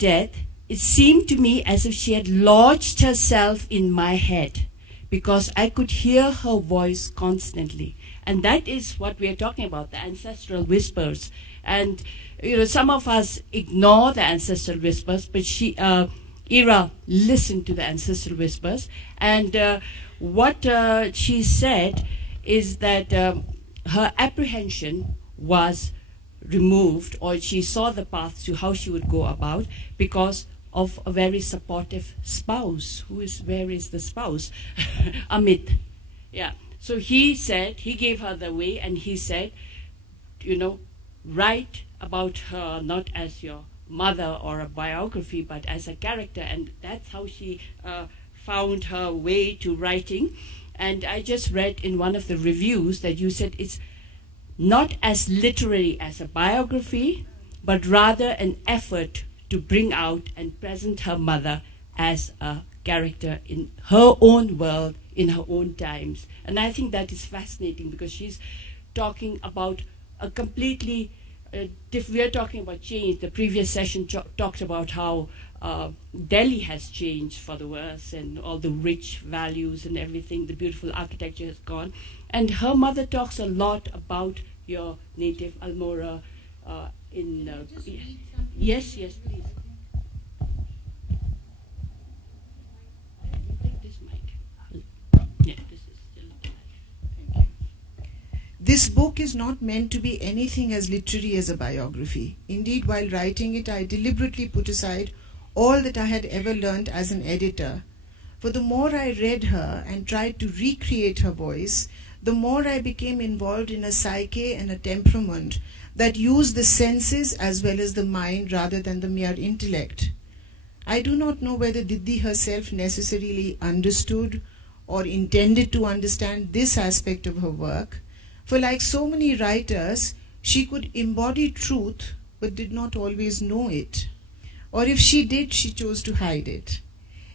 death, it seemed to me as if she had lodged herself in my head, because I could hear her voice constantly. And that is what we are talking about, the ancestral whispers. And you know, some of us ignore the ancestral whispers, but Ira listened to the ancestral whispers. And what she said is that her apprehension was removed, or she saw the path to how she would go about, because of a very supportive spouse. Where is the spouse? Amit. Yeah. So he said, he gave her the way, and he said, you know, write about her not as your mother or a biography, but as a character. And that's how she found her way to writing. And I just read in one of the reviews that you said it's not as literary as a biography, but rather an effort to bring out and present her mother as a character in her own world, in her own times. And I think that is fascinating, because she's talking about a completely we are talking about change. The previous session talked about how Delhi has changed for the worse, and all the rich values and everything, the beautiful architecture has gone. And her mother talks a lot about your native Almora yes, yes, please. This book is not meant to be anything as literary as a biography. Indeed, while writing it, I deliberately put aside all that I had ever learned as an editor. For the more I read her and tried to recreate her voice, the more I became involved in a psyche and a temperament that used the senses as well as the mind rather than the mere intellect. I do not know whether Didi herself necessarily understood or intended to understand this aspect of her work, for like so many writers, she could embody truth but did not always know it. Or if she did, she chose to hide it.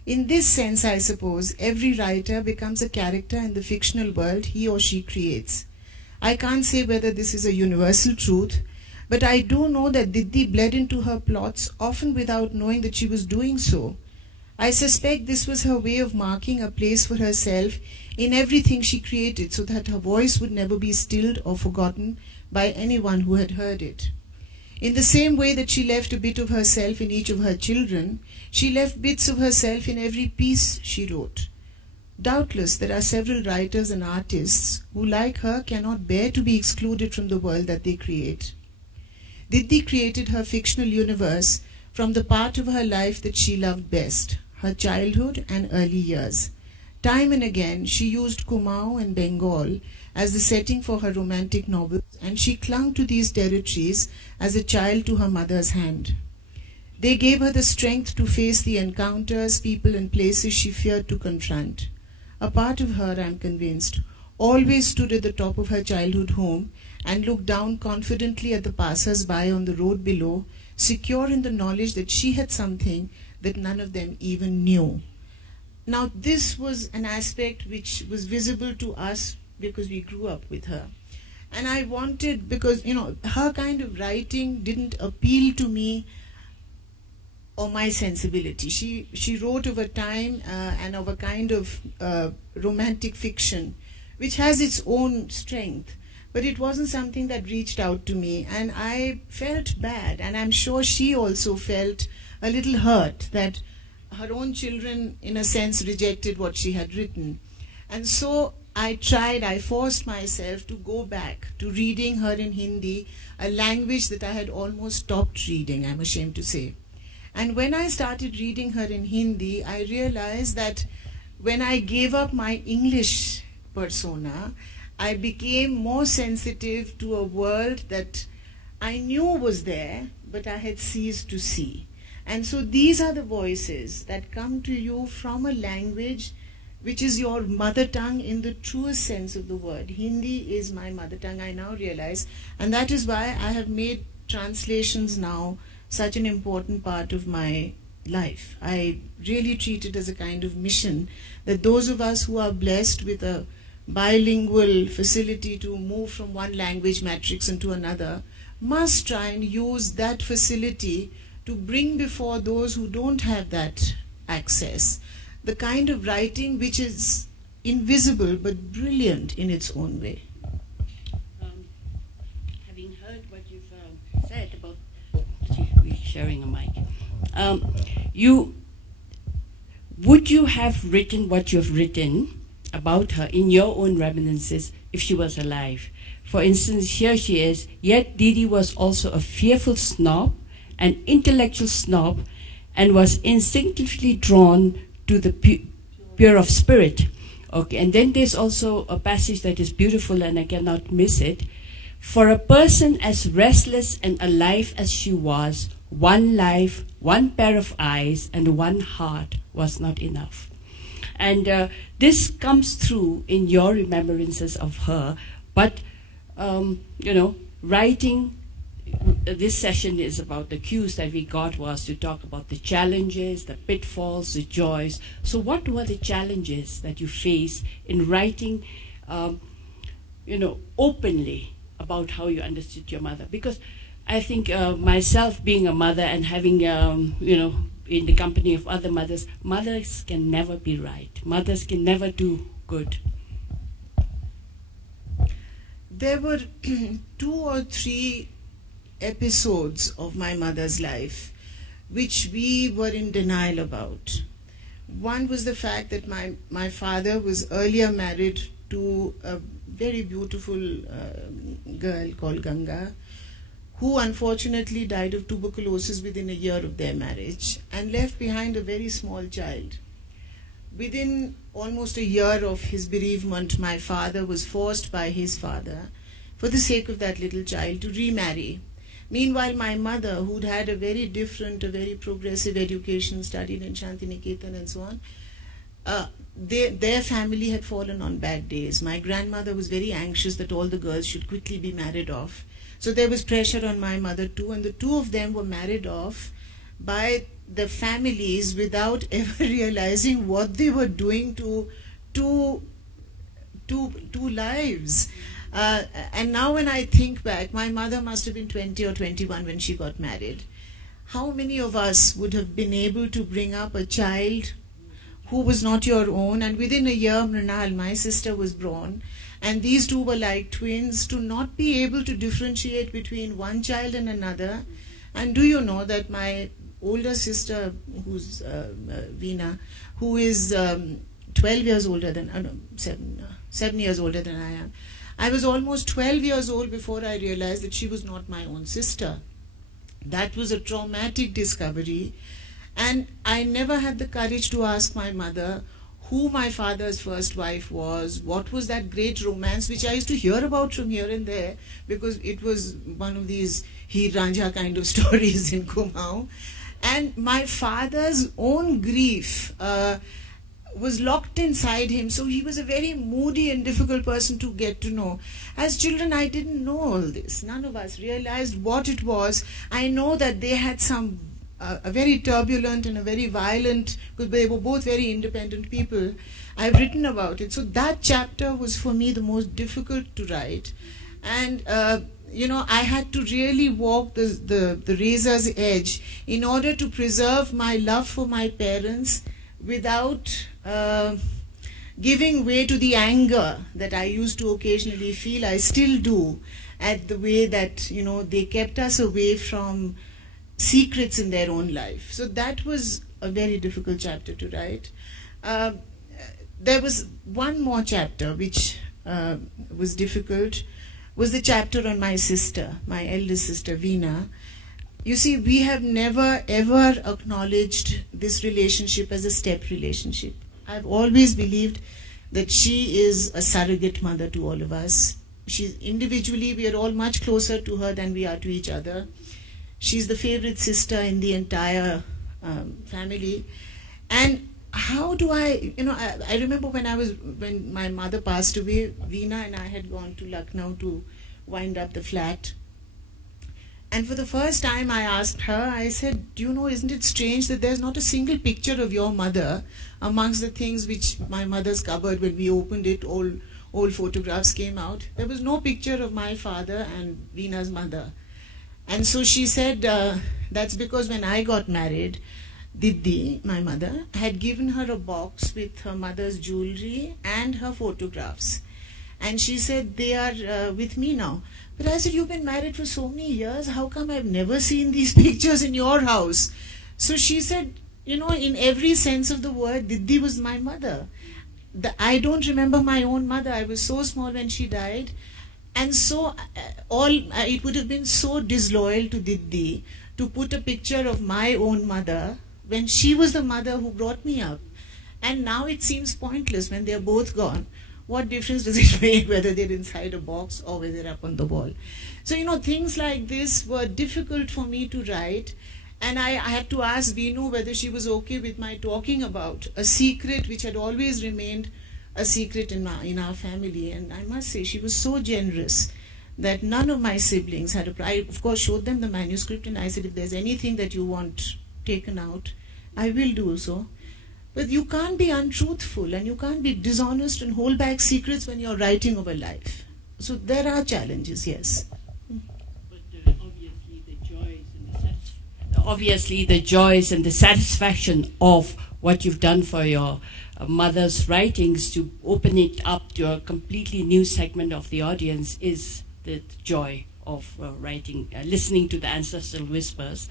In this sense, I suppose, every writer becomes a character in the fictional world he or she creates. I can't say whether this is a universal truth, but I do know that Didi bled into her plots often without knowing that she was doing so. I suspect this was her way of marking a place for herself in everything she created, so that her voice would never be stilled or forgotten by anyone who had heard it. In the same way that she left a bit of herself in each of her children, she left bits of herself in every piece she wrote. Doubtless there are several writers and artists who, like her, cannot bear to be excluded from the world that they create. Didi created her fictional universe from the part of her life that she loved best, her childhood and early years. Time and again, she used Kumaon and Bengal as the setting for her romantic novels, and she clung to these territories as a child to her mother's hand. They gave her the strength to face the encounters, people and places she feared to confront. A part of her, I am convinced, always stood at the top of her childhood home and looked down confidently at the passers-by on the road below, secure in the knowledge that she had something that none of them even knew. Now, this was an aspect which was visible to us because we grew up with her. And I wanted, because, you know, her kind of writing didn't appeal to me or my sensibility. She wrote of a time and of a kind of romantic fiction which has its own strength, but it wasn't something that reached out to me, and I felt bad, and I'm sure she also felt a little hurt that her own children, in a sense, rejected what she had written. And so I forced myself to go back to reading her in Hindi, a language that I had almost stopped reading, I'm ashamed to say. And when I started reading her in Hindi, I realized that when I gave up my English persona, I became more sensitive to a world that I knew was there, but I had ceased to see. And so these are the voices that come to you from a language which is your mother tongue in the truest sense of the word. Hindi is my mother tongue, I now realize, and that is why I have made translations now such an important part of my life. I really treat it as a kind of mission, that those of us who are blessed with a bilingual facility to move from one language matrix into another must try and use that facility to bring before those who don't have that access the kind of writing which is invisible but brilliant in its own way. Having heard what you've said about we're sharing a mic, would you have written what you have written about her in your own reminiscences if she was alive? For instance, here she is, yet Didi was also a fearful snob, an intellectual snob, and was instinctively drawn to the pure of spirit. Okay, and then there's also a passage that is beautiful and I cannot miss it. For a person as restless and alive as she was, one life, one pair of eyes, and one heart was not enough. And this comes through in your remembrances of her, but writing, this session is about the cues that we got was to talk about the challenges, the pitfalls, the joys. So what were the challenges that you faced in writing, openly about how you understood your mother? Because I think myself being a mother and having, in the company of other mothers, mothers can never be right. Mothers can never do good. There were 2 or 3 episodes of my mother's life which we were in denial about. One was the fact that my father was earlier married to a very beautiful girl called Ganga, who unfortunately died of tuberculosis within a year of their marriage and left behind a very small child. Within almost a year of his bereavement, my father was forced by his father, for the sake of that little child, to remarry. Meanwhile, my mother, who'd had a very different, a very progressive education, studied in Shantiniketan and so on, their family had fallen on bad days. My grandmother was very anxious that all the girls should quickly be married off. So there was pressure on my mother too, and the 2 of them were married off by the families without ever realizing what they were doing to lives. And now when I think back, my mother must have been 20 or 21 when she got married. How many of us would have been able to bring up a child who was not your own? And within a year, Mrinal, my sister, was born. And these 2 were like twins, to not be able to differentiate between one child and another. And do you know that my older sister, who's Veena, who is 12 years older than, 7 years older than I am, I was almost 12 years old before I realized that she was not my own sister. That was a traumatic discovery. And I never had the courage to ask my mother who my father's first wife was, what was that great romance which I used to hear about from here and there, because it was one of these Heer Ranjha kind of stories in Kumaon. And my father's own grief was locked inside him, so he was a very moody and difficult person to get to know. As children, I didn't know all this. None of us realized what it was. I know that they had some a very turbulent and a very violent, because they were both very independent people. I've written about it. So that chapter was for me the most difficult to write. And I had to really walk the razor's edge in order to preserve my love for my parents without giving way to the anger that I used to occasionally feel. I still do, at the way that, they kept us away from secrets in their own life. So that was a very difficult chapter to write. There was one more chapter which was difficult, was the chapter on my sister, my eldest sister, Veena. You see, we have never ever acknowledged this relationship as a step relationship. I've always believed that she is a surrogate mother to all of us. She's individually, we are all much closer to her than we are to each other. She's the favorite sister in the entire family. And how do I remember when my mother passed away, Veena and I had gone to Lucknow to wind up the flat. And for the first time I asked her, I said, isn't it strange that there's not a single picture of your mother amongst the things which my mother's cupboard, when we opened it, old photographs came out. There was no picture of my father and Veena's mother. And so she said that's because when I got married, Diddi, my mother, had given her a box with her mother's jewelry and her photographs. And she said, they are with me now. But I said, you've been married for so many years, how come I've never seen these pictures in your house? So she said, you know, in every sense of the word, Diddi was my mother. I don't remember my own mother. I was so small when she died. And so it would have been so disloyal to Diddi to put a picture of my own mother when she was the mother who brought me up. And now it seems pointless when they're both gone. What difference does it make whether they're inside a box or whether they're up on the wall? So, you know, things like this were difficult for me to write. And I had to ask Veenu whether she was okay with my talking about a secret which had always remained a secret in our family. And I must say, she was so generous that none of my siblings had I, of course, showed them the manuscript, and I said, if there's anything that you want taken out, I will do so. But you can't be untruthful and you can't be dishonest and hold back secrets when you're writing of a life. So there are challenges, yes. But obviously the joys and the satisfaction of what you've done for your mother's writings to open it up to a completely new segment of the audience is the joy of writing, listening to the ancestral whispers.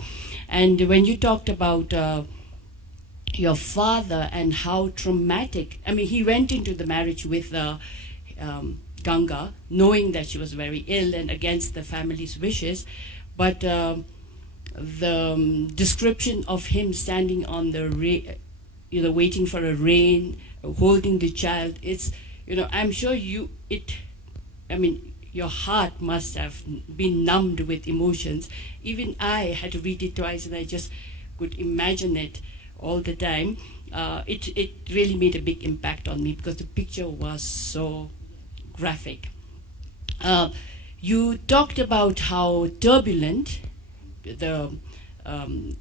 And when you talked about your father and how traumatic, I mean, he went into the marriage with Ganga, knowing that she was very ill and against the family's wishes, but the description of him standing on the waiting for a rain, holding the child, it's, I'm sure your heart must have been numbed with emotions. Even I had to read it twice, and I just could imagine it all the time. It really made a big impact on me because the picture was so graphic. You talked about how turbulent the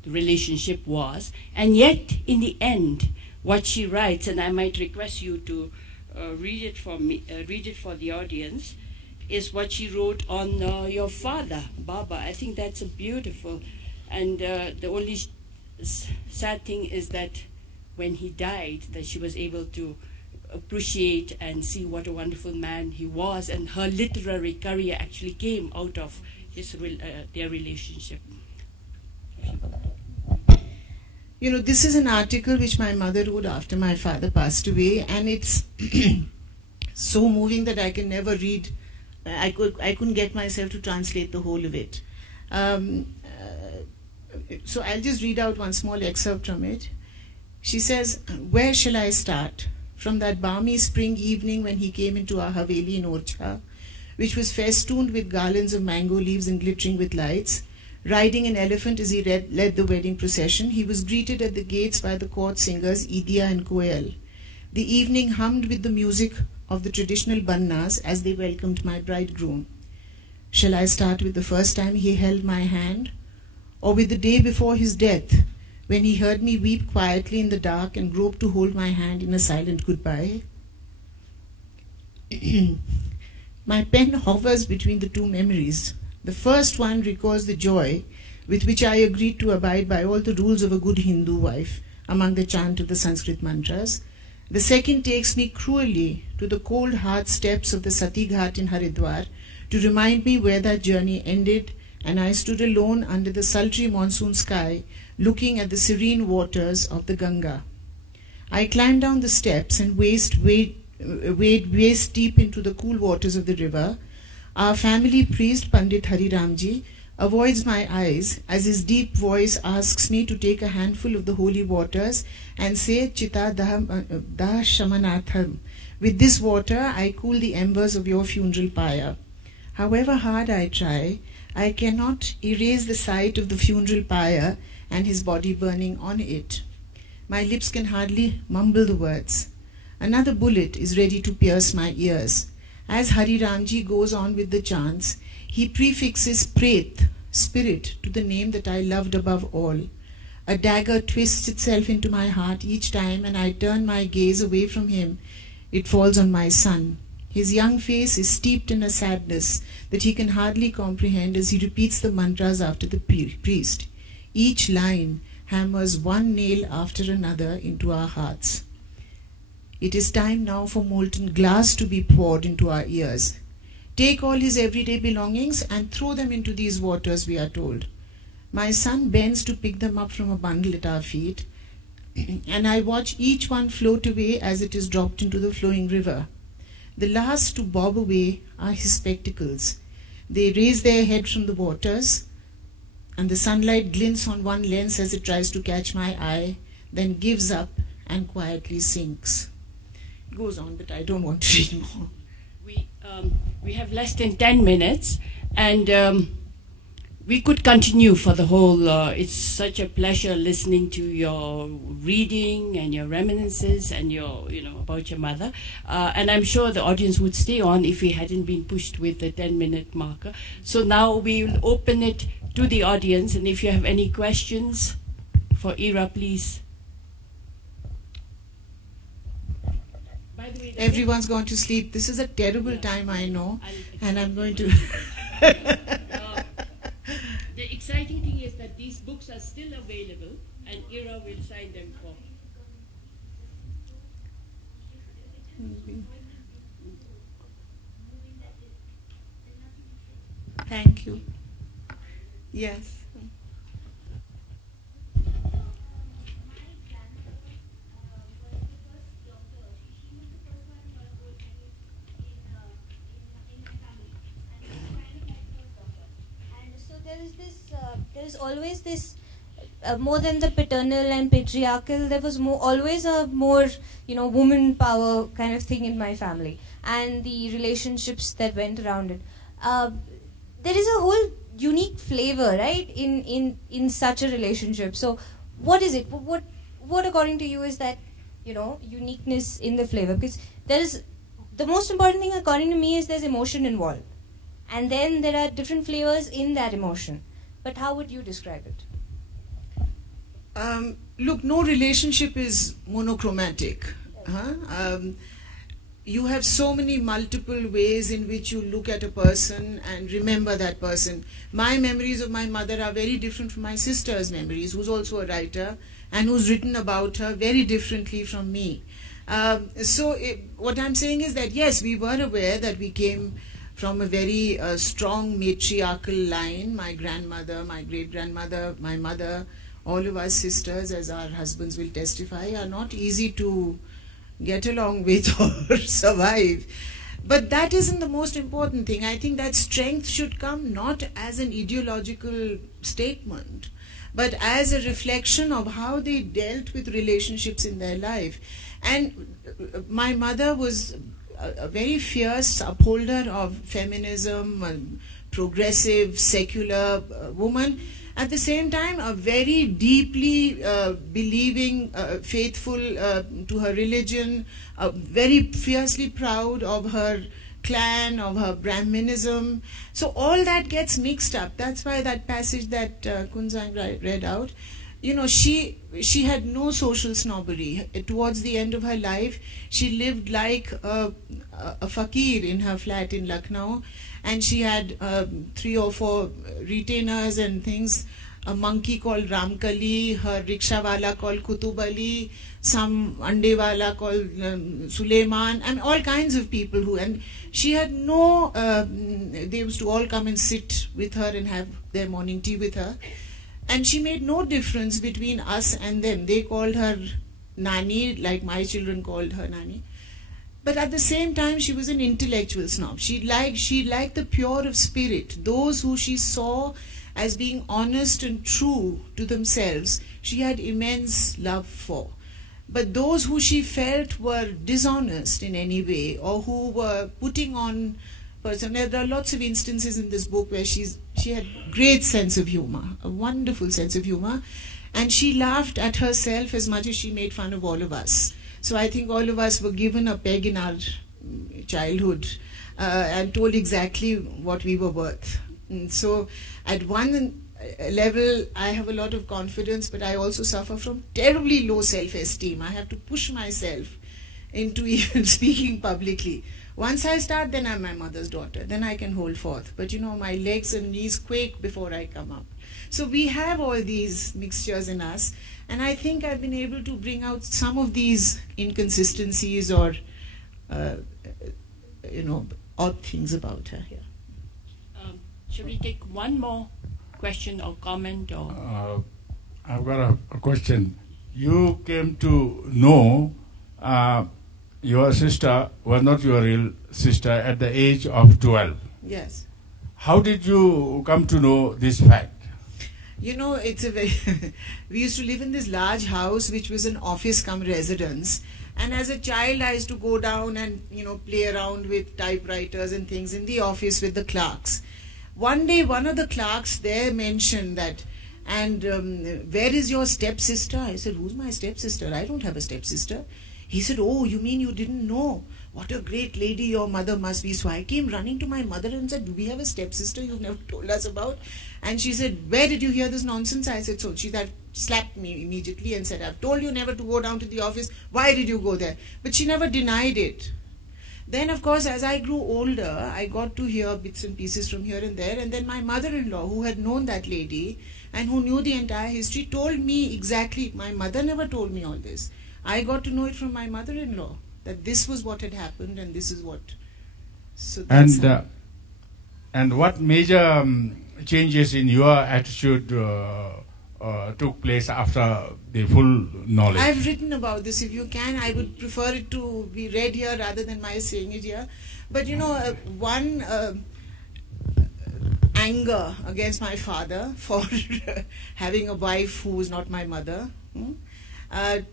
relationship was, and yet in the end, what she writes, and I might request you to read it for me, read it for the audience, is what she wrote on your father, Baba. I think that's a beautiful, and the only sad thing is that when he died, that she was able to appreciate and see what a wonderful man he was, and her literary career actually came out of his their relationship. You know, this is an article which my mother wrote after my father passed away, and it's so moving that I can never read. I couldn't get myself to translate the whole of it. So I'll just read out one small excerpt from it. She says, "Where shall I start? From that balmy spring evening when he came into our Haveli in Orcha, which was festooned with garlands of mango leaves and glittering with lights. Riding an elephant as he led the wedding procession, he was greeted at the gates by the court singers Idia and Koel. The evening hummed with the music of the traditional bannas as they welcomed my bridegroom. Shall I start with the first time he held my hand, or with the day before his death, when he heard me weep quietly in the dark and groped to hold my hand in a silent goodbye? My pen hovers between the two memories. The first one recalls the joy with which I agreed to abide by all the rules of a good Hindu wife among the chant of the Sanskrit mantras. The second takes me cruelly to the cold, hard steps of the Sati Ghat in Haridwar to remind me where that journey ended, and I stood alone under the sultry monsoon sky, looking at the serene waters of the Ganga. I climbed down the steps and wade waist deep into the cool waters of the river. Our family priest, Pandit Hari Ramji, avoids my eyes as his deep voice asks me to take a handful of the holy waters and say Chita Dah Shamanatham. With this water, I cool the embers of your funeral pyre. However hard I try, I cannot erase the sight of the funeral pyre and his body burning on it. My lips can hardly mumble the words. Another bullet is ready to pierce my ears. As Hari Ramji goes on with the chants, he prefixes Pret, spirit, to the name that I loved above all. A dagger twists itself into my heart each time, and I turn my gaze away from him. It falls on my son. His young face is steeped in a sadness that he can hardly comprehend as he repeats the mantras after the priest. Each line hammers one nail after another into our hearts. It is time now for molten glass to be poured into our ears. Take all his everyday belongings and throw them into these waters, we are told. My son bends to pick them up from a bundle at our feet, and I watch each one float away as it is dropped into the flowing river. The last to bob away are his spectacles. They raise their head from the waters, and the sunlight glints on one lens as it tries to catch my eye, then gives up and quietly sinks. It goes on, but I don't want to read more. We have less than 10 minutes, and we could continue for the whole, it's such a pleasure listening to your reading and your reminiscences and your, about your mother. And I'm sure the audience would stay on if we hadn't been pushed with the 10-minute marker. So now we will open it to the audience, and if you have any questions for Ira, please. By the way, everyone's gone to sleep. This is a terrible time, I know, and I'm going to... The exciting thing is that these books are still available, and Ira will sign them for. Thank you. Yes. There is always this, more than the paternal and patriarchal, there was always a more, woman power kind of thing in my family, and the relationships that went around it. There is a whole unique flavor, right, in such a relationship. So, what is it? What according to you is that, uniqueness in the flavor? Because there is, the most important thing according to me is there's emotion involved, and then there are different flavors in that emotion. But how would you describe it? Look, no relationship is monochromatic. You have so many multiple ways in which you look at a person and remember that person. My memories of my mother are very different from my sister's memories, who's also a writer and who's written about her very differently from me. What I'm saying is that, yes, we were aware that we came from a very strong matriarchal line. My grandmother, my great-grandmother, my mother, all of us sisters, as our husbands will testify, are not easy to get along with or survive. But that isn't the most important thing. I think that strength should come not as an ideological statement, but as a reflection of how they dealt with relationships in their life. And my mother was a very fierce upholder of feminism, progressive, secular woman. At the same time, a very deeply believing, faithful to her religion, very fiercely proud of her clan, of her Brahminism. So all that gets mixed up. That's why that passage that Kunzang read out, she had no social snobbery. Towards the end of her life, she lived like a fakir in her flat in Lucknow, and she had 3 or 4 retainers and things, a monkey called Ramkali, her rickshawala called Kutub Ali, some andewala called Suleiman, and all kinds of people who, and she had no, they used to all come and sit with her and have their morning tea with her. And she made no difference between us and them. They called her Nani, like my children called her Nani. But at the same time, she was an intellectual snob. She liked the pure of spirit. Those who she saw as being honest and true to themselves, she had immense love for. But those who she felt were dishonest in any way, or who were putting on person. There are lots of instances in this book where she had great sense of humor, a wonderful sense of humor, and she laughed at herself as much as she made fun of all of us. So I think all of us were given a peg in our childhood and told exactly what we were worth. And so at one level, I have a lot of confidence, but I also suffer from terribly low self-esteem. I have to push myself into even speaking publicly. Once I start, then I'm my mother's daughter. Then I can hold forth. But my legs and knees quake before I come up. So we have all these mixtures in us. And I think I've been able to bring out some of these inconsistencies or, odd things about her here. Should we take one more question or comment? Or I've got a question. You came to know your sister was not your real sister at the age of 12. Yes. How did you come to know this fact? It's a very... we used to live in this large house which was an office cum residence. And as a child, I used to go down and, play around with typewriters and things in the office with the clerks. One day, one of the clerks there mentioned that, and where is your stepsister? I said, who's my stepsister? I don't have a stepsister. He said, oh, you mean you didn't know? What a great lady your mother must be. So I came running to my mother and said, do we have a stepsister you've never told us about? And she said, where did you hear this nonsense? I said, so she slapped me immediately and said, I've told you never to go down to the office. Why did you go there? But she never denied it. Then, of course, as I grew older, I got to hear bits and pieces from here and there. And then my mother-in-law, who had known that lady and who knew the entire history, told me exactly. My mother never told me all this. I got to know it from my mother-in-law, that this was what had happened and this is what. So that's and what major changes in your attitude took place after the full knowledge? I've written about this. If you can, I would prefer it to be read here rather than my saying it here. But one anger against my father for having a wife who was not my mother.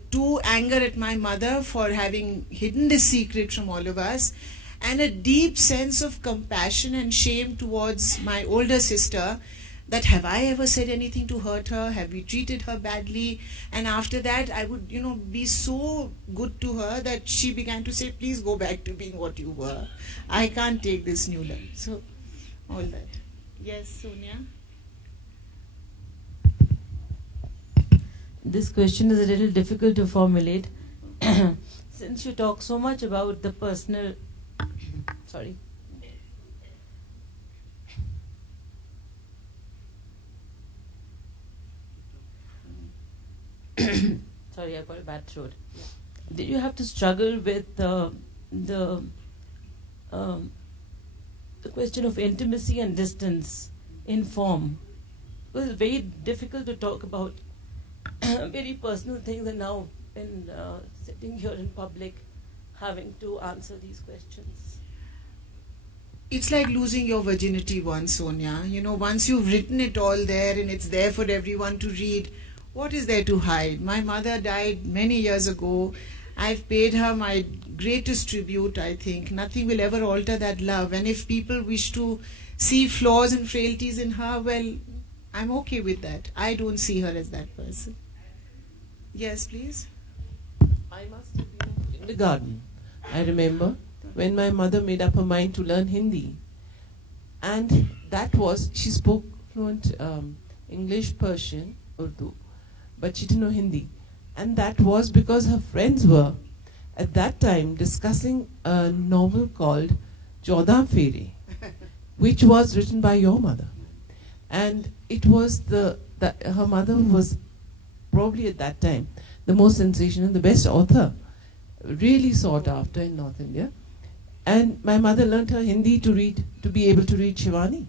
Two, anger at my mother for having hidden this secret from all of us, and a deep sense of compassion and shame towards my older sister, that have I ever said anything to hurt her? Have we treated her badly? And after that, I would, be so good to her that she began to say, please go back to being what you were. I can't take this new life. So, all that. Yes, Sonia? This question is a little difficult to formulate. Since you talk so much about the personal... Sorry. Sorry, I got a bad throat. Did you have to struggle with the question of intimacy and distance in form? It was very difficult to talk about very personal things, and now in sitting here in public, having to answer these questions. It's like losing your virginity once, Sonia. Once you've written it all there and it's there for everyone to read, what is there to hide? My mother died many years ago. I've paid her my greatest tribute, I think. Nothing will ever alter that love. And if people wish to see flaws and frailties in her, well, I'm okay with that. I don't see her as that person. Yes, please. I must have been in kindergarten, I remember, when my mother made up her mind to learn Hindi. And that was, she spoke fluent English, Persian, Urdu, but she didn't know Hindi. And that was because her friends were, at that time, discussing a novel called Chaudah Fere, which was written by your mother. And it was her mother was probably at that time the most sensational, the best author, really sought after in North India. And my mother learnt her Hindi to be able to read Shivani.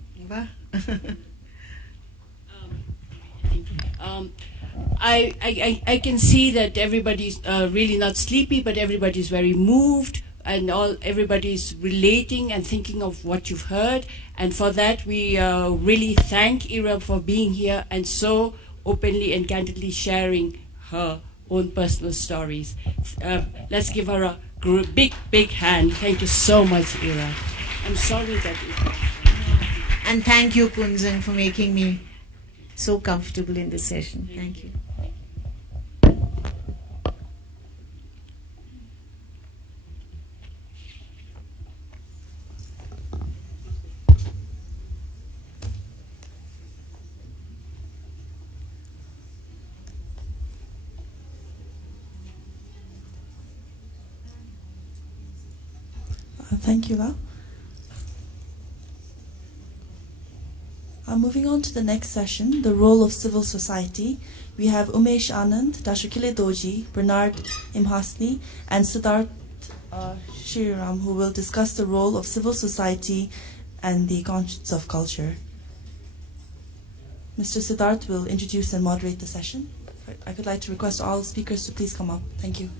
I can see that everybody's really not sleepy, but everybody's very moved, and everybody's relating and thinking of what you've heard. And for that, we really thank Ira for being here and so openly and candidly sharing her own personal stories. Let's give her a big hand. Thank you so much, Ira. I'm sorry that... And thank you, Kunzan, for making me so comfortable in this session. Thank you. Thank you, Lau. Moving on to the next session, the role of civil society. We have Umesh Anand, Dashukile Doji, Bernard Imhasni, and Siddharth Shriram, who will discuss the role of civil society and the conscience of culture. Mr. Siddharth will introduce and moderate the session. I would like to request all speakers to please come up. Thank you.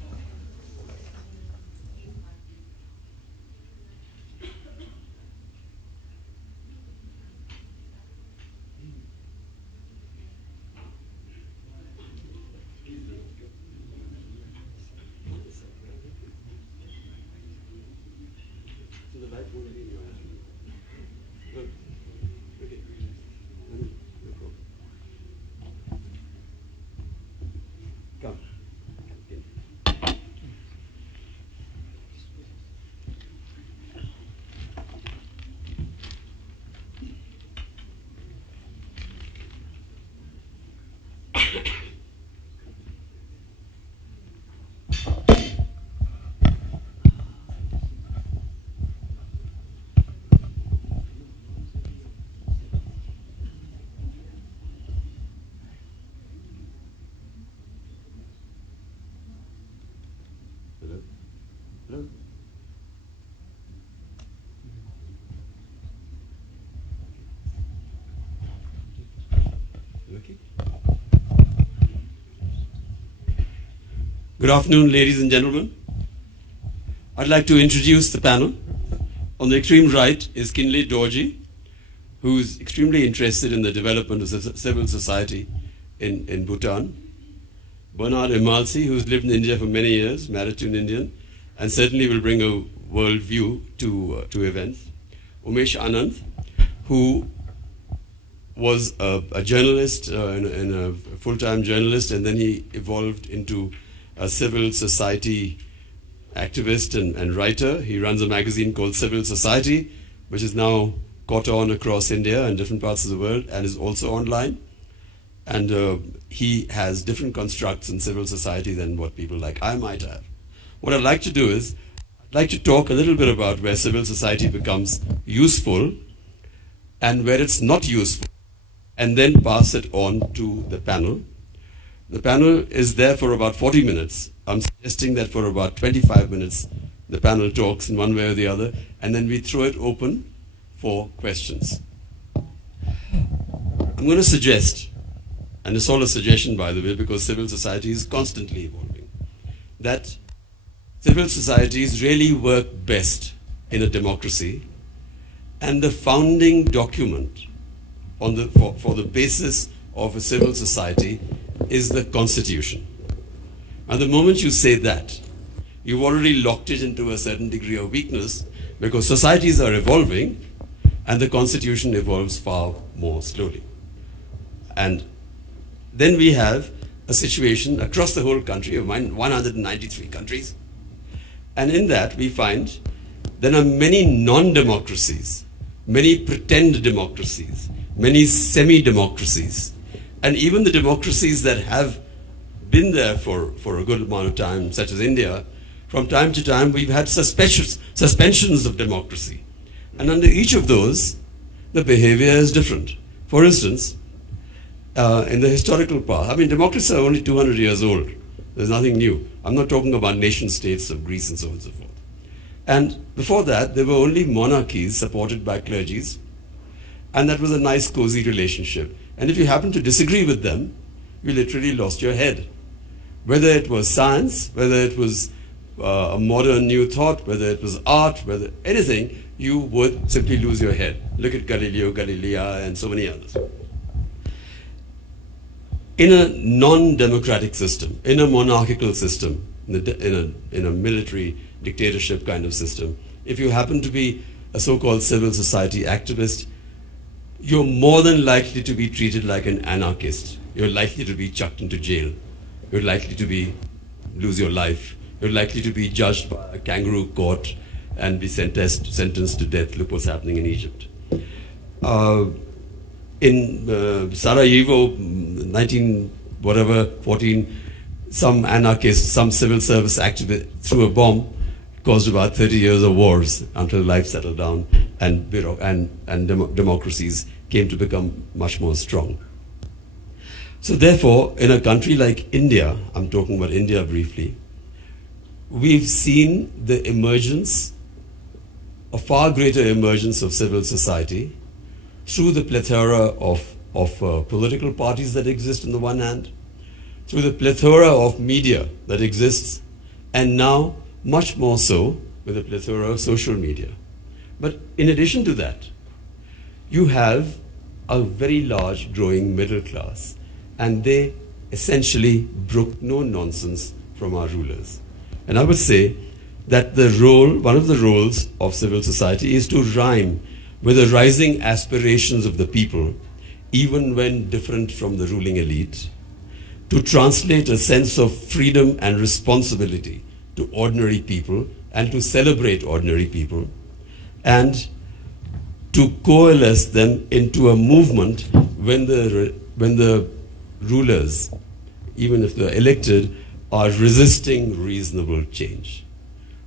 Good afternoon, ladies and gentlemen. I'd like to introduce the panel. On the extreme right is Kinley Dorji, who's extremely interested in the development of civil society in Bhutan. Bernard Emalsi, who's lived in India for many years, married to an Indian, and certainly will bring a world view to events. Umesh Anand, who was a journalist, and a full-time journalist, and then he evolved into a civil society activist and writer. He runs a magazine called Civil Society, which is now caught on across India and different parts of the world, and is also online. And he has different constructs in civil society than what people like I might have. What I'd like to do is, I'd like to talk a little bit about where civil society becomes useful and where it's not useful, and then pass it on to the panel. The panel is there for about 40 minutes. I'm suggesting that for about 25 minutes, the panel talks in one way or the other, and then we throw it open for questions. I'm going to suggest, and it's all a suggestion by the way, because civil society is constantly evolving, that civil societies really work best in a democracy, and the founding document for the basis of a civil society is the Constitution. And the moment you say that, you've already locked it into a certain degree of weakness, because societies are evolving and the Constitution evolves far more slowly. And then we have a situation across the whole country of 193 countries. And in that we find there are many non-democracies, many pretend democracies, many semi-democracies, and even the democracies that have been there for a good amount of time, such as India, from time to time we've had suspensions of democracy. And under each of those, the behavior is different. For instance, in the historical past, I mean, democracies are only 200 years old. There's nothing new. I'm not talking about nation states of Greece and so on and so forth. And before that, there were only monarchies supported by clergies, and that was a nice, cozy relationship. And if you happened to disagree with them, you literally lost your head. Whether it was science, whether it was a modern new thought, whether it was art, whether anything, you would simply lose your head. Look at Galileo Galilei and so many others. In a non-democratic system, in a monarchical system, in a military dictatorship kind of system, if you happen to be a so-called civil society activist, you're more than likely to be treated like an anarchist. You're likely to be chucked into jail. You're likely to lose your life. You're likely to be judged by a kangaroo court and be sentenced to death. Look what's happening in Egypt. In Sarajevo, 14, some anarchist, some civil service activist threw a bomb, caused about 30 years of wars until life settled down and democracies came to become much more strong. So therefore, in a country like India, I'm talking about India briefly, we've seen the emergence, a far greater emergence of civil society through the plethora of political parties that exist on the one hand, through the plethora of media that exists, and now much more so with the plethora of social media. But in addition to that, you have a very large growing middle class, and they essentially brook no nonsense from our rulers. And I would say that one of the roles of civil society is to rhyme with the rising aspirations of the people, even when different from the ruling elite, to translate a sense of freedom and responsibility to ordinary people and to celebrate ordinary people, and to coalesce them into a movement when the rulers, even if they're elected, are resisting reasonable change.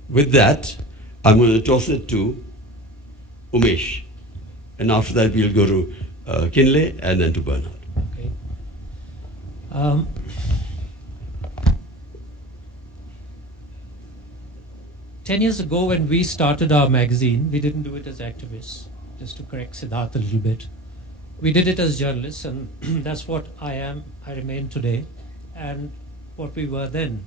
With that, I'm going to toss it to Umesh. And after that, we'll go to Kinley and then to Bernard. Okay. 10 years ago, when we started our magazine, we didn't do it as activists, just to correct Siddharth a little bit. We did it as journalists, and that's what I remain today, and what we were then.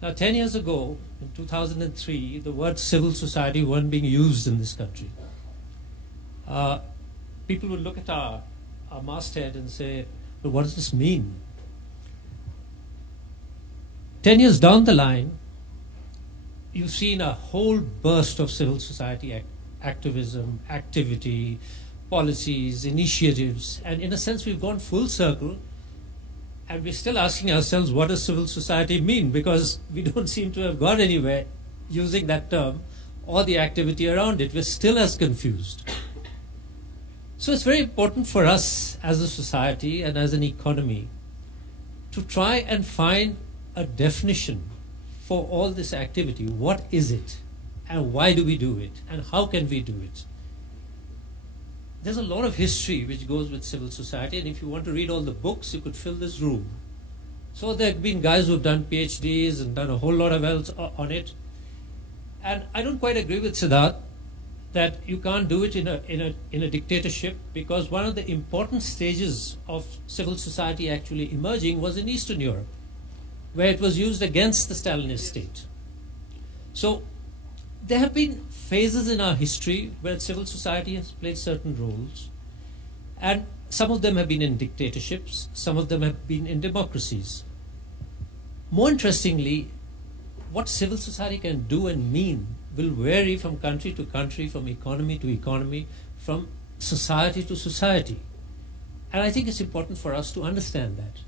Now, 10 years ago, in 2003, the word civil society weren't being used in this country. People would look at our masthead and say, well, what does this mean? 10 years down the line, you've seen a whole burst of civil society activism, activity, policies, initiatives, and in a sense we've gone full circle, and we're still asking ourselves, what does civil society mean? Because we don't seem to have got anywhere using that term or the activity around it. We're still as confused. So it's very important for us as a society and as an economy to try and find a definition for all this activity. What is it? And why do we do it? And how can we do it? There's a lot of history which goes with civil society, and if you want to read all the books, you could fill this room. So there have been guys who've done PhDs and done a whole lot of else on it. And I don't quite agree with Siddharth that you can't do it in a dictatorship, because one of the important stages of civil society actually emerging was in Eastern Europe, where it was used against the Stalinist state. So there have been phases in our history where civil society has played certain roles, and some of them have been in dictatorships, some of them have been in democracies. More interestingly, what civil society can do and mean will vary from country to country, from economy to economy, from society to society. And I think it's important for us to understand that.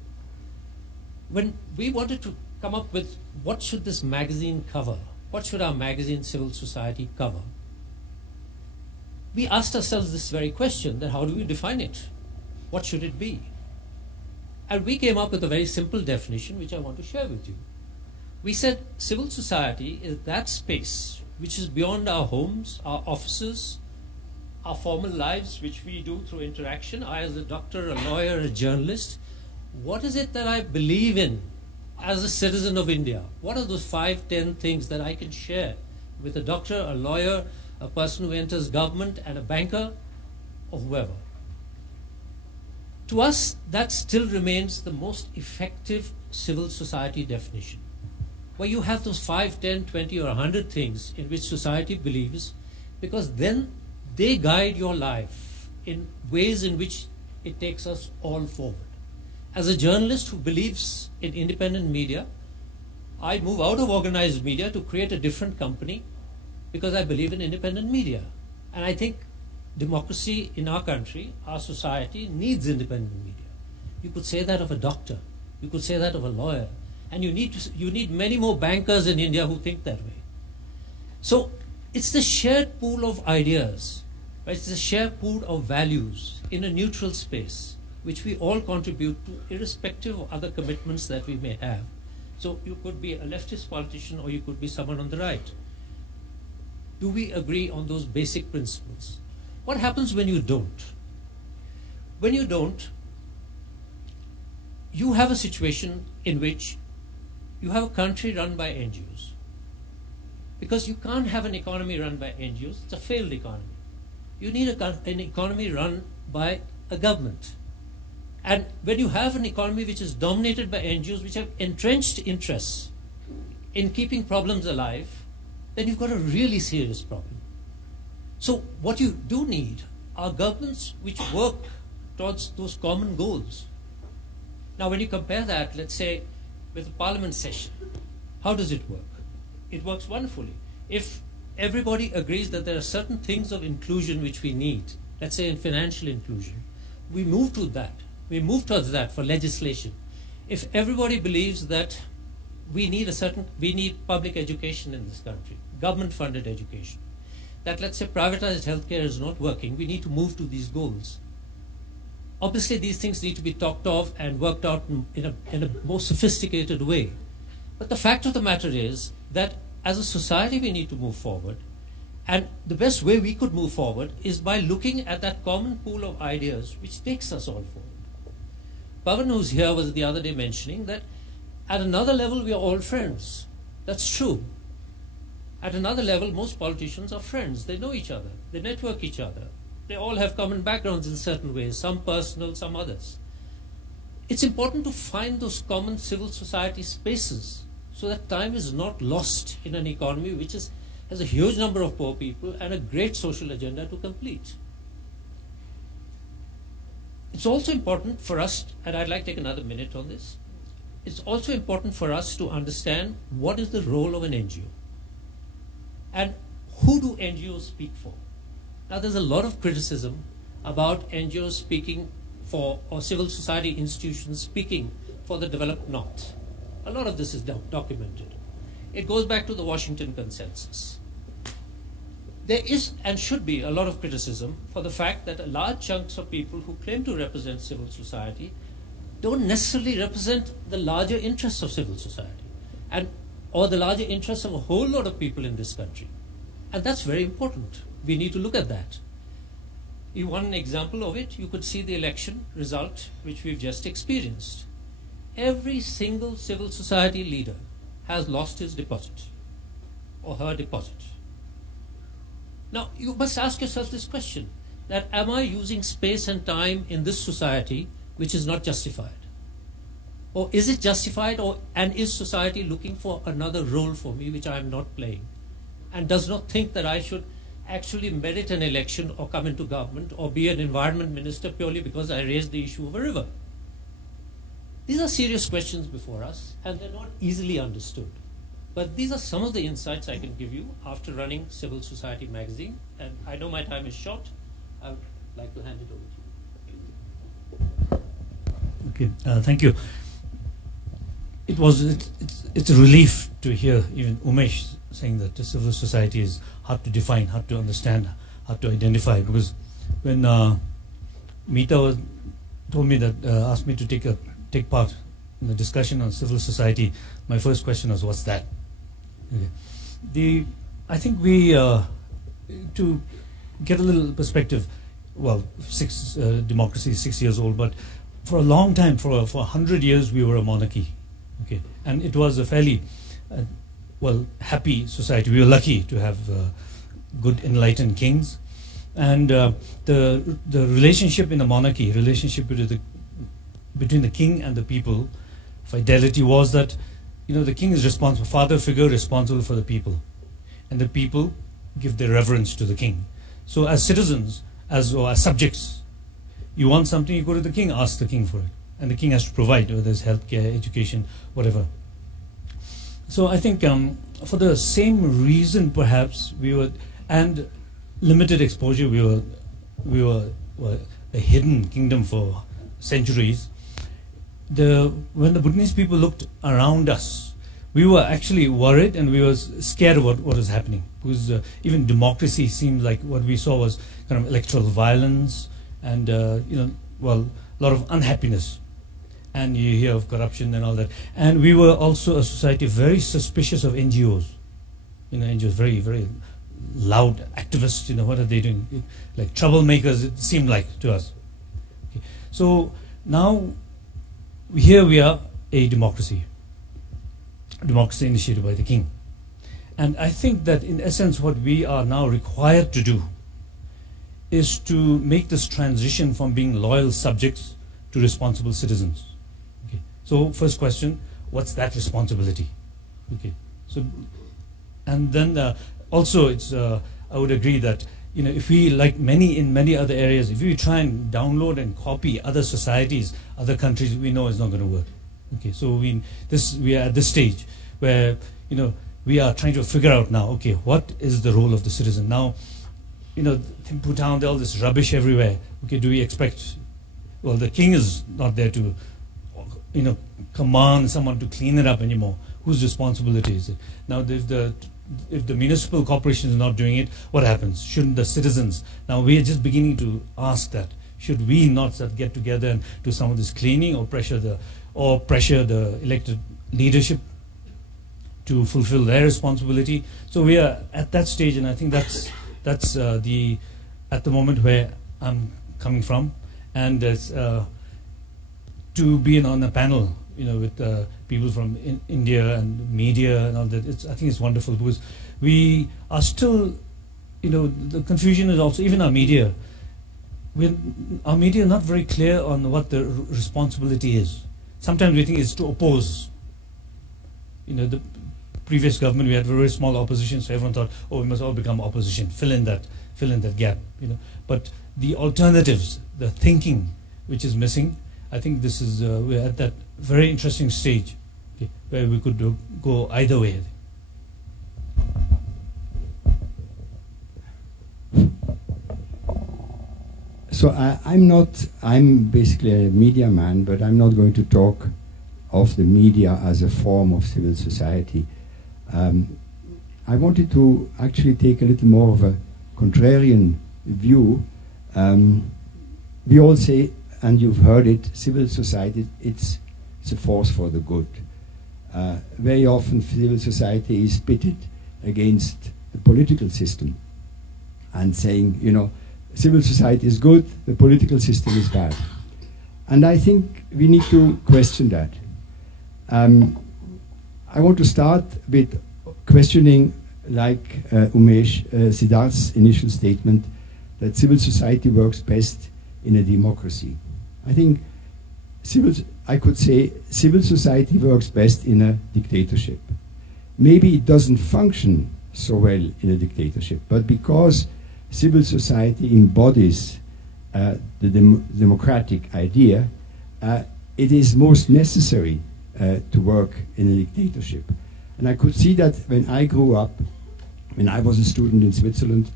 When we wanted to come up with what should this magazine cover, what should our magazine Civil Society cover, we asked ourselves this very question, that how do we define it? What should it be? And we came up with a very simple definition which I want to share with you. We said civil society is that space which is beyond our homes, our offices, our formal lives, which we do through interaction. I as a doctor, a lawyer, a journalist, what is it that I believe in as a citizen of India? What are those 5, 10 things that I can share with a doctor, a lawyer, a person who enters government, and a banker, or whoever? To us, that still remains the most effective civil society definition, where you have those 5, 10, 20, or 100 things in which society believes, because then they guide your life in ways in which it takes us all forward. As a journalist who believes in independent media, I move out of organized media to create a different company because I believe in independent media. And I think democracy in our country, our society, needs independent media. You could say that of a doctor. You could say that of a lawyer. And you need many more bankers in India who think that way. So it's the shared pool of ideas, right? It's the shared pool of values in a neutral space, which we all contribute to, irrespective of other commitments that we may have. So you could be a leftist politician or you could be someone on the right. Do we agree on those basic principles? What happens when you don't? When you don't, you have a situation in which you have a country run by NGOs. Because you can't have an economy run by NGOs, it's a failed economy. You need an economy run by a government. And when you have an economy which is dominated by NGOs, which have entrenched interests in keeping problems alive, then you've got a really serious problem. So what you do need are governments which work towards those common goals. Now when you compare that, let's say, with a parliament session, how does it work? It works wonderfully. If everybody agrees that there are certain things of inclusion which we need, let's say in financial inclusion, we move to that. We move towards that for legislation. If everybody believes that we need public education in this country, government-funded education, that let's say privatized healthcare is not working, we need to move to these goals. Obviously, these things need to be talked of and worked out in a more sophisticated way. But the fact of the matter is that as a society, we need to move forward. And the best way we could move forward is by looking at that common pool of ideas which takes us all forward. Pavan, who's here, was the other day mentioning that at another level, we are all friends. That's true. At another level, most politicians are friends. They know each other. They network each other. They all have common backgrounds in certain ways, some personal, some others. It's important to find those common civil society spaces so that time is not lost in an economy which has a huge number of poor people and a great social agenda to complete. It's also important for us, and I'd like to take another minute on this, it's also important for us to understand what is the role of an NGO and who do NGOs speak for. Now there's a lot of criticism about NGOs speaking for, or civil society institutions speaking for the developed North. A lot of this is documented. It goes back to the Washington Consensus. There is and should be a lot of criticism for the fact that large chunks of people who claim to represent civil society don't necessarily represent the larger interests of civil society or the larger interests of a whole lot of people in this country. And that's very important. We need to look at that. You want an example of it? You could see the election result which we've just experienced. Every single civil society leader has lost his deposit or her deposit. Now, you must ask yourself this question, that am I using space and time in this society which is not justified? Or is it justified, and is society looking for another role for me which I am not playing, and does not think that I should actually merit an election or come into government or be an environment minister purely because I raised the issue of a river? These are serious questions before us, and they're not easily understood. But these are some of the insights I can give you after running Civil Society magazine. And I know my time is short. I would like to hand it over to you. Okay, thank you. It's a relief to hear even Umesh saying that the civil society is hard to define, hard to understand, hard to identify. Because when Meeta told me that, asked me to take part in the discussion on civil society, my first question was, what's that? Okay. I think we, to get a little perspective, well, democracy is 6 years old, but for a long time, for 100 years, we were a monarchy. Okay, and it was a fairly, happy society. We were lucky to have good enlightened kings, and the relationship in the monarchy, relationship between the king and the people, fidelity was that, the king is responsible, father figure responsible for the people, and the people give their reverence to the king. So as citizens, as subjects, you want something, you go to the king, ask the king for it, and the king has to provide, whether it's healthcare, education, whatever. So I think for the same reason, perhaps and limited exposure, we were a hidden kingdom for centuries. When the Bhutanese people looked around us, we were actually worried and we were scared of what was happening, because even democracy seemed like what we saw was kind of electoral violence and a lot of unhappiness, and you hear of corruption and all that. And we were also a society very suspicious of NGOs. NGOs very, very loud activists. What are they doing? Like troublemakers, it seemed like to us. Okay. So now here we are, a democracy initiated by the king. And I think that in essence what we are now required to do is to make this transition from being loyal subjects to responsible citizens. Okay. So first question, what's that responsibility? Okay. So, and then also it's I would agree that if we, like in many other areas, if we try and download and copy other societies, other countries, we know it's not going to work. Okay. So we are at this stage where we are trying to figure out now, okay, what is the role of the citizen now? Thimphu town, there's all this rubbish everywhere. Okay, do we expect? Well, the king is not there to, command someone to clean it up anymore. Whose responsibility is it? Now, if the municipal corporation is not doing it, what happens? Shouldn't the citizens? Now, we are just beginning to ask that. Should we not get together and do some of this cleaning, or pressure the elected leadership to fulfill their responsibility? So we are at that stage, and I think that's at the moment where I'm coming from, and to be on a panel, with people from India and media and all that. I think it's wonderful, because we are still, the confusion is also even our media. Our media are not very clear on what the responsibility is. Sometimes we think it's to oppose. The previous government, we had very small opposition, so everyone thought, oh, we must all become opposition, fill in that gap, But the alternatives, the thinking which is missing, I think this is we're at that very interesting stage, okay, where we could go either way. So I'm basically a media man, but I'm not going to talk of the media as a form of civil society. I wanted to actually take a little more of a contrarian view. We all say, and you've heard it, civil society, it's a force for the good. Very often civil society is pitted against the political system and saying, civil society is good, the political system is bad. And I think we need to question that. I want to start with questioning, like Umesh, Siddharth's initial statement that civil society works best in a democracy. I think I could say civil society works best in a dictatorship. Maybe it doesn't function so well in a dictatorship, but because civil society embodies the democratic idea, it is most necessary to work in a dictatorship. And I could see that when I grew up, when I was a student in Switzerland,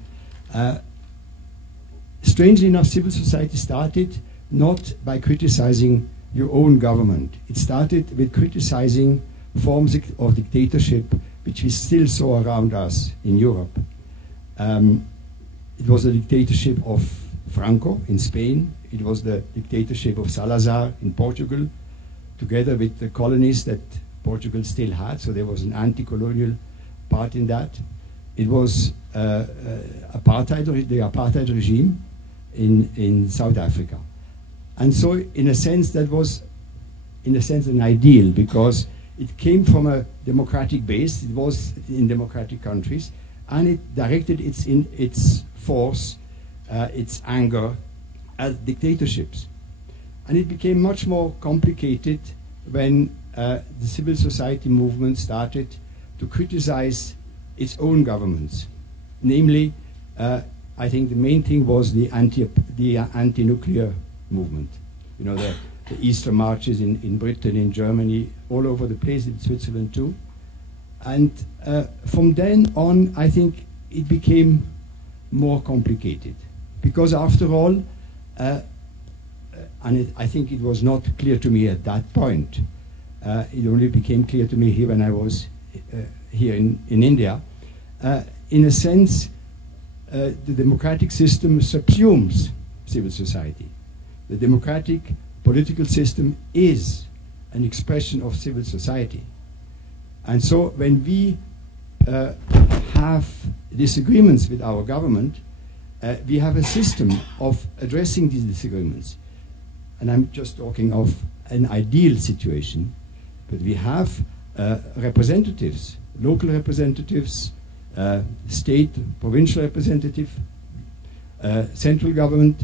strangely enough, civil society started not by criticizing your own government. It started with criticizing forms of dictatorship which we still saw around us in Europe. It was the dictatorship of Franco in Spain. It was the dictatorship of Salazar in Portugal, together with the colonies that Portugal still had. So there was an anti-colonial part in that. It was the apartheid regime in South Africa. And so in a sense that was, an ideal, because it came from a democratic base. It was in democratic countries, and it directed its force, its anger at dictatorships. And it became much more complicated when the civil society movement started to criticize its own governments. Namely, I think the main thing was the anti-nuclear movement. The Easter marches in Britain, in Germany, all over the place, in Switzerland too. And from then on, I think it became more complicated. Because after all, I think it was not clear to me at that point. It only became clear to me here when I was here in India. In a sense, the democratic system subsumes civil society. The democratic political system is an expression of civil society. And so when we have disagreements with our government, we have a system of addressing these disagreements. And I'm just talking of an ideal situation, but we have representatives, local representatives, state, provincial representative, central government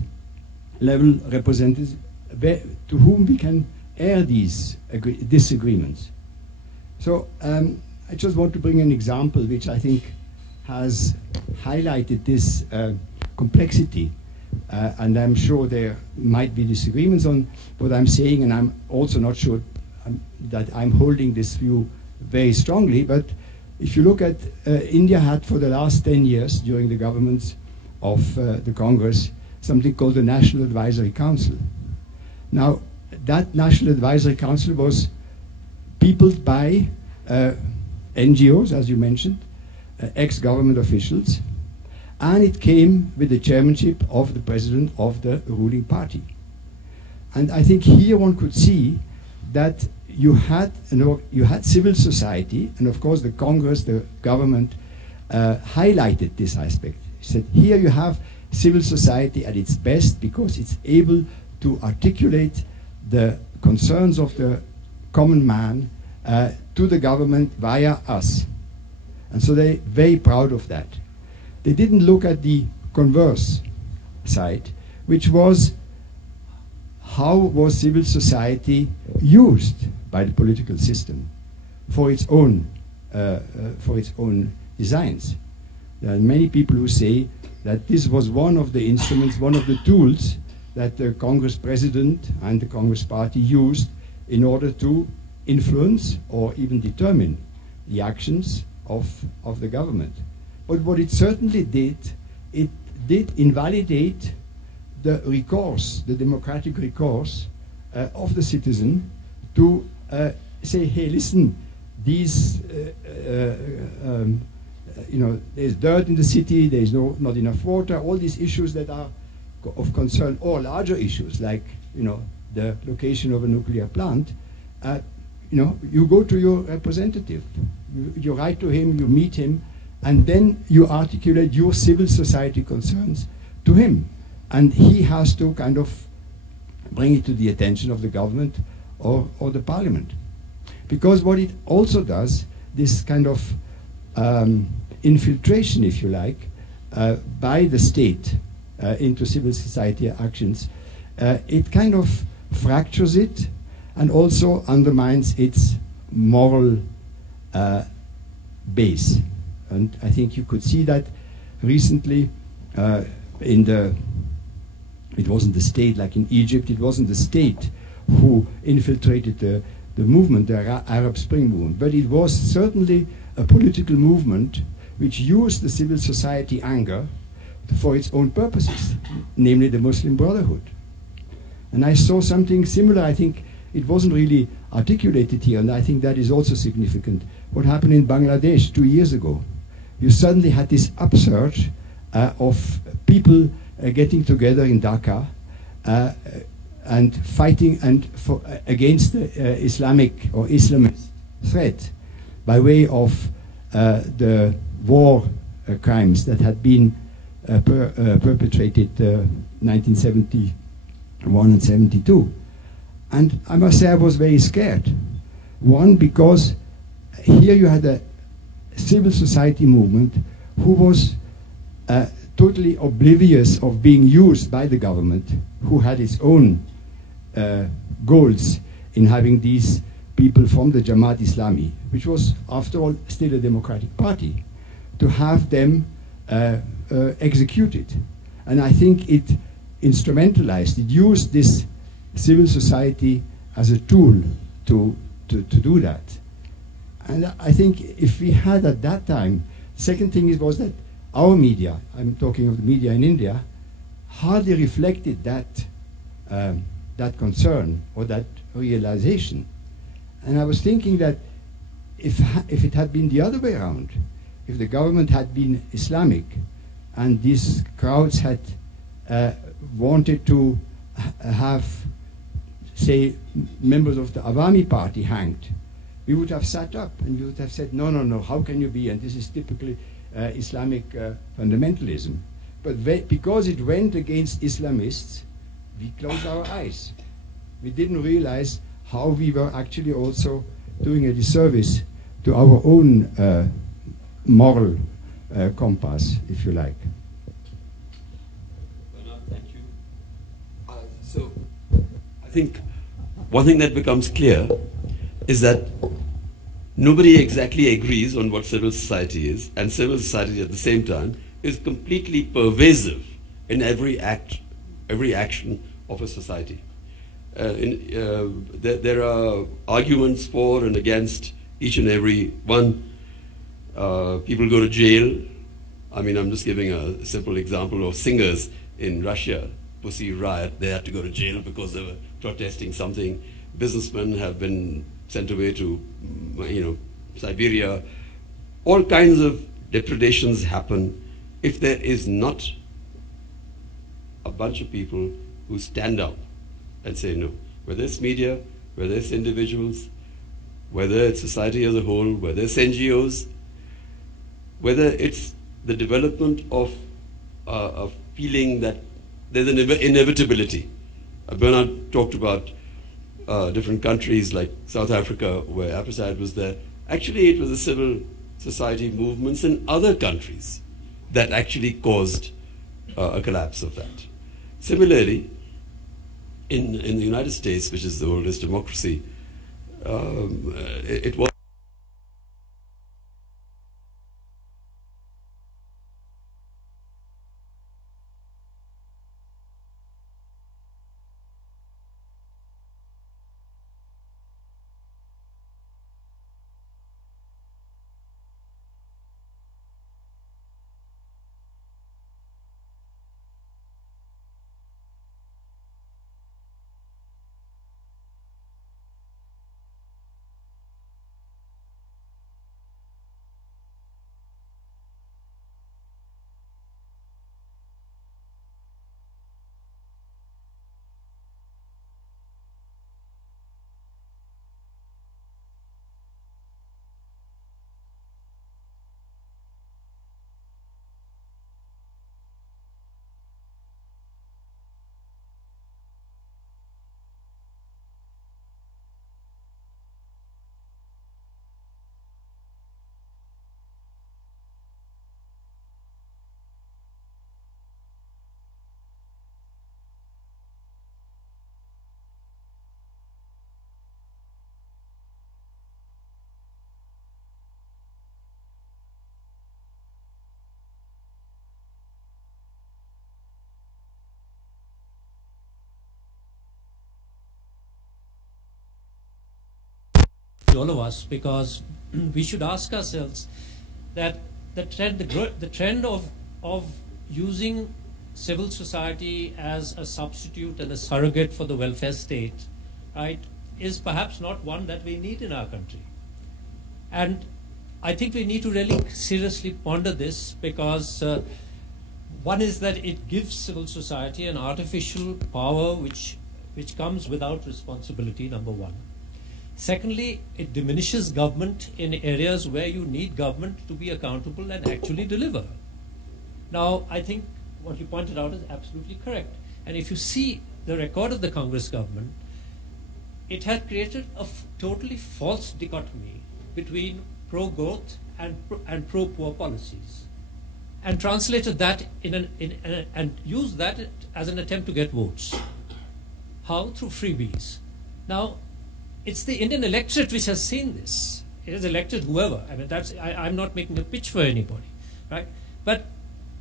level representatives, to whom we can air these disagreements. So I just want to bring an example which I think has highlighted this complexity, and I'm sure there might be disagreements on what I'm saying, and I'm also not sure that I'm holding this view very strongly, but if you look at India had for the last 10 years during the governments of the Congress something called the National Advisory Council. Now that National Advisory Council was peopled by NGOs, as you mentioned, ex-government officials, and it came with the chairmanship of the president of the ruling party. And I think here one could see that you had civil society, and of course the Congress, the government, highlighted this aspect. It said, here you have civil society at its best because it's able to articulate the concerns of the common man to the government via us. And so they're very proud of that. They didn't look at the converse side, which was how was civil society used by the political system for its own designs. There are many people who say that this was one of the instruments, one of the tools that the Congress president and the Congress party used in order to influence or even determine the actions of the government. But what it certainly did, it did invalidate the recourse, the democratic recourse of the citizen to say, hey, listen, these, there's dirt in the city, there's not enough water, all these issues that are of concern, or larger issues like, the location of a nuclear plant. You go to your representative, you write to him, you meet him, and then you articulate your civil society concerns to him. And he has to kind of bring it to the attention of the government or the parliament. Because what it also does, this kind of infiltration, if you like, by the state into civil society actions, it kind of fractures it and also undermines its moral base. And I think you could see that recently it wasn't the state, like in Egypt, it wasn't the state who infiltrated the movement, the Arab Spring movement, but it was certainly a political movement which used the civil society anger for its own purposes, namely the Muslim Brotherhood. And I saw something similar. I think it wasn't really articulated here, and I think that is also significant. What happened in Bangladesh 2 years ago? You suddenly had this upsurge of people getting together in Dhaka and fighting against the Islamic or Islamist threat by way of the war crimes that had been perpetrated 1971 and 72. And I must say I was very scared. One, because here you had a civil society movement who was totally oblivious of being used by the government, who had its own goals in having these people from the Jamaat Islami, which was, after all, still a democratic party, to have them executed. And I think it instrumentalized, it used this civil society as a tool to do that. And I think if we had at that time, second thing was that our media, I'm talking of the media in India, hardly reflected that concern or that realization. And I was thinking that if it had been the other way around, if the government had been Islamic and these crowds had wanted to have, say, members of the Awami party hanged, we would have sat up and we would have said, no, how can you be? And this is typically Islamic fundamentalism. But because it went against Islamists, we closed our eyes. We didn't realize how we were actually also doing a disservice to our own moral compass, if you like. Thank you. So, I think one thing that becomes clear is that nobody exactly agrees on what civil society is, and civil society at the same time is completely pervasive in every action of a society. There are arguments for and against each and every one. People go to jail. I mean, I'm just giving a simple example of singers in Russia, Pussy Riot. They had to go to jail because they were protesting something. Businessmen have been sent away to, Siberia. All kinds of depredations happen if there is not a bunch of people who stand up and say no. Whether it's media, whether it's individuals, whether it's society as a whole, whether it's NGOs, whether it's the development of a feeling that there's an inevitability. Bernard talked about different countries like South Africa where apartheid was there. Actually, it was the civil society movements in other countries that actually caused a collapse of that. Similarly, in the United States, which is the oldest democracy, it was all of us, because we should ask ourselves that the trend of using civil society as a substitute and a surrogate for the welfare state, right, is perhaps not one that we need in our country. And I think we need to really seriously ponder this, because one is that it gives civil society an artificial power which comes without responsibility, number one. Secondly, it diminishes government in areas where you need government to be accountable and actually deliver. Now, I think what you pointed out is absolutely correct. And if you see the record of the Congress government, it had created a totally false dichotomy between pro-growth and pro-poor policies, and translated that and used that as an attempt to get votes. How? Through freebies. Now, it's the Indian electorate which has seen this. It has elected whoever. I mean, I'm not making a pitch for anybody, right? But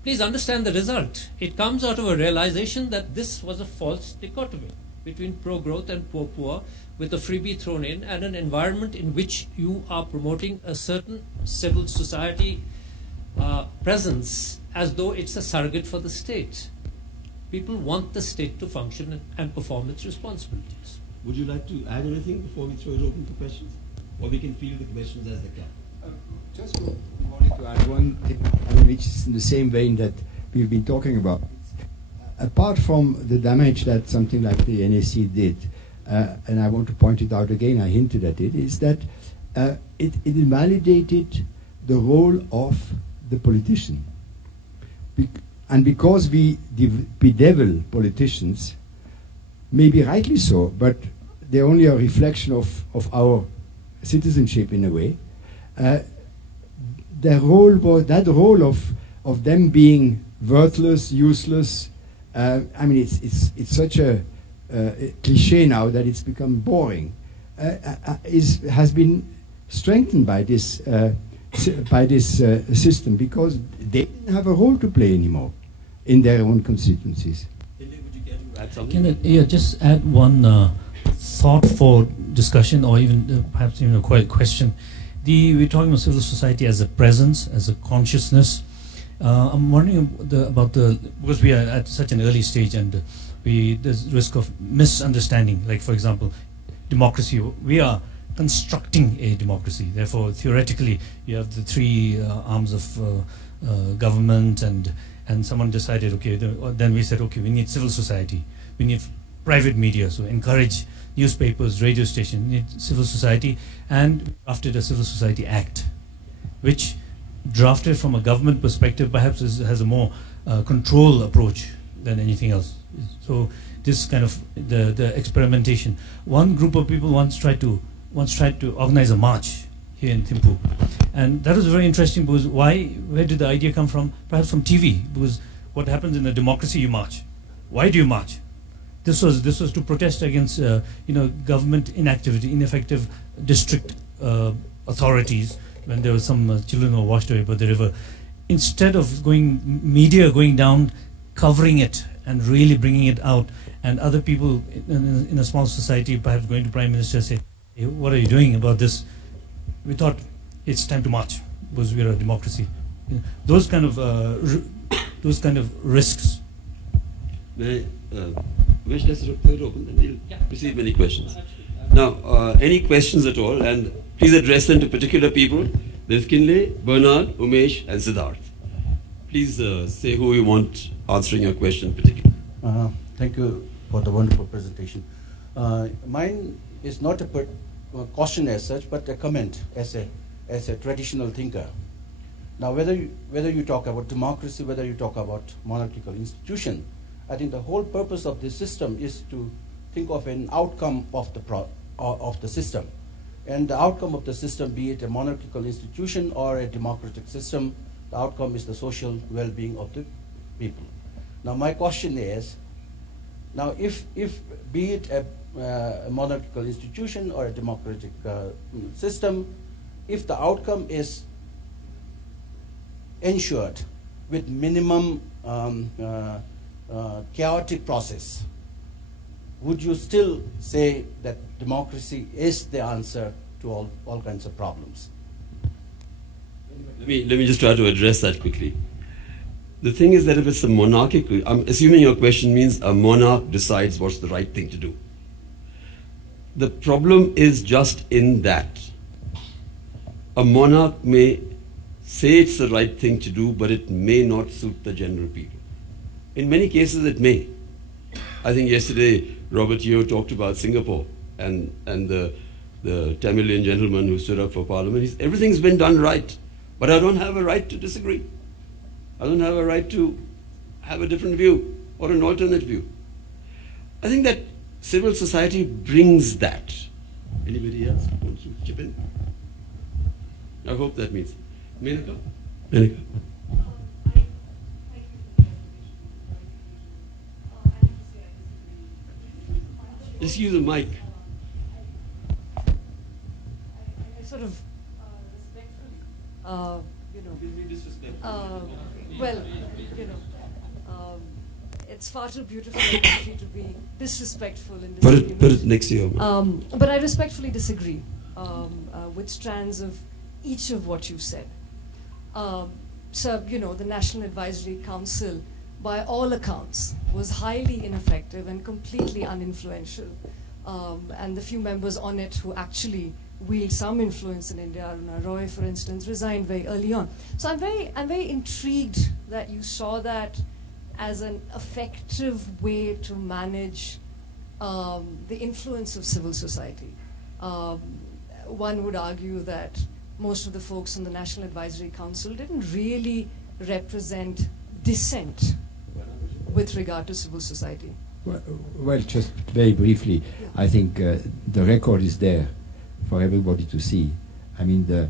please understand the result. It comes out of a realization that this was a false dichotomy between pro-growth and poor, with a freebie thrown in, and an environment in which you are promoting a certain civil society presence as though it's a surrogate for the state. People want the state to function and perform its responsibilities. Would you like to add anything before we throw it open for questions? Or we can field the questions as they come? Just wanted to add one thing, which is in the same vein that we've been talking about. Apart from the damage that something like the NAC did, and I want to point it out again, I hinted at it, is that it invalidated the role of the politician. And because we bedevil politicians, maybe rightly so, but they're only a reflection of our citizenship in a way. The role was that role of them being worthless, useless. I mean, it's such a cliche now that it's become boring. Has been strengthened by this system because they didn't have a role to play anymore in their own constituencies. Would you care to add something? Can I just add one thought for discussion, or even perhaps even a question? We're talking about civil society as a presence, as a consciousness. I'm wondering because we are at such an early stage, and there's risk of misunderstanding. Like, for example, democracy. We are constructing a democracy. Therefore, theoretically, you have the three arms of government, and someone decided, okay, then we said, okay, we need civil society. We need private media, so encourage newspapers, radio stations, we need civil society, and drafted a Civil Society Act, which drafted from a government perspective perhaps has a more control approach than anything else. So this kind of the experimentation. One group of people once tried to organize a march here in Thimphu, and that was very interesting because where did the idea come from? Perhaps from TV, because what happens in a democracy, you march. Why do you march? This was to protest against government inactivity, ineffective district authorities when there was some children were washed away by the river. Instead of media going down, covering it and really bringing it out, and other people in a small society perhaps going to Prime Minister and say, hey, what are you doing about this? We thought it's time to march because we are a democracy. Those kind of risks. Wish let's throw it open and we'll receive many questions. Now, any questions at all, and please address them to particular people. There's Kinley, Bernard, Umesh, and Siddharth. Please say who you want answering your question particularly. Thank you for the wonderful presentation. Mine is not a question as such, but a comment as a traditional thinker. Now, whether you talk about democracy, whether you talk about monarchical institution, I think the whole purpose of this system is to think of an outcome of the system. And the outcome of the system, be it a monarchical institution or a democratic system, the outcome is the social well-being of the people. Now, my question is, now if be it a monarchical institution or a democratic system, if the outcome is ensured with minimum chaotic process, would you still say that democracy is the answer to all kinds of problems? Let me just try to address that quickly. The thing is that if it's a monarchical, I'm assuming your question means a monarch decides what's the right thing to do. The problem is just in that a monarch may say it's the right thing to do, but it may not suit the general people. In many cases, it may. I think yesterday, Robert Yeo talked about Singapore and the Tamilian gentleman who stood up for parliament. Everything's been done right, but I don't have a right to disagree. I don't have a right to have a different view or an alternate view. I think that civil society brings that. Anybody else wants to chip in? I hope that means. Menaka? Menaka. Just use a mic. I sort of well, it's far too beautiful a country to be disrespectful in this Put it next to you. But I respectfully disagree with strands of each of what you've said. So, the National Advisory Council, by all accounts, was highly ineffective and completely uninfluential. And the few members on it who actually wield some influence in India, Aruna Roy, for instance, resigned very early on. So I'm very intrigued that you saw that as an effective way to manage the influence of civil society. One would argue that most of the folks on the National Advisory Council didn't really represent dissent with regard to civil society. Well, just very briefly, I think the record is there for everybody to see. I mean, the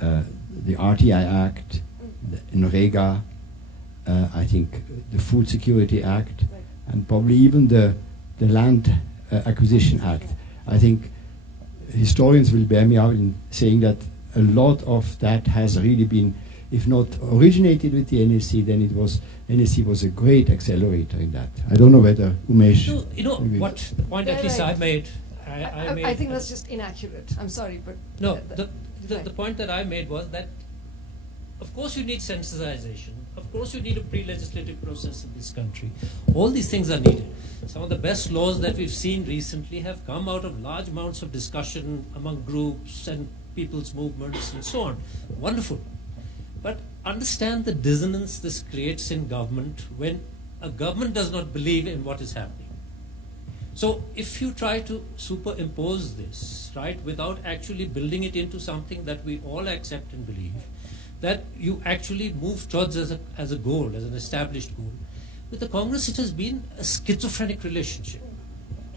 RTI Act, the NREGA, I think the Food Security Act, and probably even the Land Acquisition Act. I think historians will bear me out in saying that a lot of that has really been, if not originated with the NSC, then NSC was a great accelerator in that. I don't know whether Umesh... No, you know, what the point at least I made... I think that's just inaccurate. I'm sorry, but... No, the point that I made was that, of course you need sensitization. Of course you need a pre-legislative process in this country. All these things are needed. Some of the best laws that we've seen recently have come out of large amounts of discussion among groups and people's movements and so on. Wonderful. But understand the dissonance this creates in government when a government does not believe in what is happening. So if you try to superimpose this, right, without actually building it into something that we all accept and believe, that you actually move towards as a goal, as an established goal. With the Congress, it has been a schizophrenic relationship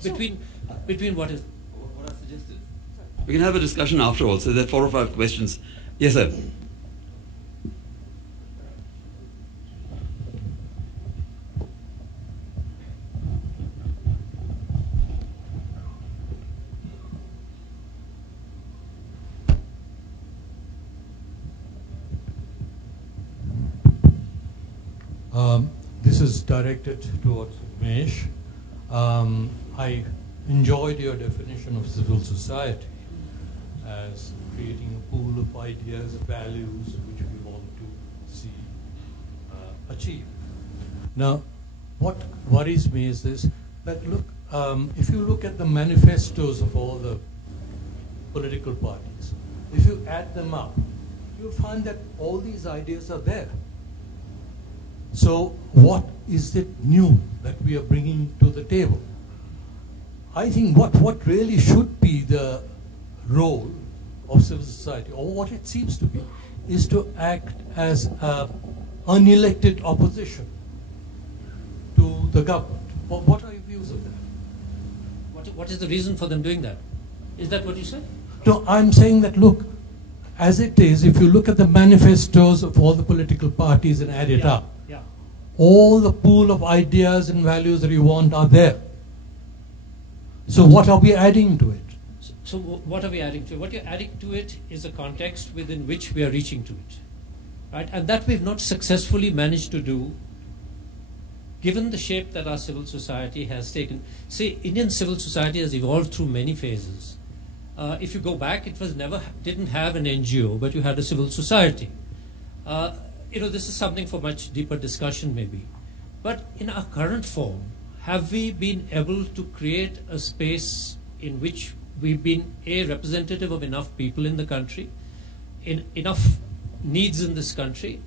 between what is... What I suggested. We can have a discussion after also. There are 4 or 5 questions. Yes, sir. This is directed towards Umesh. I enjoyed your definition of civil society as creating a pool of ideas, values, which we want to see achieved. Now, what worries me is this, that look, if you look at the manifestos of all the political parties, if you add them up, you'll find that all these ideas are there. So what is it new that we are bringing to the table? I think what really should be the role of civil society, or what it seems to be, is to act as unelected opposition to the government. What are your views of that? What is the reason for them doing that? Is that what you said? No, I'm saying that, look, as it is, if you look at the manifestos of all the political parties and add it up, all the pool of ideas and values that you want are there. So what are we adding to it? So what are we adding to it? What you're adding to it is a context within which we are reaching to it. Right? And that we've not successfully managed to do, given the shape that our civil society has taken. See, Indian civil society has evolved through many phases. If you go back, it was didn't have an NGO, but you had a civil society. This is something for much deeper discussion maybe. But in our current form, have we been able to create a space in which we've been representative of enough people in the country, enough needs in this country,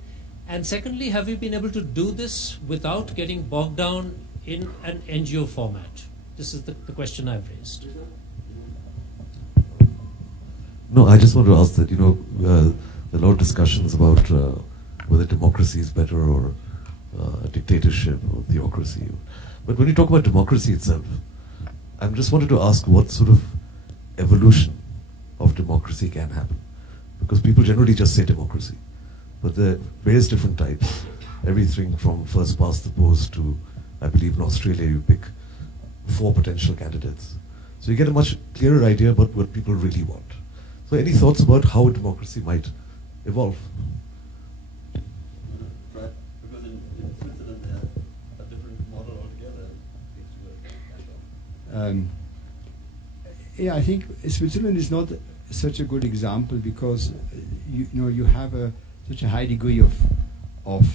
and secondly, have we been able to do this without getting bogged down in an NGO format? This is the question I've raised. No, I just want to ask that, there are a lot of discussions about whether democracy is better or dictatorship or theocracy. But when you talk about democracy itself, I just wanted to ask what sort of evolution of democracy can happen. Because people generally just say democracy. But there are various different types. Everything from first past the post to, I believe in Australia, you pick 4 potential candidates. So you get a much clearer idea about what people really want. So any thoughts about how democracy might evolve? Right, because in Switzerland they have a different model altogether. I think Switzerland is not such a good example because you have such a high degree of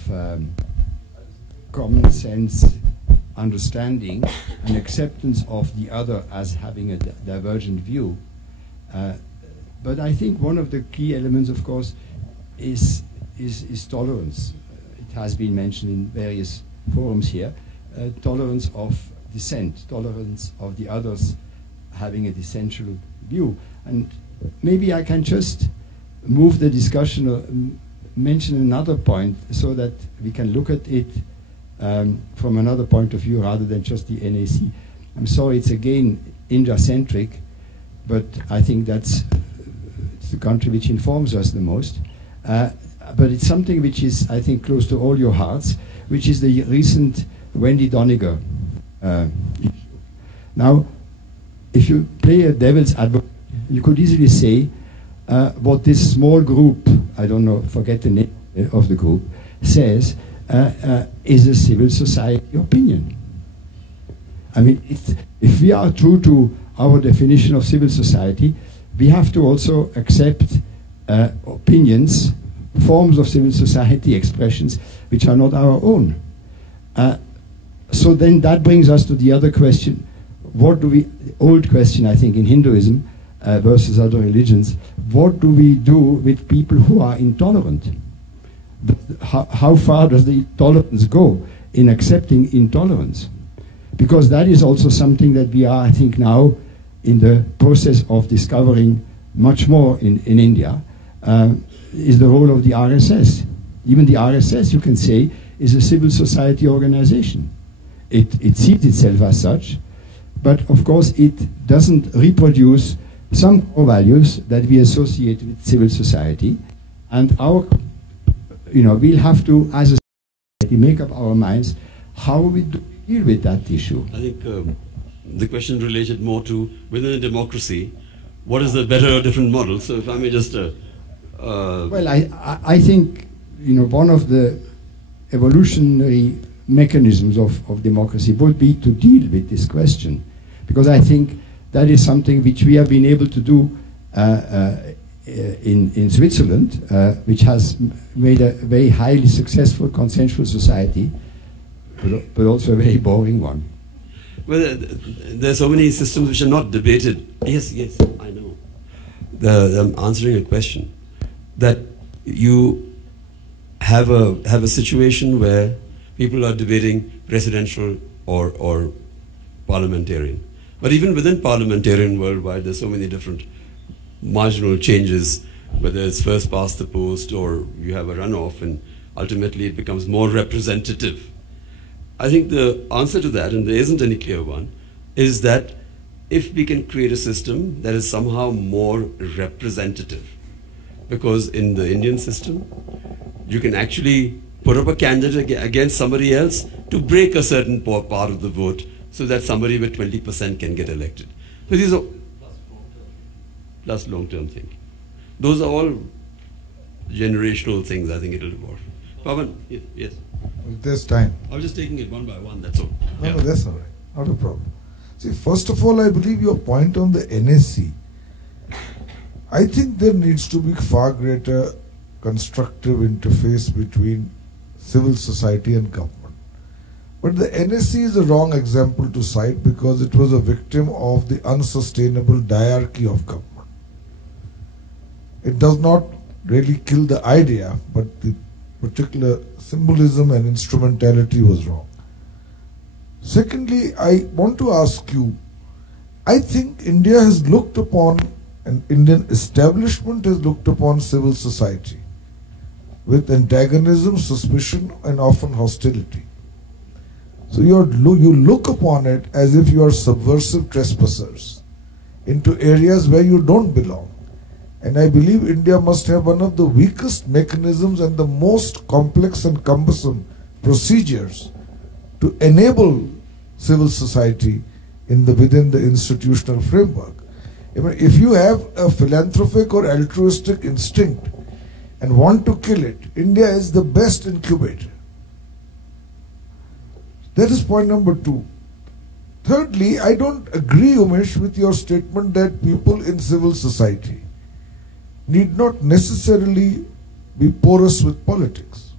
common sense understanding and acceptance of the other as having a divergent view. But I think one of the key elements, of course, is tolerance. It has been mentioned in various forums here. Tolerance of dissent, tolerance of the others having a dissential view. And maybe I can just move the discussion or mention another point so that we can look at it from another point of view rather than just the NAC. I'm sorry, it's again India-centric, but I think it's the country which informs us the most. But it's something which is, I think, close to all your hearts, which is the recent Wendy Doniger issue. Now, if you play a devil's advocate, you could easily say what this small group, I don't know, forget the name of the group, says is a civil society opinion. I mean, if we are true to our definition of civil society, we have to also accept opinions, forms of civil society expressions, which are not our own. So then that brings us to the other question. What do we, old question I think in Hinduism versus other religions, what do we do with people who are intolerant? How far does the tolerance go in accepting intolerance? Because that is also something that we are, I think, now in the process of discovering much more in India, is the role of the RSS. Even the RSS, you can say, is a civil society organization. It sees itself as such, but of course it doesn't reproduce some core values that we associate with civil society, and we'll have to, as a society, make up our minds how we deal with that issue. I think the question related more to, within a democracy, what is the better or different model? So if I may just... well, I think, one of the evolutionary mechanisms of democracy would be to deal with this question, because I think that is something which we have been able to do in Switzerland, which has made a very highly successful consensual society, but also a very boring one. Well, there are so many systems which are not debated. Yes, I know. I'm answering a question. That you have a situation where people are debating presidential or parliamentarian. But even within parliamentarian worldwide, there's so many different marginal changes, whether it's first past the post or you have a runoff and ultimately it becomes more representative. I think the answer to that, and there isn't any clear one, is that if we can create a system that is somehow more representative, because in the Indian system, you can actually put up a candidate against somebody else to break a certain part of the vote so that somebody with 20% can get elected. So these are plus long-term thinking. Those are all generational things. I think it will evolve. Pavan, yes. If there's time. I was just taking it one by one, that's all. No, that's all right. Not a problem. See, first of all, I believe your point on the NSC. I think there needs to be far greater constructive interface between civil society and government. But the NSC is a wrong example to cite because it was a victim of the unsustainable diarchy of government. It does not really kill the idea, but the particular symbolism and instrumentality was wrong. Secondly, I want to ask you, I think India has looked upon, and Indian establishment has looked upon civil society with antagonism, suspicion, and often hostility. So you look upon it as if you are subversive trespassers into areas where you don't belong. And I believe India must have one of the weakest mechanisms and the most complex and cumbersome procedures to enable civil society within the institutional framework. If you have a philanthropic or altruistic instinct and want to kill it, India is the best incubator. That is point number 2. Thirdly, I don't agree, Umesh, with your statement that people in civil society need not necessarily be porous with politics.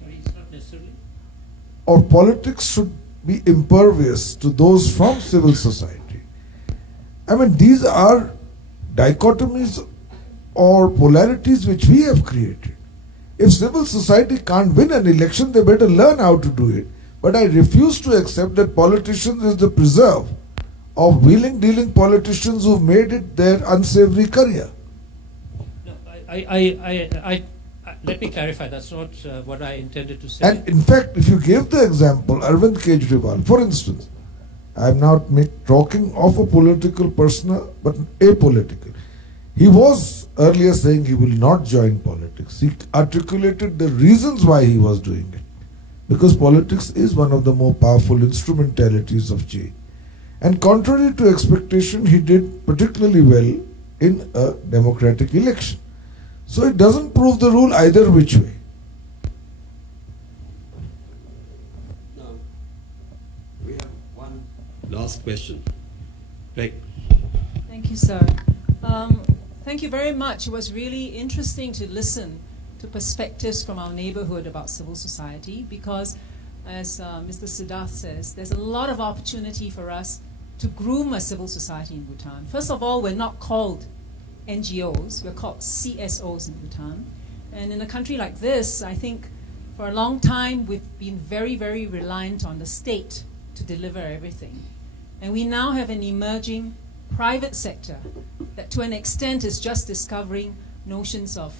Sorry, it's not necessarily? Or politics should be impervious to those from civil society. I mean, these are dichotomies or polarities which we have created. If civil society can't win an election, they better learn how to do it. But I refuse to accept that politicians is the preserve of wheeling, dealing politicians who've made it their unsavory career. No, let me clarify. That's not what I intended to say. And in fact, if you give the example, Arvind Kejriwal, for instance, I'm not talking of a political persona, but apolitical. He was earlier saying he will not join politics. He articulated the reasons why he was doing it. Because politics is one of the more powerful instrumentalities of change. And contrary to expectation, he did particularly well in a democratic election. So it doesn't prove the rule either which way. Now, we have one last question. Beck. Thank you, sir. Thank you very much. It was really interesting to listen to perspectives from our neighborhood about civil society because, as Mr. Siddharth says, there's a lot of opportunity for us to groom a civil society in Bhutan. First of all, we're not called NGOs, we're called CSOs in Bhutan. And in a country like this, I think for a long time we've been very, very reliant on the state to deliver everything. And we now have an emerging private sector that to an extent is just discovering notions of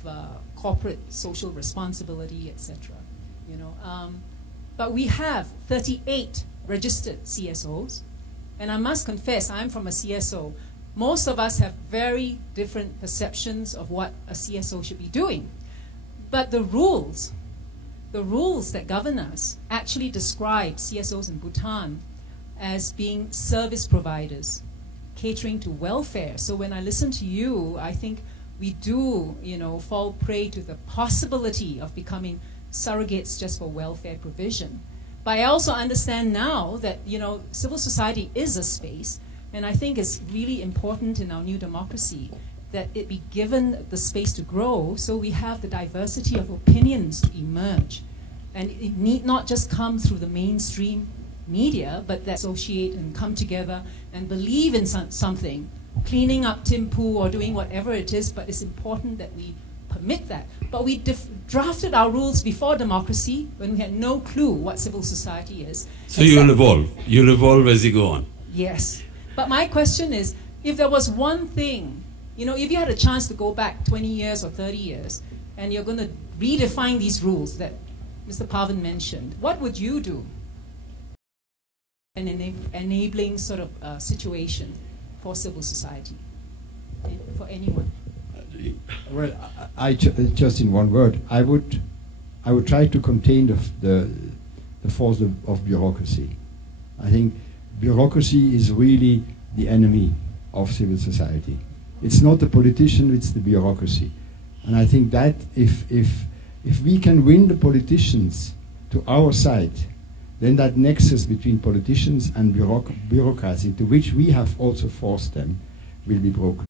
corporate social responsibility, etc. You know, but we have 38 registered CSOs, and I must confess, I'm from a CSO. Most of us have very different perceptions of what a CSO should be doing. But the rules that govern us actually describe CSOs in Bhutan as being service providers, catering to welfare. So when I listen to you, I think we do, you know, fall prey to the possibility of becoming surrogates just for welfare provision. But I also understand now that, you know, civil society is a space, and I think it's really important in our new democracy that it be given the space to grow so we have the diversity of opinions to emerge. And it need not just come through the mainstream media, but that associate and come together and believe in something, cleaning up Thimphu or doing whatever it is, but it's important that we permit that. But we drafted our rules before democracy when we had no clue what civil society is. So you'll evolve. You'll evolve as you go on. Yes. But my question is, if there was one thing, you know, if you had a chance to go back 20 years or 30 years, and you're going to redefine these rules that Mr. Pavan mentioned, what would you do? An enabling sort of situation for civil society, for anyone. Well, just in one word, I would try to contain the force of bureaucracy. I think bureaucracy is really the enemy of civil society. It's not the politician, it's the bureaucracy. And I think that if we can win the politicians to our side, then that nexus between politicians and bureaucracy, to which we have also forced them, will be broken.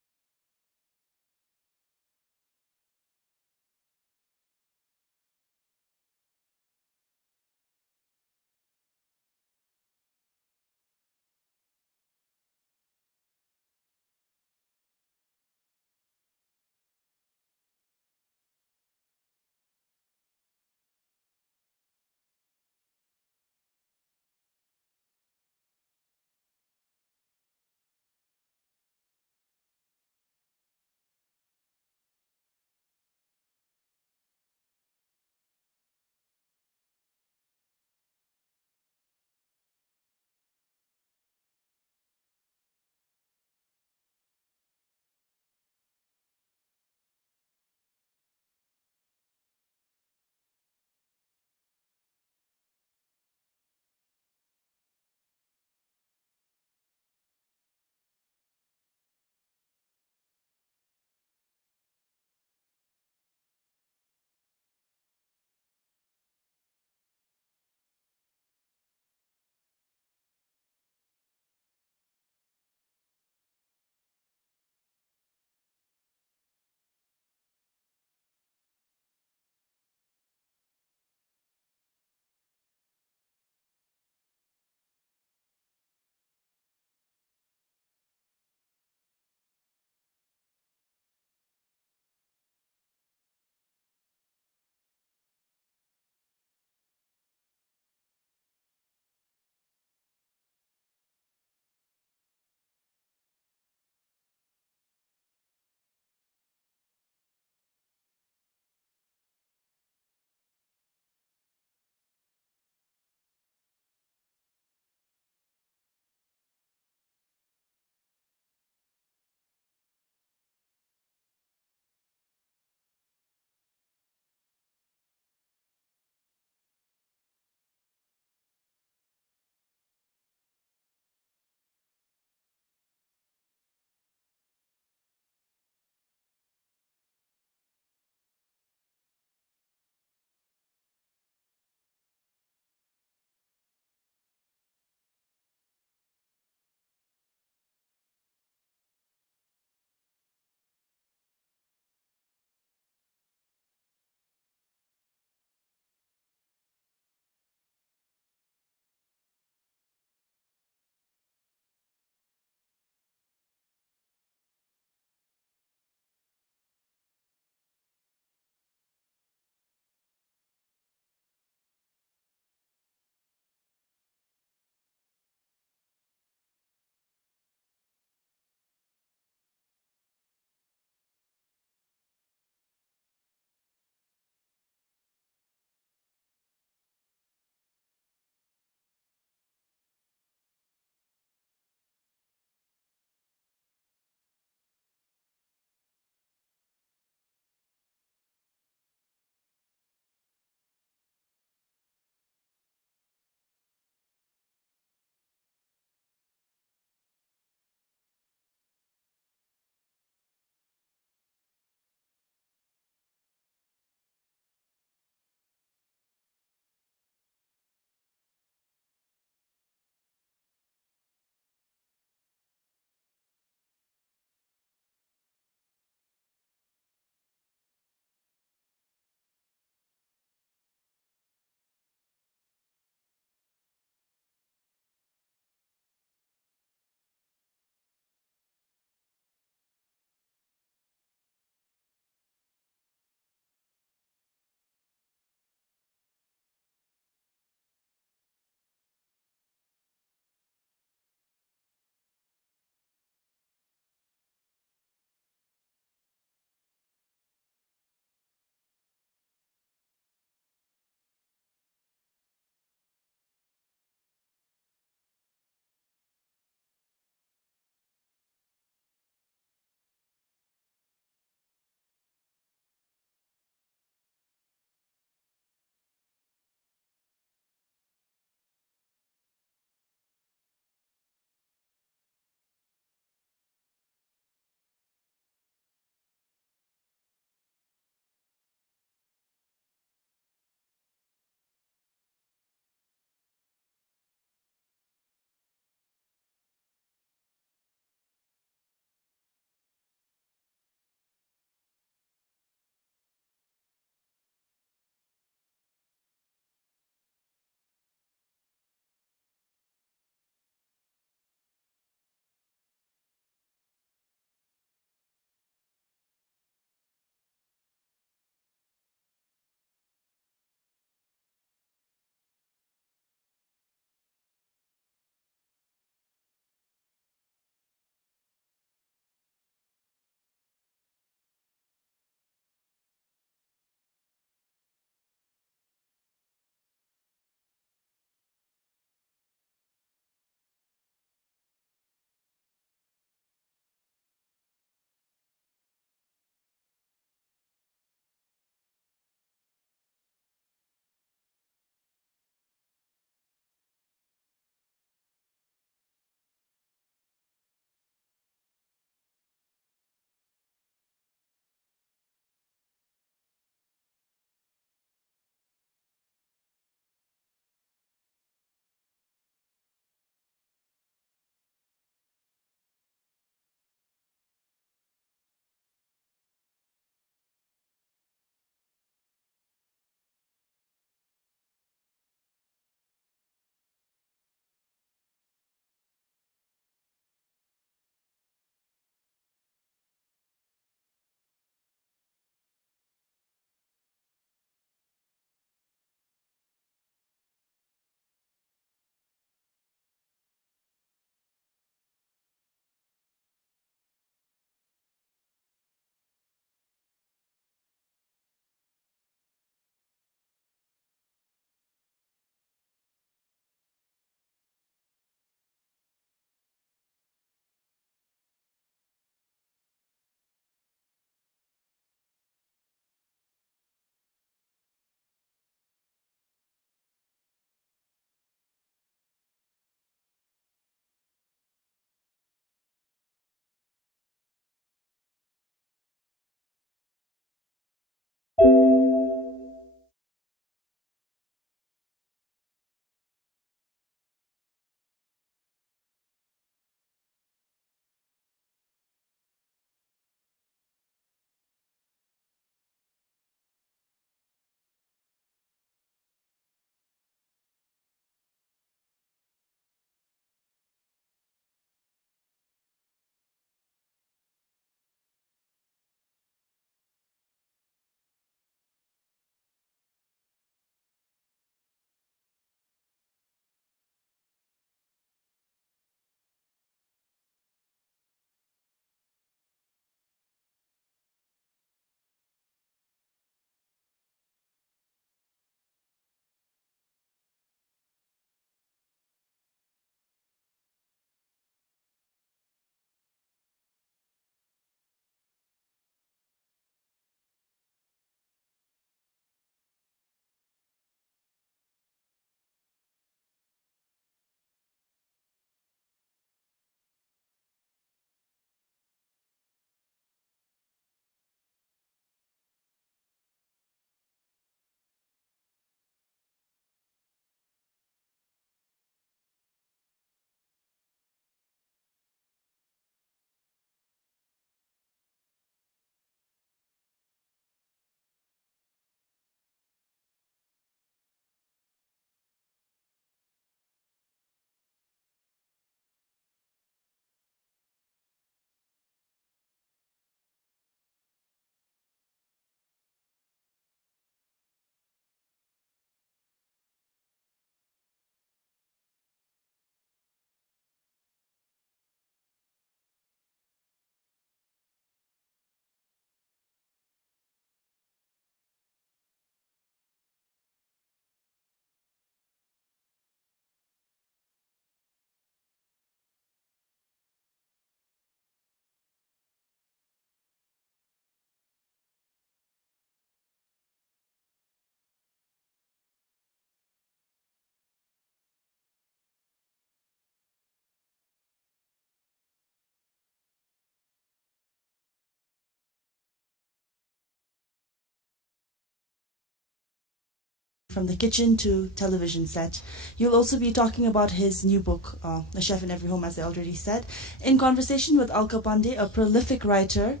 from the kitchen to television set. You'll also be talking about his new book, A Chef in Every Home, as I already said, in conversation with Alka Pandey, a prolific writer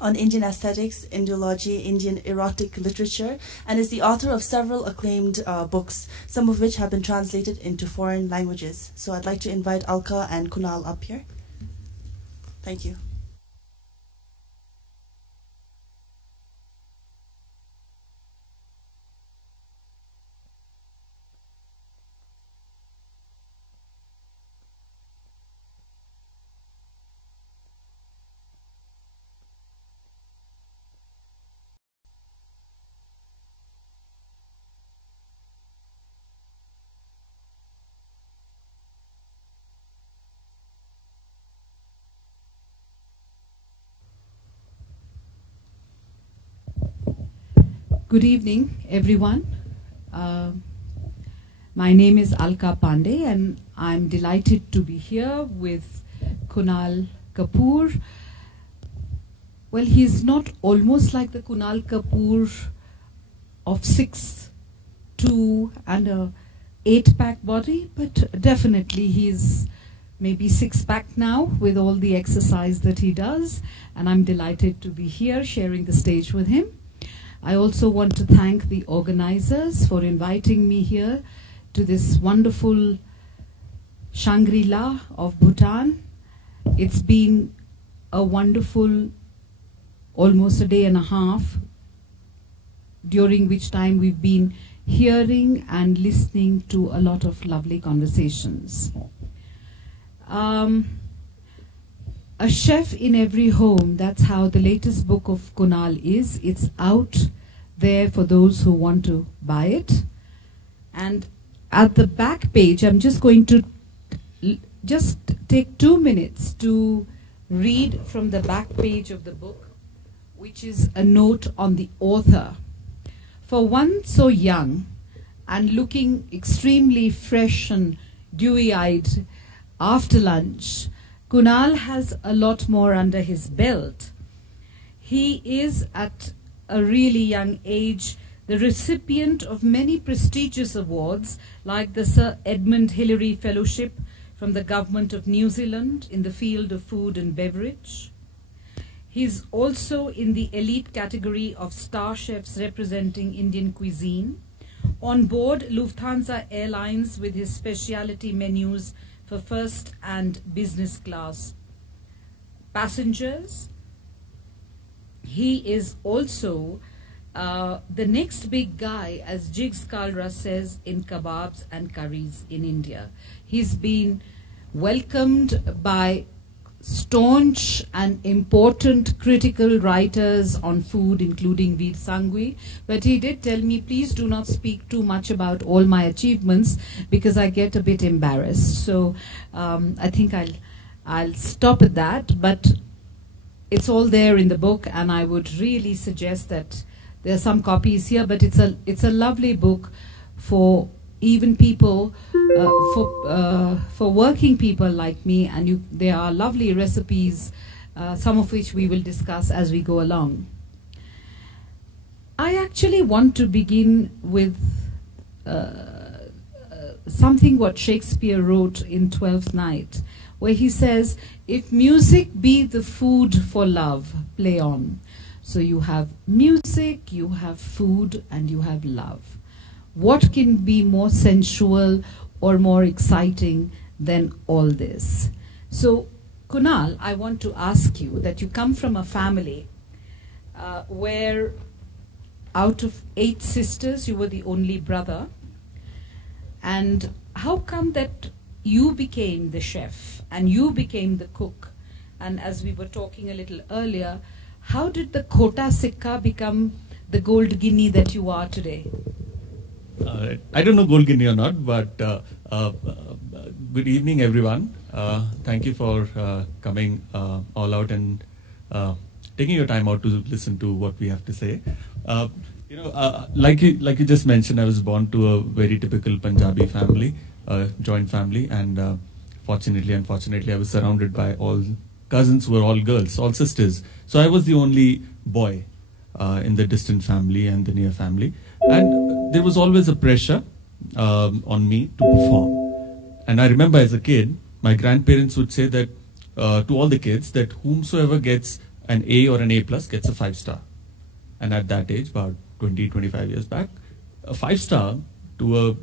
on Indian aesthetics, Indology, Indian erotic literature, and is the author of several acclaimed books, some of which have been translated into foreign languages. So I'd like to invite Alka and Kunal up here. Thank you. Good evening, everyone. My name is Alka Pandey, and I'm delighted to be here with Kunal Kapoor. Well, he's not almost like the Kunal Kapoor of 6'2" and a 8-pack body, but definitely he's maybe 6-pack now with all the exercise that he does, and I'm delighted to be here sharing the stage with him. I also want to thank the organizers for inviting me here to this wonderful Shangri-La of Bhutan. It's been a wonderful almost a day and a half, during which time we've been hearing and listening to a lot of lovely conversations. A Chef in Every Home, that's how the latest book of Kunal is. It's out there for those who want to buy it. And at the back page, I'm just going to just take 2 minutes to read from the back page of the book, which is a note on the author. For one so young and looking extremely fresh and dewy-eyed after lunch, Kunal has a lot more under his belt. He is at a really young age the recipient of many prestigious awards like the Sir Edmund Hillary Fellowship from the Government of New Zealand in the field of food and beverage. He's also in the elite category of star chefs representing Indian cuisine, on board Lufthansa Airlines with his specialty menus for first and business class passengers. He is also the next big guy, as Jigs Kalra says, in kebabs and curries in India. He's been welcomed by staunch and important critical writers on food, including Veer Sangvi, but he did tell me, please do not speak too much about all my achievements because I get a bit embarrassed. So I think I'll stop at that, but it's all there in the book, and I would really suggest that there are some copies here, but it's a lovely book for even people, for working people like me, and there are lovely recipes, some of which we will discuss as we go along. I actually want to begin with something what Shakespeare wrote in Twelfth Night, where he says, if music be the food for love, play on. So you have music, you have food, and you have love. What can be more sensual or more exciting than all this? So, Kunal, I want to ask you that you come from a family where out of 8 sisters, you were the only brother. And how come that you became the chef and you became the cook? And as we were talking a little earlier, how did the Khota Sikka become the gold guinea that you are today? I don't know gold guinea or not, but good evening, everyone. Thank you for coming all out and taking your time out to listen to what we have to say. Like you just mentioned, I was born to a very typical Punjabi family, joint family, and fortunately, unfortunately, I was surrounded by all cousins who were all girls, all sisters. So I was the only boy in the distant family and the near family. And there was always a pressure on me to perform. And I remember as a kid, my grandparents would say that to all the kids that whomsoever gets an A or an A plus gets a 5-star. And at that age, about 20, 25 years back, a 5-star to a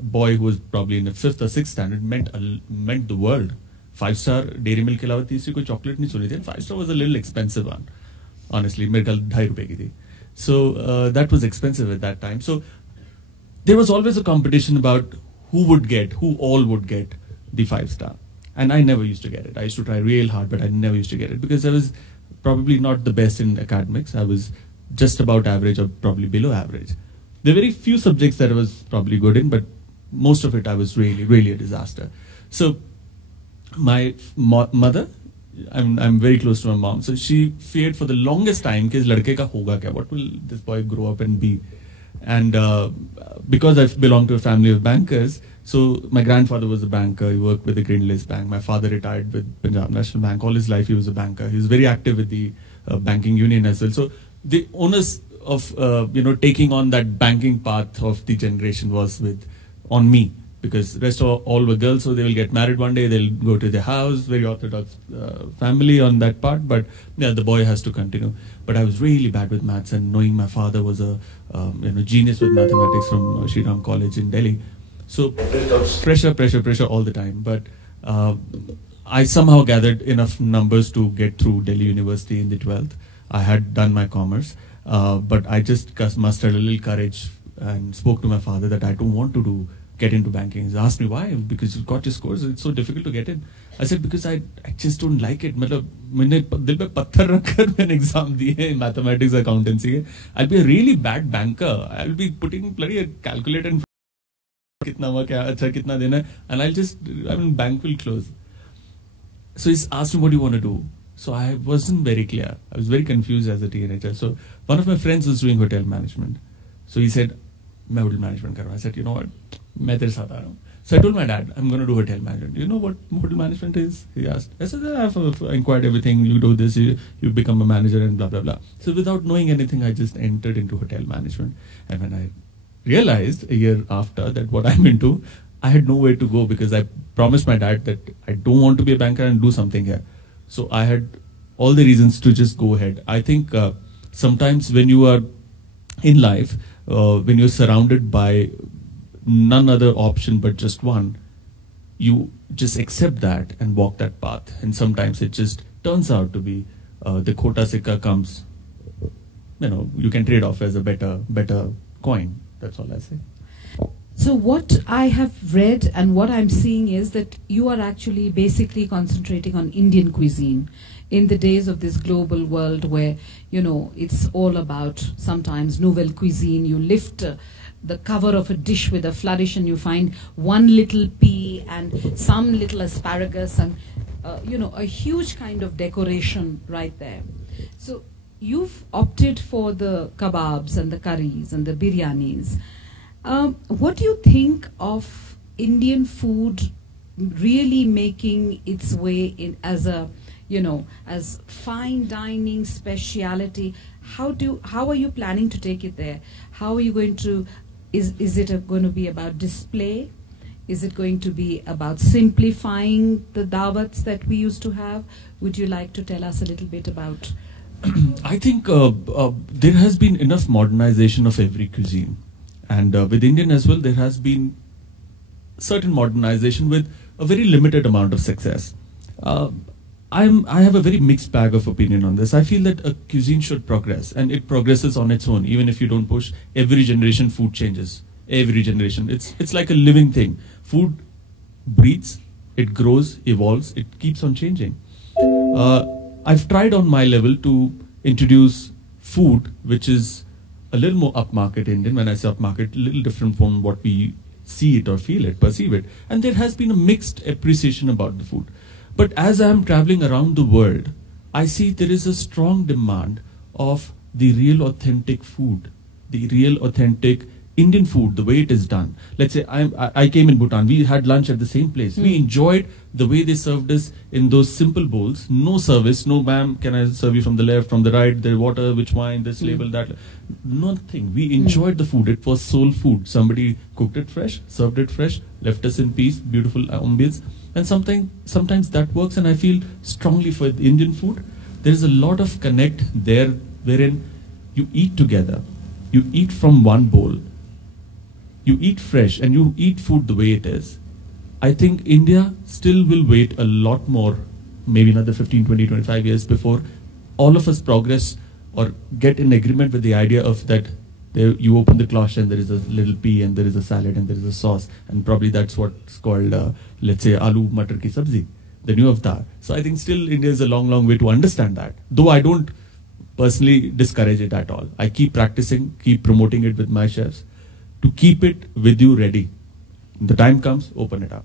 boy who was probably in the 5th or 6th standard meant the world. 5-star Dairy Milk के अलावा तीसरी कोई chocolate नहीं सुनी थी. 5-star was a little expensive one, honestly. मेरे ख्याल ₹2.5 की थी. So that was expensive at that time. So there was always a competition about who all would get the 5-star. And I never used to get it. I used to try real hard, but I never used to get it because I was probably not the best in academics. I was just about average or probably below average. There were very few subjects that I was probably good in, but most of it I was really, really a disaster. So my mother, I'm very close to my mom, so she feared for the longest time कि इस लड़के का होगा क्या? What will this boy grow up and be? And because I belong to a family of bankers, so my grandfather was a banker. He worked with the Greenlace Bank. My father retired with Punjab National Bank. All his life he was a banker. He was very active with the banking union as well. So the onus of taking on that banking path of the generation was on me, because the rest of all were girls, so they will get married one day, they'll go to their house, very orthodox family on that part, but yeah, the boy has to continue. But I was really bad with maths, and knowing my father was a genius with mathematics from Sri Ram College in Delhi, so pressure all the time. But I somehow gathered enough numbers to get through Delhi University in the 12th. I had done my commerce, but I just mustered a little courage and spoke to my father that I don't want to get into banking. He asked me why, because you got your scores, it's so difficult to get in. I said because I just don't like it. मतलब मैंने दिल पे पत्थर रखकर मैंने exam दिए mathematics accountancy. I'll be a really bad banker. I'll be putting bloody calculator and कितना हुआ क्या अच्छा कितना देना, and bank will close. So he's asked me what do you want to do. So I wasn't very clear. I was very confused as a teenager. So one of my friends was doing hotel management. So he said, मैं hotel management कर रहा हूँ. I said, you know what, मैं तेरे साथ आ रहा हूँ. So I told my dad, I'm going to do hotel management. You know what hotel management is? He asked. I said, I've inquired everything. You do this, you become a manager and blah, blah, blah. So without knowing anything, I just entered into hotel management. And when I realized a year after that what I'm into, I had nowhere to go because I promised my dad that I don't want to be a banker and do something here. So I had all the reasons to just go ahead. I think sometimes when you are in life, when you're surrounded by none other option but just one, you just accept that and walk that path. And sometimes it just turns out to be the khota sikka comes, you can trade off as a better coin. That's all I say. So what I have read and what I'm seeing is that you are actually basically concentrating on Indian cuisine in the days of this global world where, it's all about sometimes nouvelle cuisine. You lift the cover of a dish with a flourish and you find one little pea and some little asparagus and, a huge kind of decoration right there. So you've opted for the kebabs and the curries and the biryanis. What do you think of Indian food really making its way in as a, as fine dining speciality? How are you planning to take it there? How are you going to, is it going to be about display? Is it going to be about simplifying the dawats that we used to have? Would you like to tell us a little bit about? I think there has been enough modernization of every cuisine. And with Indian as well, there has been certain modernization with a very limited amount of success. I have a very mixed bag of opinion on this. I feel that a cuisine should progress, and it progresses on its own. Even if you don't push, every generation food changes. Every generation. It's like a living thing. Food breathes, it grows, evolves, it keeps on changing. I've tried on my level to introduce food which is a little more upmarket Indian. When I say upmarket, a little different from what we see it or feel it, perceive it. And there has been a mixed appreciation about the food. But as I am traveling around the world, I see there is a strong demand of the real authentic food, the real authentic Indian food, the way it is done. Let's say I came in Bhutan, we had lunch at the same place. We enjoyed the way they served us in those simple bowls, no service, no ma'am, can I serve you from the left, from the right, the water, which wine, this label, that, nothing. We enjoyed the food. It was soul food. Somebody cooked it fresh, served it fresh, left us in peace, beautiful ambience. And sometimes that works, and I feel strongly for the Indian food. There is a lot of connect there, wherein you eat together, you eat from one bowl, you eat fresh, and you eat food the way it is. I think India still will wait a lot more, maybe another 15, 20, 25 years before all of us progress or get in agreement with the idea of that you open the cloche and there is a little pea and there is a salad and there is a sauce, and probably that's what's called, let's say, aloo matar ki sabzi, the new avatar. So I think still India is a long, long way to understand that, though I don't personally discourage it at all. I keep practicing, keep promoting it with my chefs to keep it with you ready. The time comes, open it up.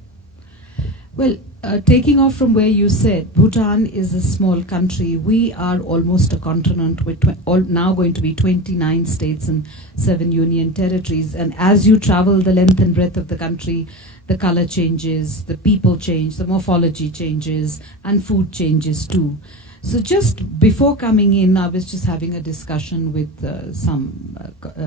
Well, taking off from where you said, Bhutan is a small country. We are almost a continent with now going to be 29 states and 7 union territories. And as you travel the length and breadth of the country, the color changes, the people change, the morphology changes, and food changes too. So just before coming in, I was just having a discussion with some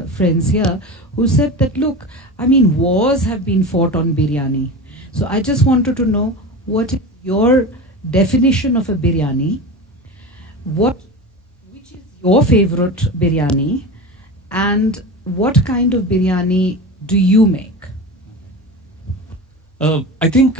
friends here who said that, look, I mean, wars have been fought on biryani. So I just wanted to know, what is your definition of a biryani? Which is your favorite biryani? And what kind of biryani do you make? I think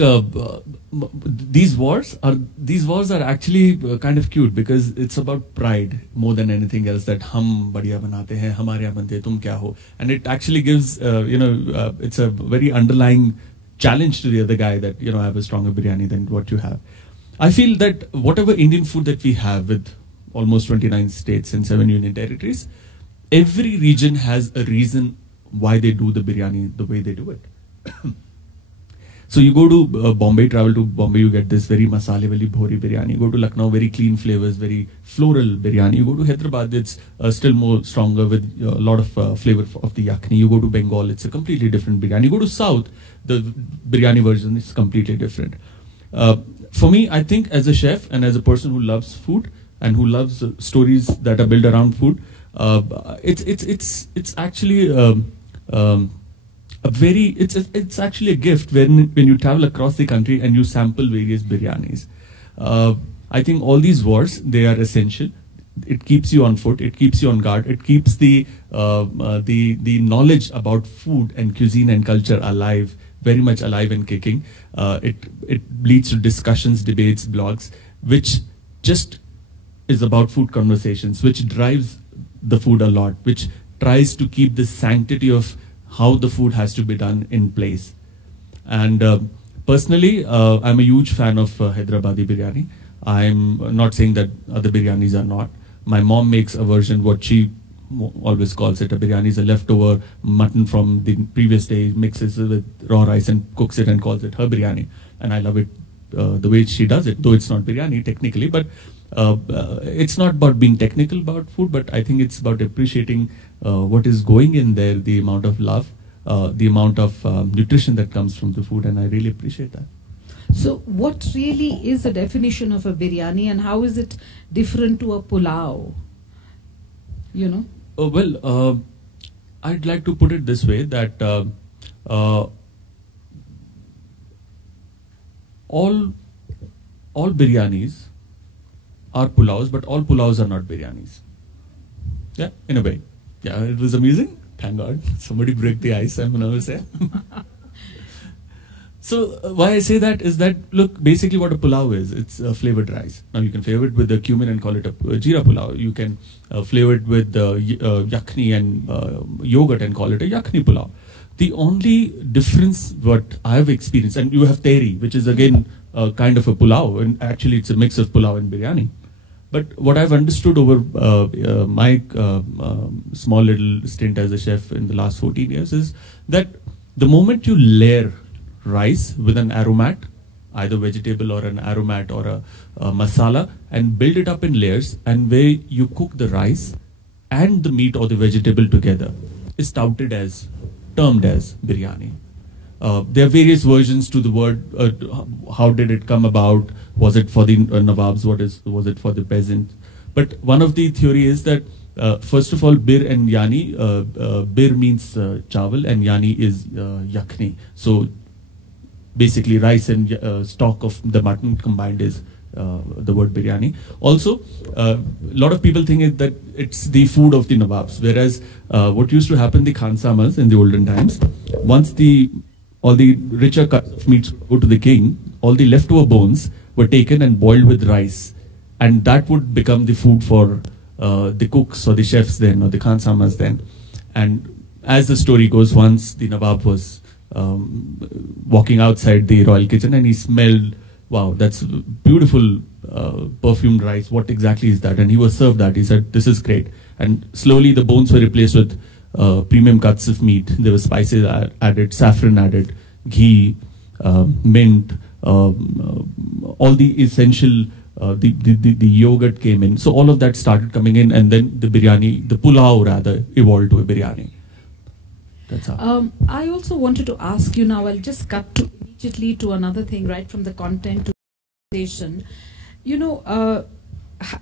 these wars are actually kind of cute, because it's about pride more than anything else. That hum badhiya banate hain, hamare yahan bante, tum kya ho, and it actually gives it's a very underlying challenge to the other guy that I have a stronger biryani than what you have. I feel that whatever Indian food that we have with almost 29 states and 7 union territories, every region has a reason why they do the biryani the way they do it. So you go to Bombay, travel to Bombay, you get this very masale wali bhori biryani. You go to Lucknow, very clean flavors, very floral biryani. You go to Hyderabad, it's still more stronger with a lot of flavor of the yakhni. You go to Bengal, it's a completely different biryani. You go to South, the biryani version is completely different. For me, I think as a chef and as a person who loves food and who loves stories that are built around food, it's actually it's actually a gift when you travel across the country and you sample various biryanis. I think all these wars, they are essential. It keeps you on foot. It keeps you on guard. It keeps the knowledge about food and cuisine and culture alive, very much alive and kicking. It leads to discussions, debates, blogs, which just is about food conversations, which drives the food a lot, which tries to keep the sanctity of how the food has to be done in place. And personally, I'm a huge fan of Hyderabadi biryani. I'm not saying that other biryanis are not. My mom makes a version, what she always calls it, a biryani is a leftover mutton from the previous day, mixes it with raw rice and cooks it and calls it her biryani. And I love it the way she does it, though it's not biryani technically, but it's not about being technical about food, but I think it's about appreciating what is going in there, the amount of love, the amount of nutrition that comes from the food, and I really appreciate that. So what really is the definition of a biryani, and how is it different to a pulao? Well, I'd like to put it this way, that all biryanis are pulaus, but all pulaus are not biryanis. Yeah, in a way. Yeah, it was amusing. Thank God. Somebody break the ice, I'm nervous here. So why I say that is that, look, basically what a pulao is, it's a flavored rice. Now you can flavor it with the cumin and call it a jeera pulao. You can flavor it with yakhni and yogurt and call it a yakhni pulao. The only difference what I have experienced, and you have tehri, which is again kind of a pulao, and actually it's a mix of pulao and biryani. But what I've understood over my small little stint as a chef in the last 14 years is that the moment you layer rice with an aromat, either vegetable or an aromat or a masala, and build it up in layers, and where you cook the rice and the meat or the vegetable together, is termed as biryani. there are various versions to the word. How did it come about? Was it for the Nawabs? Was it for the peasants? But one of the theory is that first of all, bir and yani. Bir means chawal and yani is yakhni. So basically, rice and stock of the mutton combined is the word biryani. Also, a lot of people think that it's the food of the Nawabs, whereas what used to happen, the Khansamas in the olden times, once all the richer cuts of meats would go to the king, all the leftover bones were taken and boiled with rice, and that would become the food for the cooks or the chefs then, or the Khansamas then. And as the story goes, once the Nawab was walking outside the royal kitchen and he smelled, wow, that's beautiful perfumed rice. What exactly is that? And he was served that. He said, this is great. And slowly the bones were replaced with premium cuts of meat. There were spices added, saffron added, ghee, mint, all the essential, the yogurt came in. So all of that started coming in, and then the biryani, the pulao rather, evolved to a biryani. That's how. I also wanted to ask you now, I'll just cut immediately to another thing, right from the content to the station. You know,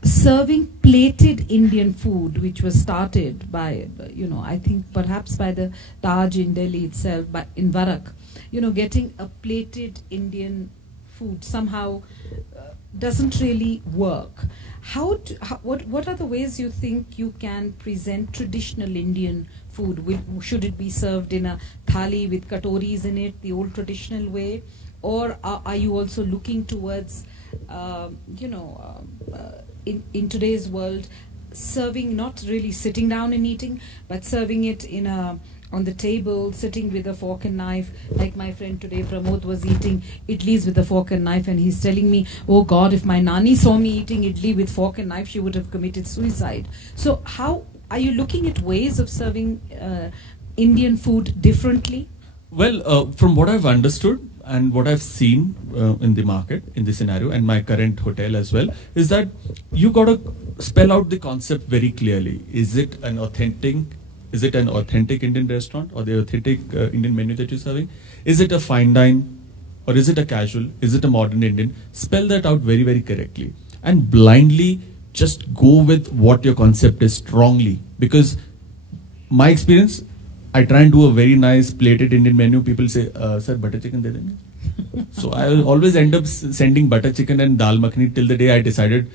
serving plated Indian food, which was started by, you know, I think perhaps by the Taj in Delhi itself, in Varak, you know, getting a plated Indian food somehow doesn't really work. What are the ways you think you can present traditional Indian food? Should it be served in a thali with katoris in it, the old traditional way? Or are you also looking towards, you know, in today's world, serving, not really sitting down and eating, but serving it in on the table, sitting with a fork and knife, like my friend today, Pramod, was eating idlis with a fork and knife, and he's telling me, oh God, if my nani saw me eating idli with fork and knife, she would have committed suicide. So how are you looking at ways of serving Indian food differently? Well, from what I've understood and what I've seen in the market, in the scenario, and my current hotel as well, is that you got to spell out the concept very clearly. Is it an authentic Indian restaurant, or the authentic Indian menu that you're serving? Is it a fine dine, or is it a casual? Is it a modern Indian? Spell that out very, very correctly, and blindly just go with what your concept is strongly. Because my experience, I try and do a very nice plated Indian menu. People say, sir, butter chicken de denge. So I will always end up sending butter chicken and dal makhani till the day I decided,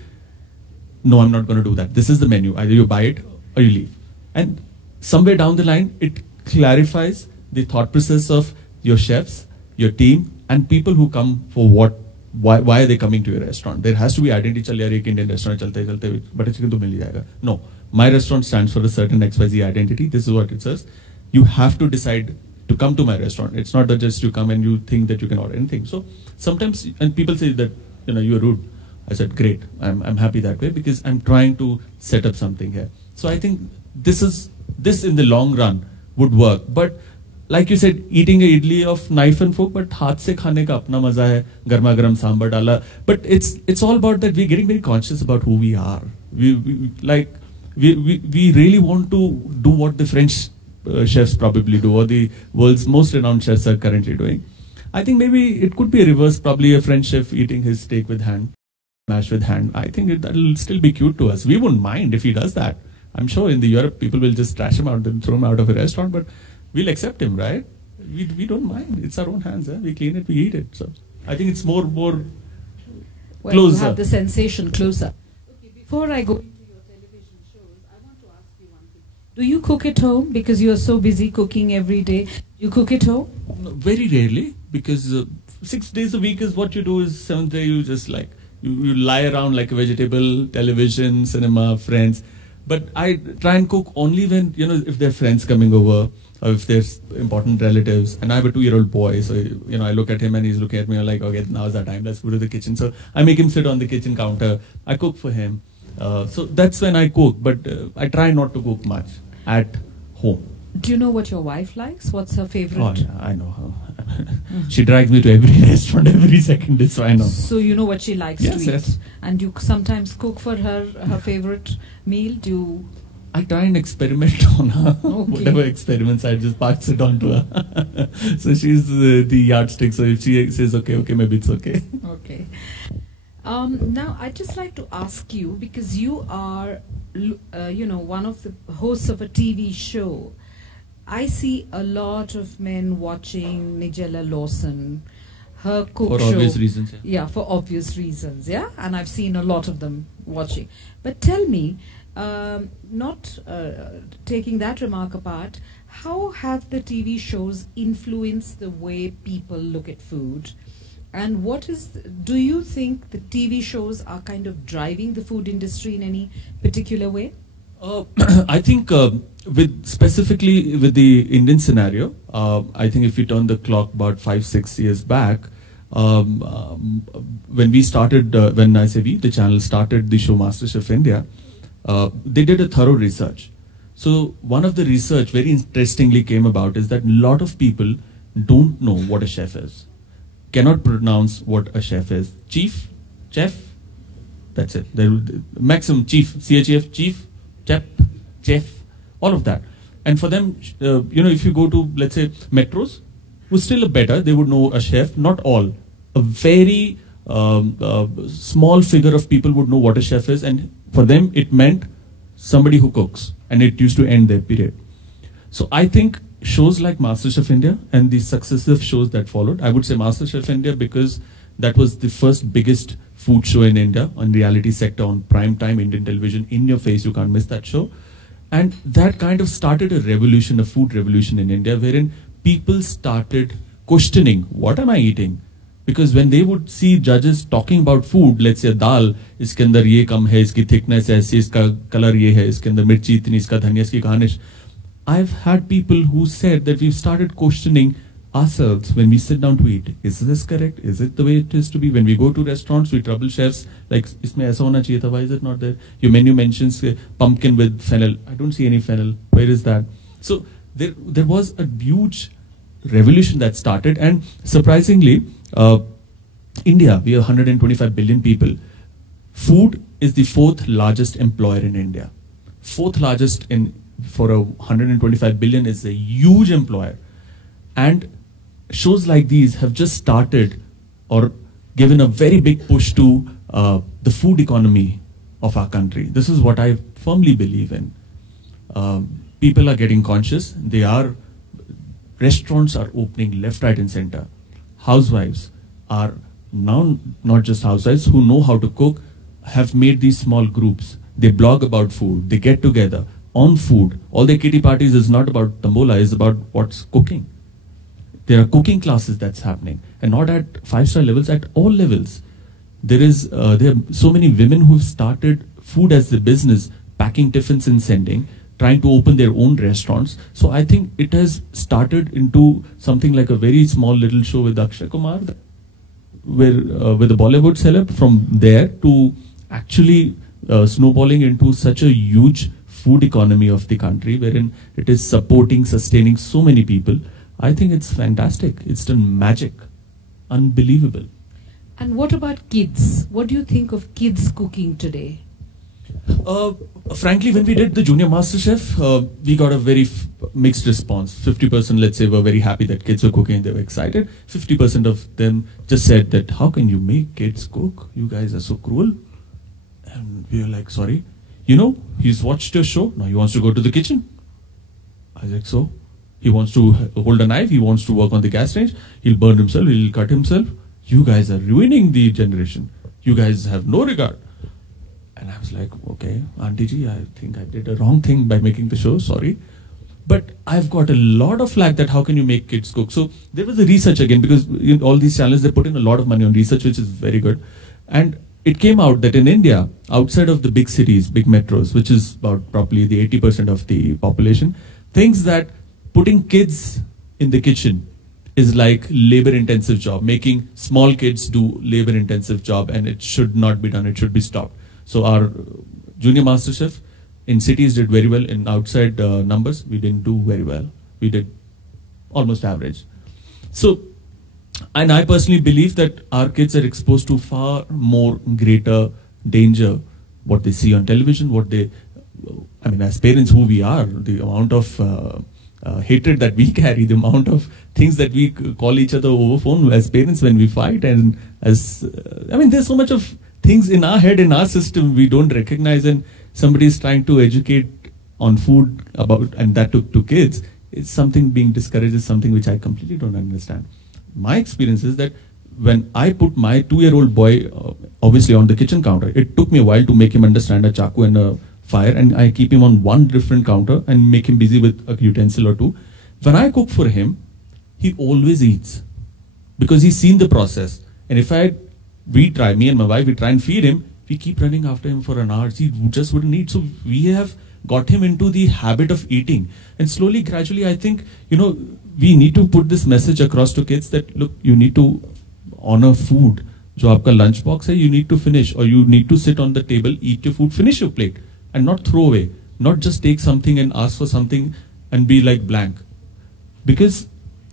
no, I'm not going to do that. This is the menu. Either you buy it or you leave. And somewhere down the line, it clarifies the thought process of your chefs, your team, and people who come for why are they coming to your restaurant. There has to be identity. Chal yaar, ek Indian restaurant chalte butter chicken to mil jayega. No, my restaurant stands for a certain XYZ identity. This is what it says. You have to decide to come to my restaurant. It's not that just you come and you think that you can order anything. So sometimes, and people say that, you know, you're rude. I said, great, I'm happy that way, because I'm trying to set up something here. So I think this in the long run would work. But like you said, eating a idli of knife and fork, but haath se khane ka apna maza hai, garma garam sambar dala. But it's all about that we're getting very conscious about who we are. We really want to do what the French chefs probably do, or the world's most renowned chefs are currently doing. I think maybe it could be a reverse, probably a French chef eating his steak with hand, mash with hand. I think that'll still be cute to us. We wouldn't mind if he does that. I'm sure in the Europe, people will just trash him out and throw him out of a restaurant, but we'll accept him, right? We don't mind. It's our own hands. We clean it, we eat it. So I think it's more closer. You have the sensation closer. Okay, before I go into your television shows, I want to ask you one thing. Do you cook at home? Because you are so busy cooking every day. You cook at home? No, very rarely, because 6 days a week is what you do. Is 7th day you just like, you lie around like a vegetable, television, cinema, friends. But I try and cook only when, you know, if there are friends coming over, or if there's important relatives. And I have a 2-year-old boy, so, you know, I look at him and he's looking at me, I'm like, okay, now's our time, let's go to the kitchen. So I make him sit on the kitchen counter, I cook for him. So that's when I cook, but I try not to cook much at home. Do you know what your wife likes? What's her favorite? Oh, yeah, I know her. She drags me to every restaurant every second day, so I know. So you know what she likes to eat. Yes. And you sometimes cook for her favorite meal? Do you I try and experiment on her. Okay. Whatever experiments, I just pass it on to her. So she's the yardstick. So if she says okay, maybe it's okay. Okay. Now, I'd just like to ask you, because you are, one of the hosts of a TV show. I see a lot of men watching Nigella Lawson, her cook show. For obvious reasons. Yeah, for obvious reasons. Yeah, and I've seen a lot of them watching. But tell me, not taking that remark apart, how have the TV shows influenced the way people look at food? And do you think the TV shows are kind of driving the food industry in any particular way? I think specifically with the Indian scenario, I think if you turn the clock about 5-6 years back, when we started, when I say we, the channel started the show MasterChef India, they did a thorough research. So one of the research very interestingly came about is that a lot of people don't know what a chef is, cannot pronounce what a chef is. Chef, that's it. The maximum chief, CHEF, chief, chef, all of that. And for them, if you go to, let's say, metros, who's still better, they would know a chef, not all. A very small figure of people would know what a chef is, and for them it meant somebody who cooks, and it used to end their period. So I think shows like MasterChef India and the successive shows that followed, I would say MasterChef India because that was the first biggest food show in India on reality sector, on prime time Indian television, in your face, you can't miss that show. And that kind of started a revolution, a food revolution in India, wherein people started questioning, what am I eating? Because when they would see judges talking about food, let's say dal, iske andar ye kam hai, iski thickness aise, iska color ye hai, iske andar mirchi itni, iska dhaniya, iski garnish. I've had people who said that we've started questioning ourselves when we sit down to eat. Is this correct? Is it the way it is to be? When we go to restaurants, we trouble chefs, like, isme aisa hona chahiye tha, why is it not there? Your menu mentions pumpkin with fennel. I don't see any fennel. Where is that? So there was a huge revolution that started, and surprisingly, India, we are 125 billion people. Food is the 4th largest employer in India. 4th largest for a 125 billion is a huge employer. And shows like these have just started or given a very big push to the food economy of our country. This is what I firmly believe in. People are getting conscious. Restaurants are opening left, right and center. Housewives are now not just housewives who know how to cook, have made these small groups. They blog about food, they get together on food. All their kitty parties is not about tambola, it's about what's cooking. There are cooking classes that's happening, and not at 5-star levels, at all levels. There are so many women who've started food as the business, packing tiffins and sending, trying to open their own restaurants. So I think it has started into something like a very small little show with Akshay Kumar, where with a Bollywood celeb, from there to actually snowballing into such a huge food economy of the country, wherein it is supporting, sustaining so many people. I think it's fantastic. It's done magic. Unbelievable. And what about kids? What do you think of kids cooking today? Frankly, when we did the Junior MasterChef, we got a very mixed response. 50%, let's say, were very happy that kids were cooking and they were excited. 50% of them just said that, how can you make kids cook? You guys are so cruel. And we were like, sorry. He's watched your show. Now he wants to go to the kitchen. I was like, so? He wants to hold a knife. He wants to work on the gas range. He'll burn himself. He'll cut himself. You guys are ruining the generation. You guys have no regard. And I was like, okay, Auntie Ji, I think I did a wrong thing by making the show. Sorry. But I've got a lot of flack that how can you make kids cook? So there was a research again, because all these channels, they put in a lot of money on research, which is very good. And it came out that in India, outside of the big cities, big metros, which is about probably the 80% of the population, thinks that putting kids in the kitchen is like labor-intensive job. Making small kids do labor-intensive job, and it should not be done. It should be stopped. So our Junior MasterChef in cities did very well. In outside numbers, we didn't do very well. We did almost average. So, and I personally believe that our kids are exposed to far more greater danger, what they see on television, what they I mean, as parents who we are, the amount of hatred that we carry, the amount of things that we call each other over phone as parents when we fight, and as I mean, there's so much of things in our head, in our system, we don't recognize, and somebody is trying to educate on food about, and that to kids, it's something being discouraged, is something which I completely don't understand. My experience is that when I put my 2-year-old boy obviously on the kitchen counter, it took me a while to make him understand a chaku and a fire, and I keep him on one different counter and make him busy with a utensil or two. When I cook for him, he always eats because he's seen the process. And if me and my wife, we try and feed him, we keep running after him for an hour. He just wouldn't eat. So we have got him into the habit of eating. And slowly, gradually, I think, we need to put this message across to kids that, look, you need to honor food. Jo aapka lunch box hai, you need to finish, or you need to sit on the table, eat your food, finish your plate, and not throw away. Not just take something and ask for something and be like blank. Because,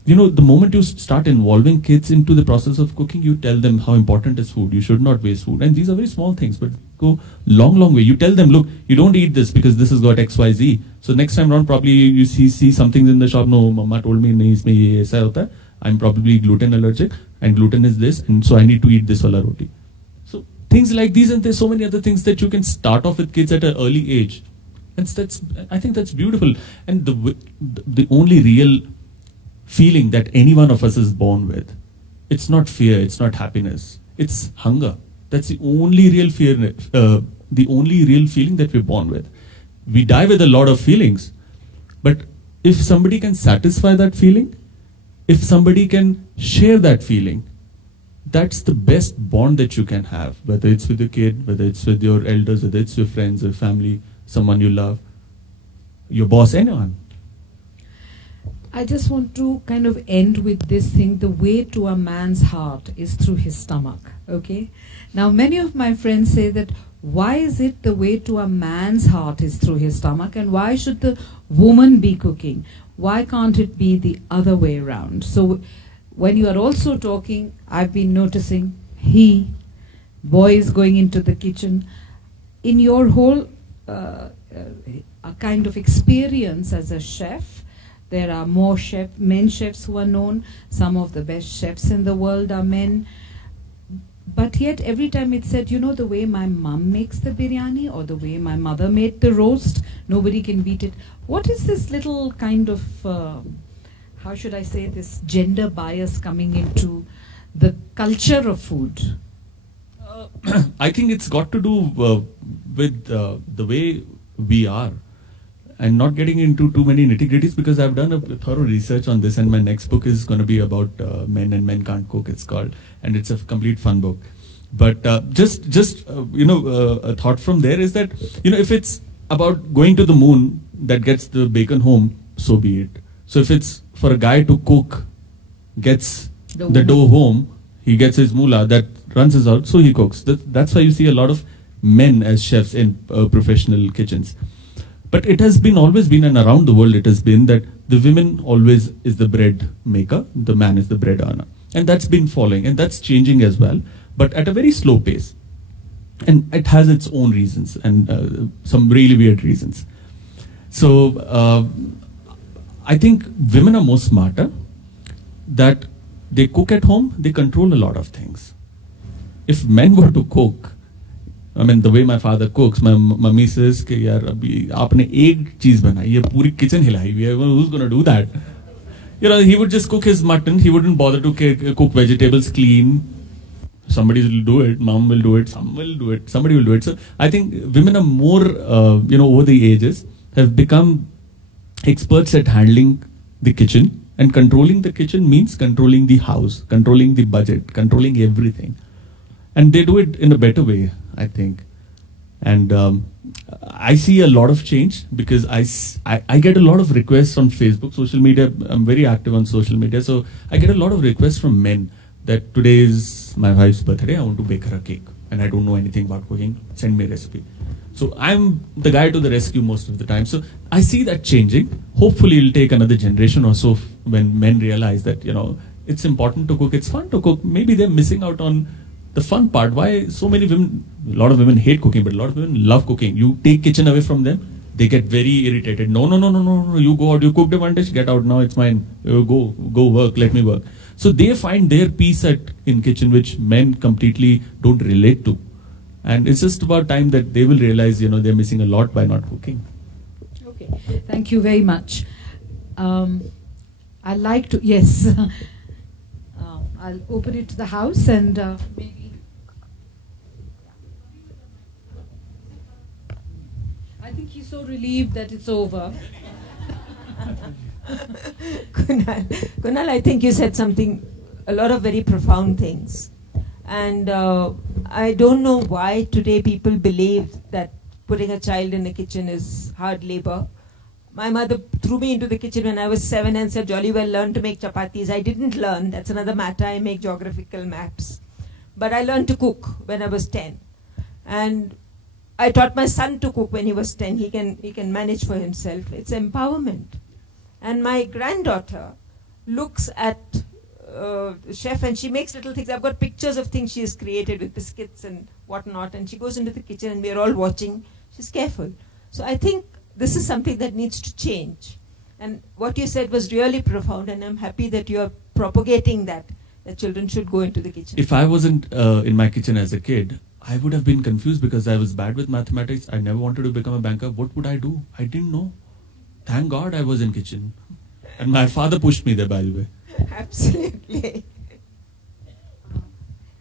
the moment you start involving kids into the process of cooking, you tell them how important is food. You should not waste food. And these are very small things, but go long, long way. You tell them, look, you don't eat this because this has got XYZ. So next time around, probably you see some things in the shop. No, mama told me, nahi, isme ye aisa hota hai. I'm probably gluten allergic, and gluten is this, and so I need to eat this wala roti. So things like these, and there's so many other things that you can start off with kids at an early age. And I think that's beautiful. And the only real feeling that any one of us is born with, it's not fear, it's not happiness, it's hunger. That's the only real fear, the only real feeling that we're born with. We die with a lot of feelings, but if somebody can satisfy that feeling, if somebody can share that feeling, that's the best bond that you can have, whether it's with your kid, whether it's with your elders, whether it's your friends, your family, someone you love, your boss, anyone. I just want to kind of end with this thing. The way to a man's heart is through his stomach, okay? Now, many of my friends say that, why is it the way to a man's heart is through his stomach, and why should the woman be cooking? Why can't it be the other way around? So when you are also talking, I've been noticing boys going into the kitchen. In your whole a kind of experience as a chef, there are more men chefs who are known. Some of the best chefs in the world are men. But yet every time it's said, the way my mum makes the biryani or the way my mother made the roast, nobody can beat it. What is this little kind of, how should I say, this gender bias coming into the culture of food? I think it's got to do with the way we are. And not getting into too many nitty-gritties, because I've done a thorough research on this, and my next book is going to be about men and men can't cook, it's called, and it's a complete fun book. But a thought from there is that, if it's about going to the moon that gets the bacon home, so be it. So if it's for a guy to cook, gets the dough home, he gets his moolah, that runs his out, so he cooks. That's why you see a lot of men as chefs in professional kitchens. But it has always been, and around the world it has been, that the women always is the bread maker, the man is the bread earner. And that's been following, and that's changing as well, but at a very slow pace. And it has its own reasons, and some really weird reasons. So I think women are more smarter, that they cook at home, they control a lot of things. If men were to cook, I mean, the way my father cooks, my mummy says, कि यार अभी आपने एक चीज बनाई है, पूरी kitchen हिलाई हुई है, who's gonna do that? He would just cook his mutton. He wouldn't bother to cook vegetables clean. Somebody will do it. Mom will do it. Some will do it. Somebody will do it. So I think women are more, over the ages, have become experts at handling the kitchen. And controlling the kitchen means controlling the house, controlling the budget, controlling everything. And they do it in a better way, I think. And I see a lot of change, because I get a lot of requests on Facebook, social media. I'm very active on social media. So I get a lot of requests from men that today is my wife's birthday, I want to bake her a cake. And I don't know anything about cooking, send me a recipe. So I'm the guy to the rescue most of the time. So I see that changing. Hopefully it'll take another generation or so when men realize that, it's important to cook, it's fun to cook. Maybe they're missing out on the fun part. Why so many women, a lot of women hate cooking, but a lot of women love cooking. You take kitchen away from them, they get very irritated. No, no, no, no, no, no, you go out, you cooked a one dish, get out, now it's mine. Go work, let me work. So they find their peace in kitchen, which men completely don't relate to. And it's just about time that they will realize, they're missing a lot by not cooking. Okay, thank you very much. I'd like to, yes, I'll open it to the house and maybe. I think he's so relieved that it's over. Kunal, I think you said a lot of very profound things. And I don't know why today people believe that putting a child in the kitchen is hard labor. My mother threw me into the kitchen when I was 7 and said, jolly well, learn to make chapatis. I didn't learn. That's another matter. I make geographical maps. But I learned to cook when I was 10. And I taught my son to cook when he was 10. He can manage for himself. It's empowerment. And my granddaughter looks at chef and she makes little things. I've got pictures of things she has created with biscuits and whatnot. And she goes into the kitchen and we're all watching. She's careful. So I think this is something that needs to change. And what you said was really profound, and I'm happy that you are propagating that children should go into the kitchen. If I wasn't in my kitchen as a kid, I would have been confused because I was bad with mathematics. I never wanted to become a banker. What would I do? I didn't know. Thank God I was in kitchen. And my father pushed me there, by the way. Absolutely.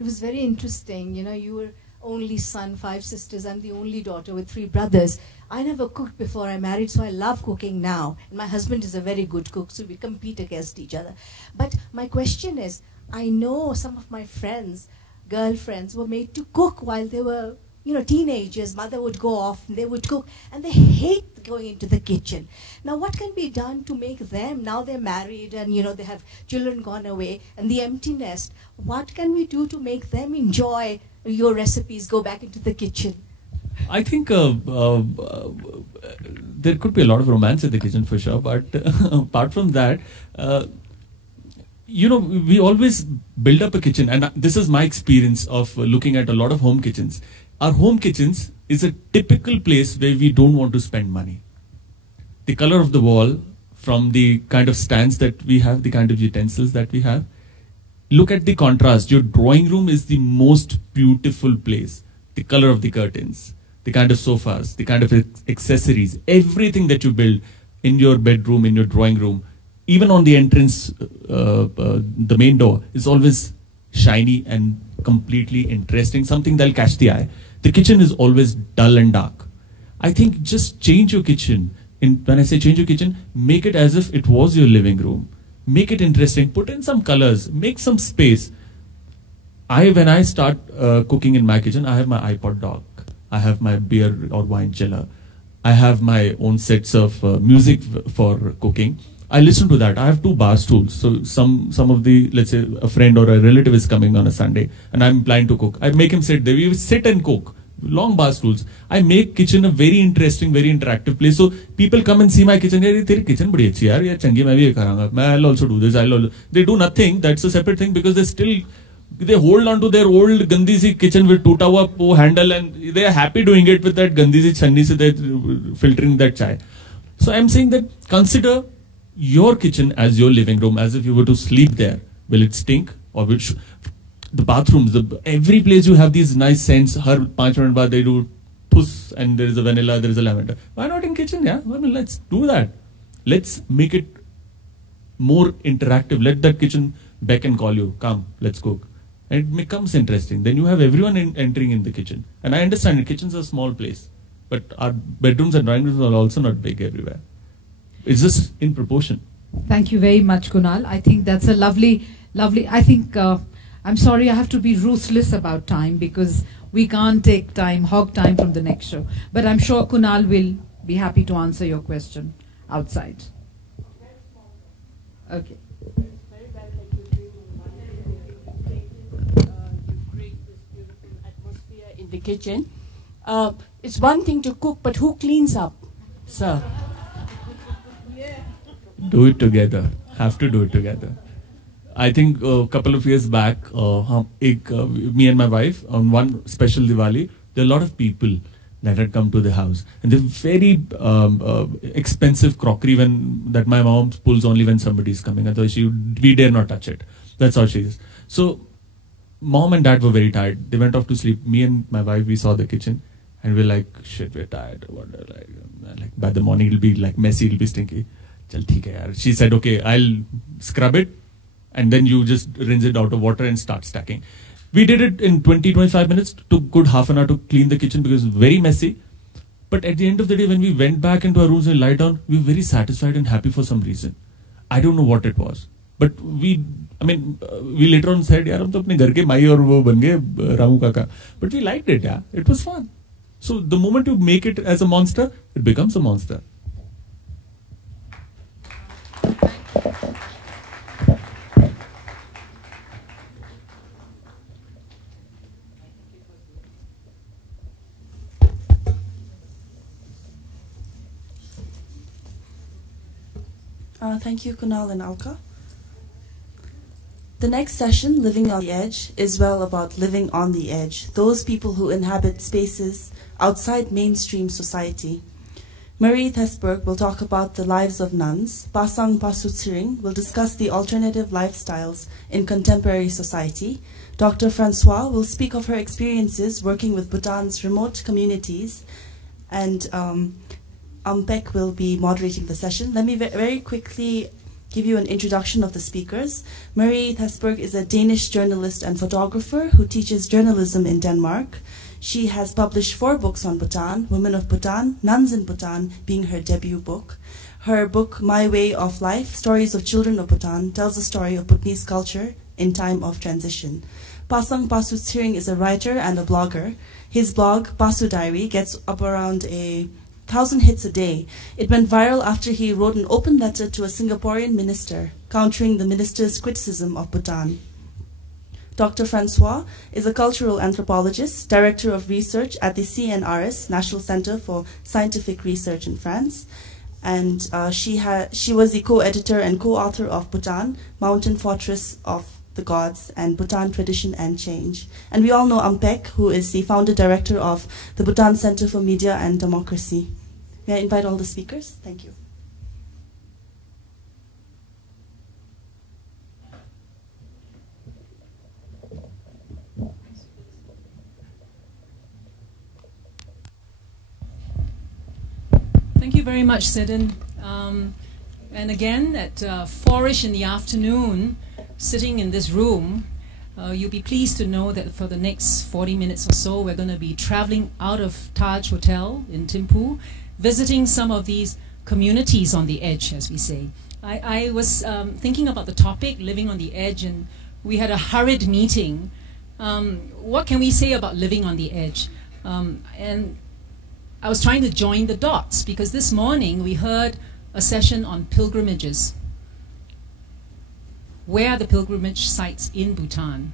It was very interesting. You were only son, 5 sisters. I'm the only daughter with 3 brothers. I never cooked before I married, so I love cooking now. And my husband is a very good cook, so we compete against each other. But my question is, I know some of my friends, girlfriends, were made to cook while they were, teenagers. Mother would go off and they would cook, and they hate going into the kitchen. Now, what can be done to make them, now they're married and, they have children gone away, and the empty nest, what can we do to make them enjoy your recipes, go back into the kitchen? I think there could be a lot of romance in the kitchen for sure, but apart from that, we always build up a kitchen, and this is my experience of looking at a lot of home kitchens. Our home kitchens is a typical place where we don't want to spend money. The color of the wall, from the kind of stands that we have, the kind of utensils that we have. Look at the contrast. Your drawing room is the most beautiful place. The color of the curtains, the kind of sofas, the kind of accessories, everything that you build in your bedroom, in your drawing room, even on the entrance, the main door, is always shiny and completely interesting, something that'll catch the eye. The kitchen is always dull and dark. I think just change your kitchen. When I say change your kitchen, make it as if it was your living room. Make it interesting. Put in some colors. Make some space. When I start cooking in my kitchen, I have my iPod dock. I have my beer or wine chiller. I have my own sets of music for cooking. I listen to that. I have 2 bar stools. So some of the, let's say a friend or a relative is coming on a Sunday and I'm planning to cook. I make him sit there. We sit and cook. Long bar stools. I make kitchen a very interesting, very interactive place. So people come and see my kitchen. Hey, teri kitchen badi achhi yaar. Ye changi main bhi ye karanga. I'll also do this. They do nothing. That's a separate thing because they hold on to their old gandi si kitchen with toota hua handle, and they are happy doing it with that gandi si channi se they're filtering that chai. So I'm saying that consider your kitchen as your living room, as if you were to sleep there. Will it stink? Or will the bathrooms, every place you have these nice scents. Har 5 minute baad they do puss, and there is a vanilla, there is a lavender. Why not in kitchen? Yeah, well, let's do that. Let's make it more interactive. Let that kitchen beck and call you. Come, let's cook. And it becomes interesting. Then you have everyone entering in the kitchen. And I understand the kitchen's a small place, but our bedrooms and drawing rooms are also not big everywhere. It's just in proportion. Thank you very much, Kunal. I think that's a lovely, I think, I'm sorry I have to be ruthless about time because we can't take hog time from the next show. But I'm sure Kunal will be happy to answer your question outside. Okay. In the kitchen. It's one thing to cook, but who cleans up, sir? Do it together. Have to do it together. I think a couple of years back, me and my wife, on one special Diwali, there are a lot of people that had come to the house. And the very expensive crockery that my mom pulls only when somebody's coming. Otherwise, we dare not touch it. That's how she is. So, mom and dad were very tired. They went off to sleep. Me and my wife, we saw the kitchen, and we're like, shit, we're tired. Like by the morning, it'll be like messy, it'll be stinky. Chal, theek hai yaar. She said, okay, I'll scrub it, and then you just rinse it out of water and start stacking. We did it in 20-25 minutes. Took good half an hour to clean the kitchen because it was very messy. But at the end of the day, when we went back into our rooms and lie down, we were very satisfied and happy for some reason. I don't know what it was. But we later on said, yaar, hum to apne ghar ke mai aur wo ban gaye, Ramu Kaka. But we liked it, yeah. It was fun. So the moment you make it as a monster, it becomes a monster. Thank you, Kunal and Alka. The next session, Living on the Edge, is well about living on the edge, those people who inhabit spaces outside mainstream society. Marie Thesberg will talk about the lives of nuns. Pasang Pasutsiring will discuss the alternative lifestyles in contemporary society. Dr. Francois will speak of her experiences working with Bhutan's remote communities, and Ampek will be moderating the session. Let me very quickly give you an introduction of the speakers. Marie Thesberg is a Danish journalist and photographer who teaches journalism in Denmark. She has published 4 books on Bhutan, Women of Bhutan, Nuns in Bhutan being her debut book. Her book, My Way of Life, Stories of Children of Bhutan, tells the story of Bhutanese culture in time of transition. Pasang Pasutsiring is a writer and a blogger. His blog, Pasu Diary, gets up around 1,000 hits a day. It went viral after he wrote an open letter to a Singaporean minister, countering the minister's criticism of Bhutan. Dr. Francois is a cultural anthropologist, director of research at the CNRS, National Center for Scientific Research in France. And she was the co-editor and co-author of Bhutan, Mountain Fortress of the Gods, and Bhutan Tradition and Change. And we all know Ampek, who is the founder director of the Bhutan Center for Media and Democracy. May I invite all the speakers? Thank you. Thank you very much, Sidin. And again, at 4-ish in the afternoon, sitting in this room, you'll be pleased to know that for the next 40 minutes or so, we're going to be traveling out of Taj Hotel in Thimphu, visiting some of these communities on the edge, as we say. I was thinking about the topic, living on the edge, and we had a hurried meeting. What can we say about living on the edge? And I was trying to join the dots, because this morning we heard a session on pilgrimages. Where are the pilgrimage sites in Bhutan?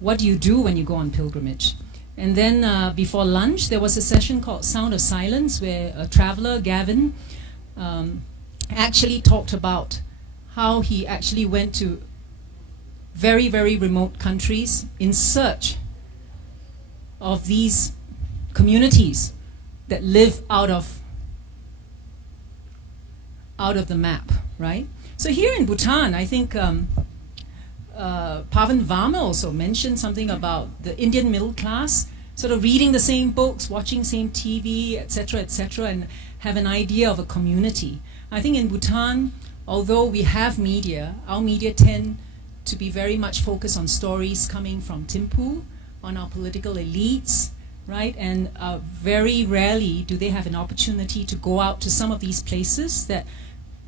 What do you do when you go on pilgrimage? And then before lunch, there was a session called Sound of Silence, where a traveler, Gavin, actually talked about how he actually went to very, very remote countries in search of these communities that live out of the map, right? So here in Bhutan, I think Pavan Varma also mentioned something about the Indian middle class, sort of reading the same books, watching same TV, etc., and have an idea of a community. I think in Bhutan, although we have media, our media tend to be very much focused on stories coming from Thimphu, on our political elites, right? And very rarely do they have an opportunity to go out to some of these places that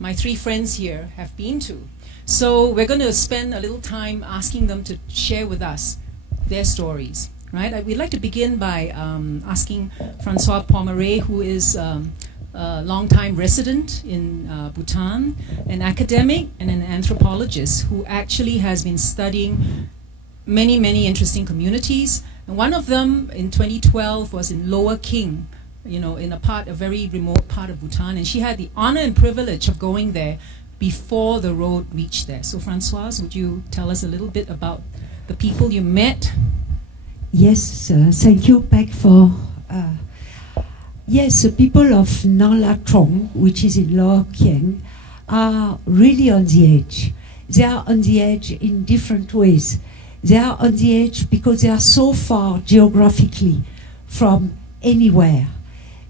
my 3 friends here have been to. So we're going to spend a little time asking them to share with us their stories, right? We'd like to begin by asking Francois Pomeray, who is a long-time resident in Bhutan, an academic and an anthropologist who actually has been studying many, many interesting communities. And one of them in 2012 was in Lower King, you know, in a very remote part of Bhutan, and she had the honor and privilege of going there before the road reached there. So Francoise, would you tell us a little bit about the people you met? Yes, thank you, Peg, for Yes, the people of Nala Trong, which is in Lower Kiang, are really on the edge. They are on the edge in different ways. They are on the edge because they are so far geographically from anywhere.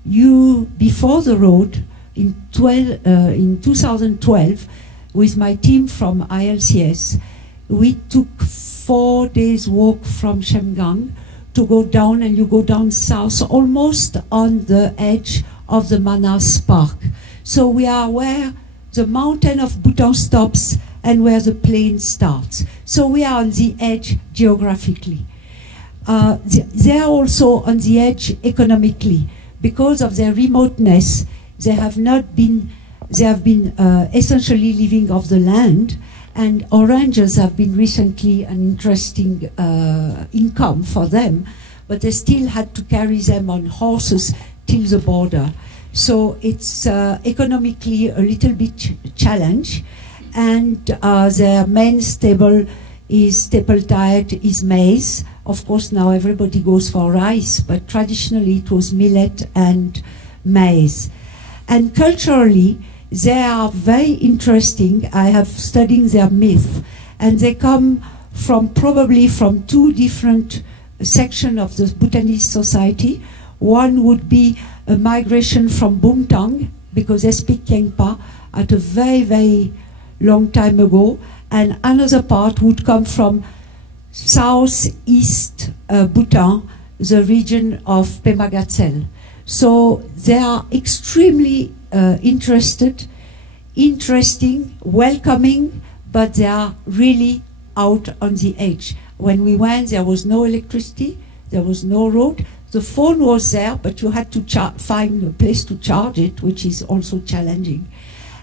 Before the road, in 2012, with my team from ILCS, we took 4 days walk from Shemgang to go down, and you go down south, almost on the edge of the Manas Park. So we are where the mountain of Bhutan stops and where the plain starts. So we are on the edge geographically. They are also on the edge economically. Because of their remoteness, they have been essentially living off the land, and oranges have been recently an interesting income for them, but they still had to carry them on horses till the border. So it's economically a little bit challenge, and their main staple diet is maize. Of course, now everybody goes for rice, but traditionally it was millet and maize. And culturally, they are very interesting. I have studied their myth, and they come probably from 2 different sections of the Bhutanese society. One would be a migration from Bumtang, because they speak Kengpa at a very, very long time ago, and another part would come from southeast Bhutan, the region of Pemagatsel. So they are extremely interesting, welcoming, but they are really out on the edge. When we went, there was no electricity, there was no road. The phone was there, but you had to find a place to charge it, which is also challenging.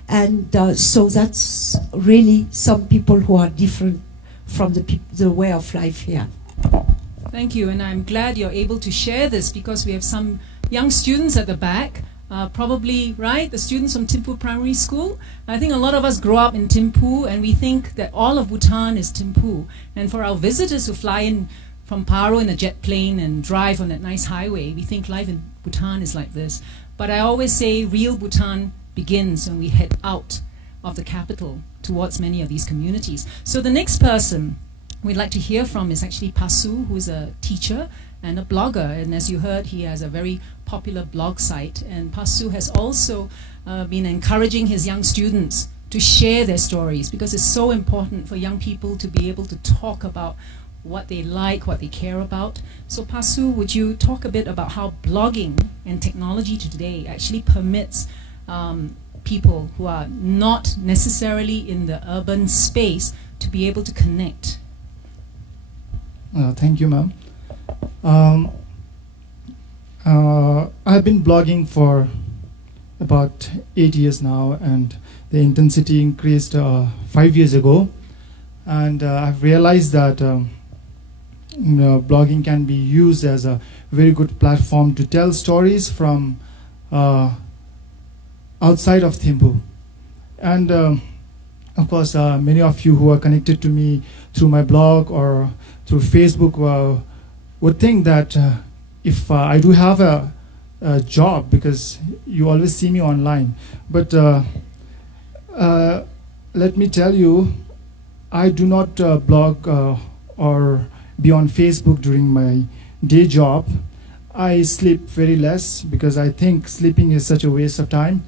And so that's really some people who are different from the way of life here. Thank you, and I'm glad you're able to share this, because we have some young students at the back, probably, right, the students from Thimphu Primary School. I think a lot of us grow up in Thimphu, and we think that all of Bhutan is Thimphu. And for our visitors who fly in from Paro in a jet plane and drive on that nice highway, we think life in Bhutan is like this. But I always say real Bhutan begins when we head out of the capital towards many of these communities. So the next person we'd like to hear from is actually Pasu, who is a teacher and a blogger. And as you heard, he has a very popular blog site. And Pasu has also been encouraging his young students to share their stories, because it's so important for young people to be able to talk about what they like, what they care about. So Pasu, would you talk a bit about how blogging and technology today actually permits people who are not necessarily in the urban space to be able to connect? Thank you, ma'am. I've been blogging for about 8 years now, and the intensity increased 5 years ago. And I've realized that blogging can be used as a very good platform to tell stories from outside of Thimphu. And of course, many of you who are connected to me through my blog or through Facebook would think that if I do have a job, because you always see me online. But let me tell you, I do not blog or be on Facebook during my day job. I sleep very less because I think sleeping is such a waste of time.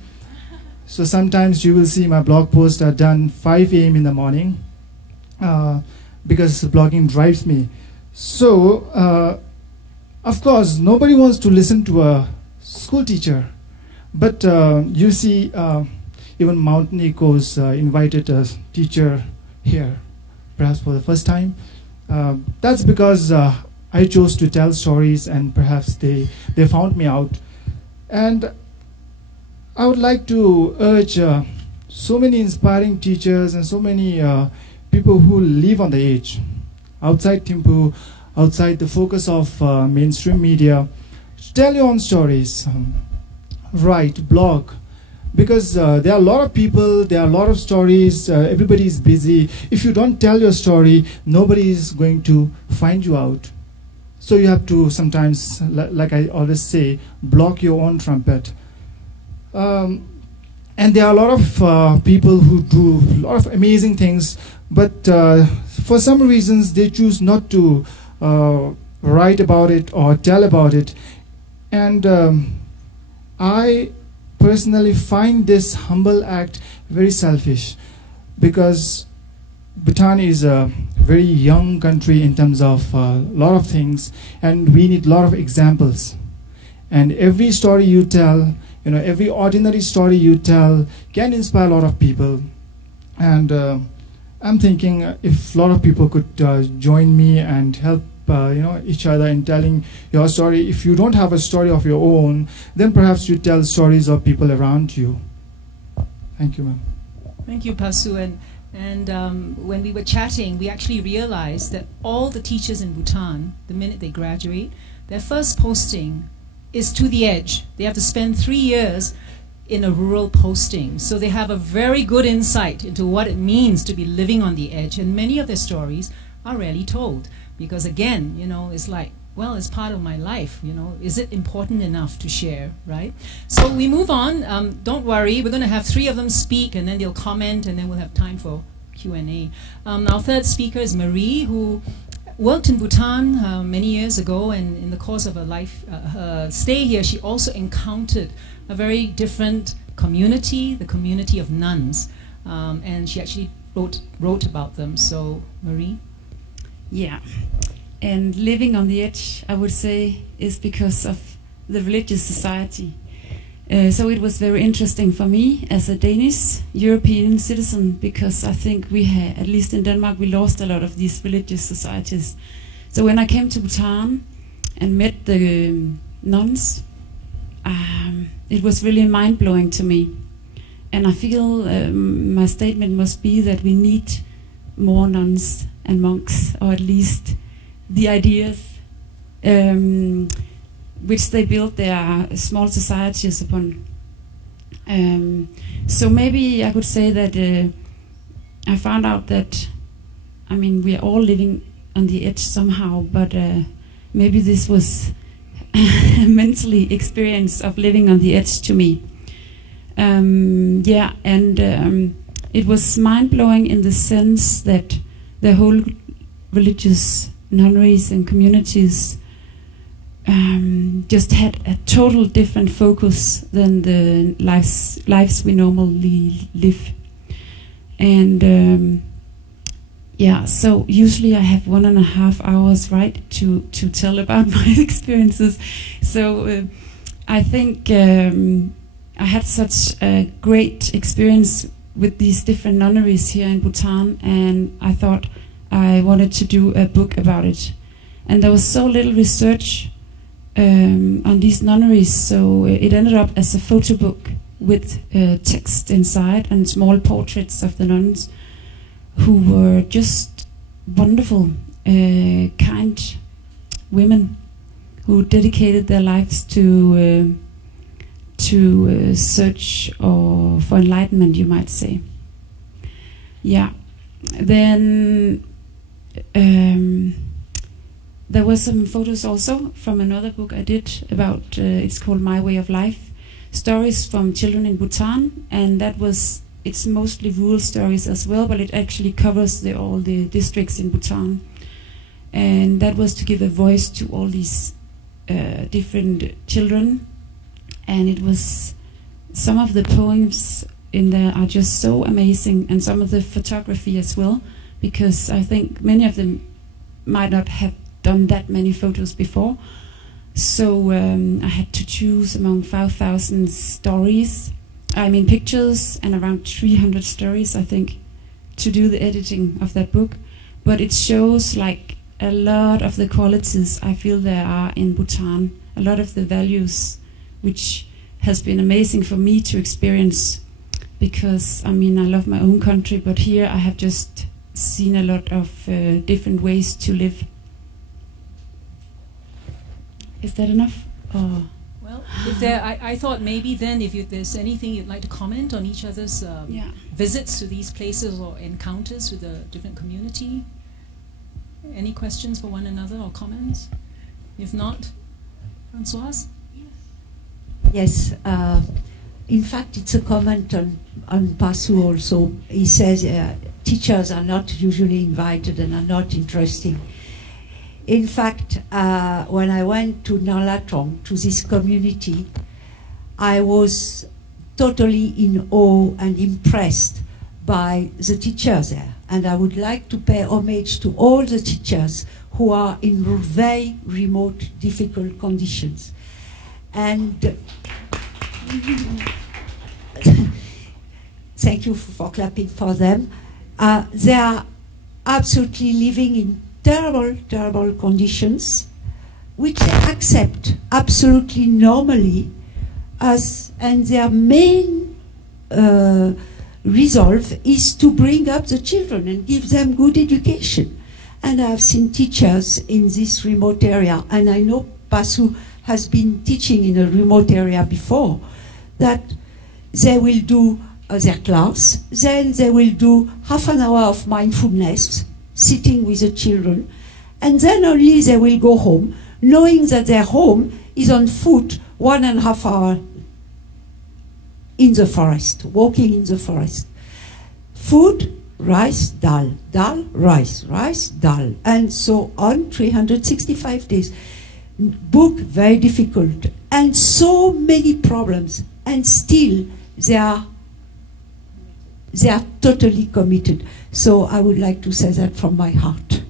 So sometimes you will see my blog posts are done 5 a.m. in the morning because blogging drives me. So, of course, nobody wants to listen to a school teacher. But you see, even Mountain Echoes invited a teacher here, perhaps for the first time. That's because I chose to tell stories, and perhaps they found me out. And I would like to urge so many inspiring teachers and so many people who live on the edge, outside Thimphu, outside the focus of mainstream media, to tell your own stories. Write, blog, because there are a lot of people, there are a lot of stories, everybody is busy. If you don't tell your story, nobody is going to find you out. So you have to sometimes, like I always say, block your own trumpet. And there are a lot of people who do a lot of amazing things, but for some reasons they choose not to write about it or tell about it. And I personally find this humble act very selfish, because Bhutan is a very young country in terms of a lot of things, and we need a lot of examples. And every story you tell, every ordinary story you tell can inspire a lot of people. And I'm thinking if a lot of people could join me and help each other in telling your story. If you don't have a story of your own, then perhaps you tell stories of people around you. Thank you, ma'am. Thank you, Pasu. And when we were chatting, we actually realized that all the teachers in Bhutan, the minute they graduate, their first posting is to the edge. They have to spend 3 years in a rural posting. So they have a very good insight into what it means to be living on the edge. And many of their stories are rarely told. Because again, it's like, well, it's part of my life, is it important enough to share, right? So we move on. Don't worry, we're going to have 3 of them speak, and then they'll comment, and then we'll have time for Q&A. Our third speaker is Marie, who worked in Bhutan many years ago, and in the course of her stay here, she also encountered a very different community, the community of nuns, and she actually wrote about them. So, Marie? Yeah, and living on the edge, I would say, is because of the religious society. So it was very interesting for me as a Danish European citizen, because I think we had, at least in Denmark, we lost a lot of these religious societies. So when I came to Bhutan and met the nuns, it was really mind-blowing to me. And I feel my statement must be that we need more nuns and monks, or at least the ideas which they built their small societies upon. So maybe I could say that I found out that, we are all living on the edge somehow, but maybe this was a mentally experience of living on the edge to me. It was mind-blowing in the sense that the whole religious nunneries and communities just had a total different focus than the lives we normally live. And so usually I have 1.5 hours, right, to tell about my experiences. So I think I had such a great experience with these different nunneries here in Bhutan, and I thought I wanted to do a book about it. And there was so little research on these nunneries, so it ended up as a photo book with text inside and small portraits of the nuns, who were just wonderful, kind women who dedicated their lives to search for enlightenment, you might say. Yeah. Then there were some photos also from another book I did about, it's called My Way of Life, stories from children in Bhutan, and it's mostly rural stories as well, but it actually covers all the districts in Bhutan. And that was to give a voice to all these different children. And it was, some of the poems in there are just so amazing, and some of the photography as well, because I think many of them might not have done that many photos before. So I had to choose among 5,000 stories, pictures, and around 300 stories, I think, to do the editing of that book. But it shows like a lot of the qualities I feel there are in Bhutan, a lot of the values, which has been amazing for me to experience, because I love my own country, but here I have just seen a lot of different ways to live. Is that enough? Or? Well, I thought maybe then if there's anything you'd like to comment on each other's visits to these places or encounters with a different community. Any questions for one another or comments? If not, Françoise? Yes. In fact, it's a comment on Pasu also. He says teachers are not usually invited and are not interesting. In fact, when I went to Nalatong, to this community, I was totally in awe and impressed by the teachers there. And I would like to pay homage to all the teachers who are in very remote, difficult conditions. And thank you for clapping for them. They are absolutely living in terrible, terrible conditions, which they accept absolutely normally, and their main resolve is to bring up the children and give them good education. And I've seen teachers in this remote area, and I know Pasu has been teaching in a remote area before, that they will do their class, then they will do half an hour of mindfulness, sitting with the children, and then only they will go home, knowing that their home is on foot 1.5 hours in the forest, walking in the forest. Food, rice, dal, dal, rice, rice, dal, and so on, 365 days. Book, very difficult, and so many problems, and still they are totally committed. So I would like to say that from my heart.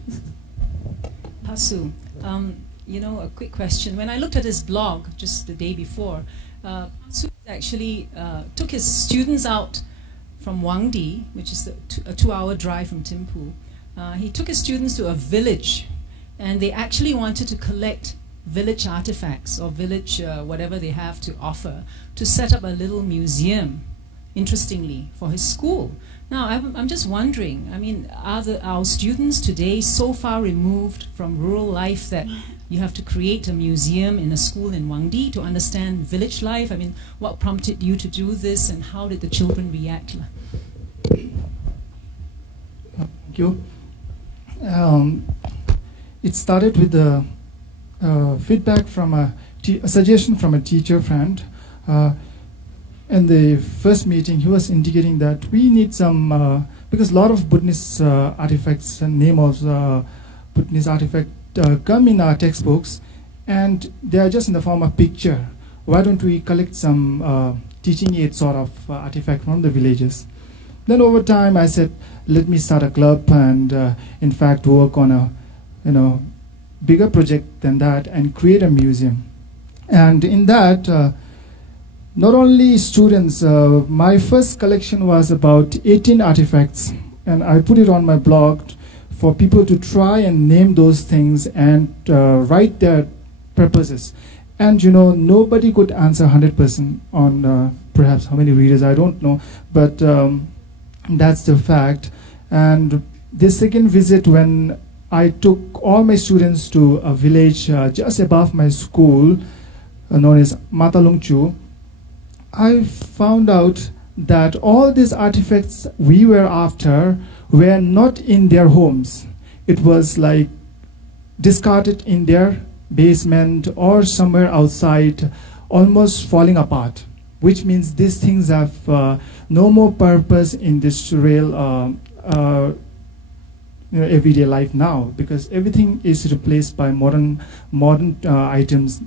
Pasu, you know, a quick question. When I looked at his blog just the day before, Pasu actually took his students out from Wangdi, which is a 2-hour drive from Thimphu. He took his students to a village, and they actually wanted to collect village artifacts or village whatever they have to offer to set up a little museum, interestingly, for his school. Now, I'm just wondering, I mean, are our students today so far removed from rural life that you have to create a museum in a school in Wangdi to understand village life? I mean, what prompted you to do this, and how did the children react? Thank you. It started with the feedback from a suggestion from a teacher friend. In the first meeting, he was indicating that we need some, because a lot of Buddhist artifacts and name of Buddhist artifact come in our textbooks, and they are just in the form of picture. Why don't we collect some teaching aid sort of artifact from the villages? Then over time, I said, let me start a club and, in fact, work on a, bigger project than that and create a museum. And in that, not only students, my first collection was about 18 artifacts, and I put it on my blog for people to try and name those things and write their purposes. And nobody could answer 100% on perhaps how many readers, I don't know, but that's the fact. And the second visit, when I took all my students to a village just above my school, known as Matalungchu, I found out that all these artifacts we were after were not in their homes. It was like discarded in their basement or somewhere outside, almost falling apart, which means these things have no more purpose in this real everyday life now, because everything is replaced by modern items,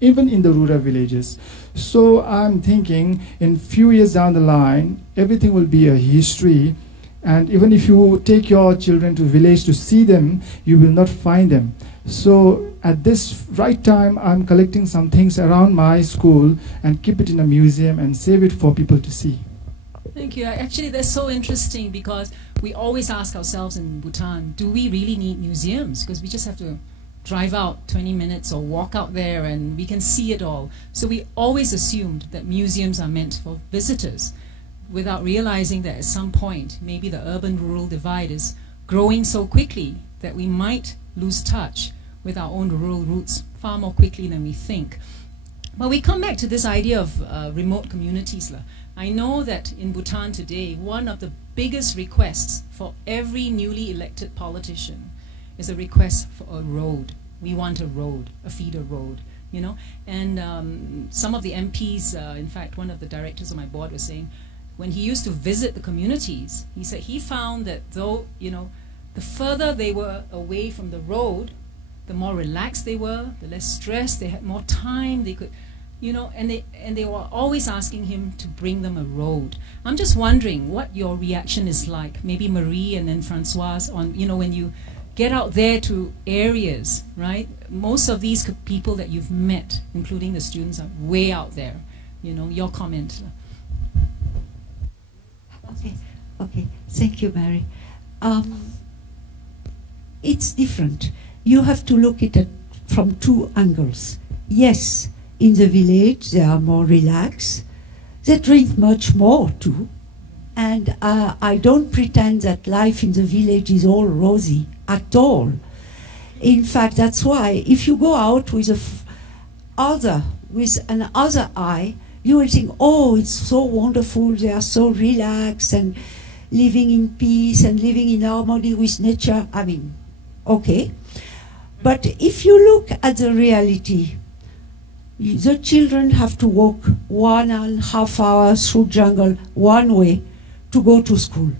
even in the rural villages. So I'm thinking in few years down the line, everything will be a history, and even if you take your children to village to see them, you will not find them. So at this right time, I'm collecting some things around my school and keep it in a museum and save it for people to see. Thank you. Actually, that's so interesting, because we always ask ourselves in Bhutan, do we really need museums? Because we just have to drive out 20 minutes or walk out there and we can see it all. So we always assumed that museums are meant for visitors, without realizing that at some point, maybe the urban-rural divide is growing so quickly that we might lose touch with our own rural roots far more quickly than we think. But we come back to this idea of remote communities. I know that in Bhutan today, one of the biggest requests for every newly elected politician is a request for a road. We want a road, a feeder road, you know. And some of the MPs, in fact, one of the directors of my board was saying, when he used to visit the communities, he said he found that though, you know, the further they were away from the road, the more relaxed they were, the less stressed, they had more time, they could, you know, and they were always asking him to bring them a road. I'm just wondering what your reaction is like, maybe Marie and then Francoise, on, you know, when you get out there to areas, right? Most of these people that you've met, including the students, are way out there. You know, your comment. Okay. Thank you, Mary. It's different. You have to look at it from two angles. Yes, in the village they are more relaxed. They drink much more too. And I don't pretend that life in the village is all rosy at all. In fact, that's why if you go out with another eye, you will think, oh, it's so wonderful, they are so relaxed and living in peace and living in harmony with nature. I mean, okay. But if you look at the reality, the children have to walk 1.5 hours through jungle one way to go to school.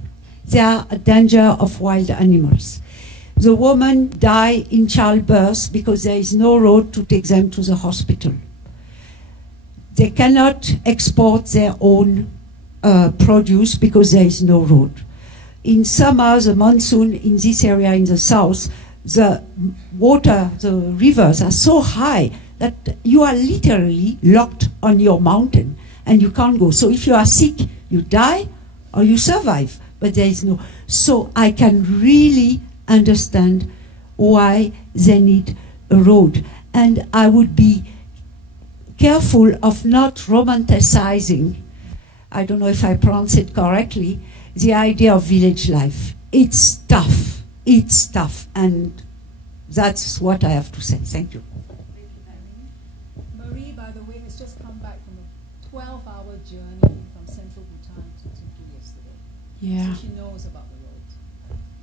They are a danger of wild animals. The women die in childbirth because there is no road to take them to the hospital. They cannot export their own produce because there is no road. In summer, the monsoon in this area in the south, the water, the rivers are so high that you are literally locked on your mountain and you can't go. So if you are sick, you die or you survive, but there is no. So I can really understand why they need a road. And I would be careful of not romanticizing, I don't know if I pronounce it correctly, the idea of village life. It's tough. It's tough. And that's what I have to say. Thank you. Marie, by the way, has just come back from a 12-hour journey from central Bhutan to Thimphu yesterday. Yeah. So she knows about the road.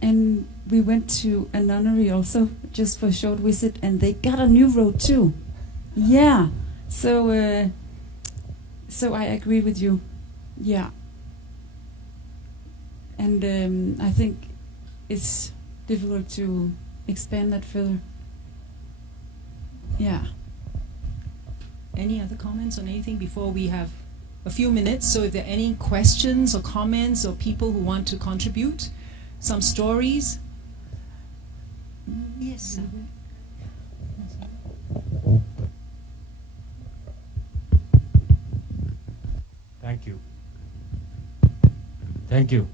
And we went to a nunnery also, just for a short visit, and they got a new road too. Yeah. So, so I agree with you. Yeah. And I think it's difficult to expand that further. Yeah. Any other comments on anything before we have a few minutes? So if there are any questions or comments or people who want to contribute, some stories? Yes. Thank you. Thank you.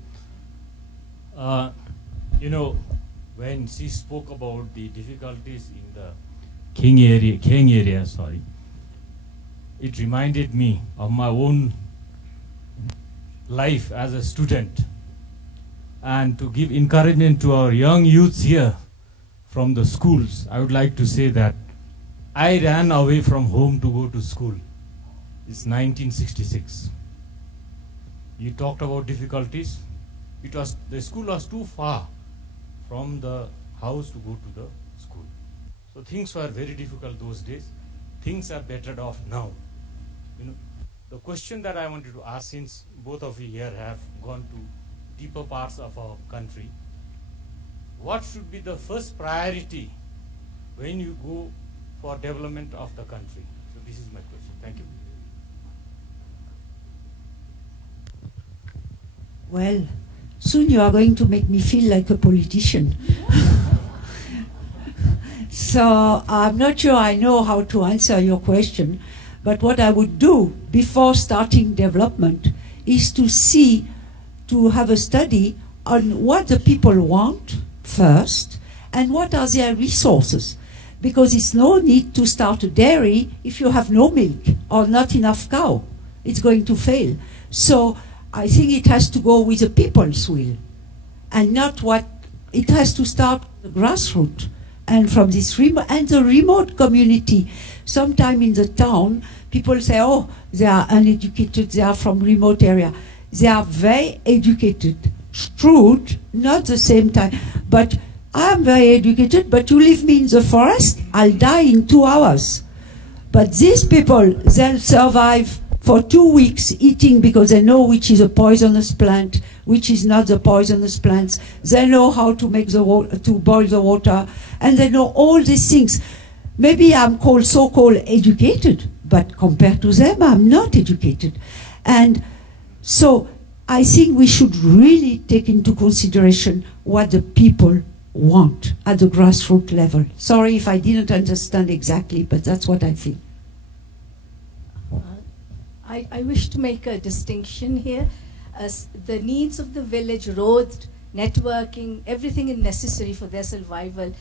You know, when she spoke about the difficulties in the Keng area, it reminded me of my own life as a student. And to give encouragement to our young youths here from the schools, I would like to say that I ran away from home to go to school. It's 1966. You talked about difficulties. The school was too far from the house to go to the school. So things were very difficult those days. Things are bettered off now. You know, the question that I wanted to ask, since both of you here have gone to deeper parts of our country, what should be the first priority when you go for development of the country? So this is my question. Thank you. Well, soon you are going to make me feel like a politician. So I'm not sure I know how to answer your question, but what I would do before starting development is to have a study on what the people want first and what are their resources. Because it's no need to start a dairy if you have no milk or not enough cow. It's going to fail. So I think it has to go with the people's will and not what it has to start from the grassroots and from this the remote community. Sometime in the town, people say, oh, they are uneducated, they are from remote area. They are very educated, shrewd, not the same time, but I am very educated, but you leave me in the forest, I'll die in 2 hours. But these people, they'll survive for 2 weeks eating because they know which is a poisonous plant, which is not the poisonous plants. They know how to make the to boil the water, and they know all these things. Maybe I'm so-called educated, but compared to them, I'm not educated. And so I think we should really take into consideration what the people want at the grassroots level. Sorry if I didn't understand exactly, but that's what I feel. I wish to make a distinction here. As the needs of the village, roads, networking, everything is necessary for their survival.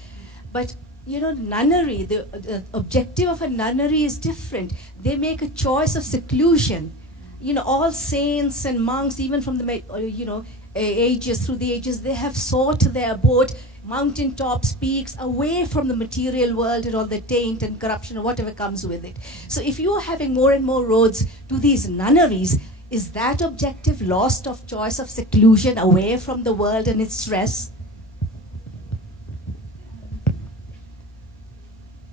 But you know, nunnery, the objective of a nunnery is different. They make a choice of seclusion. You know, all saints and monks, even from the ages, through the ages, they have sought their abode, mountaintops, peaks, away from the material world and all the taint and corruption or whatever comes with it. So if you are having more and more roads to these nunneries, is that objective lost of choice of seclusion away from the world and its stress?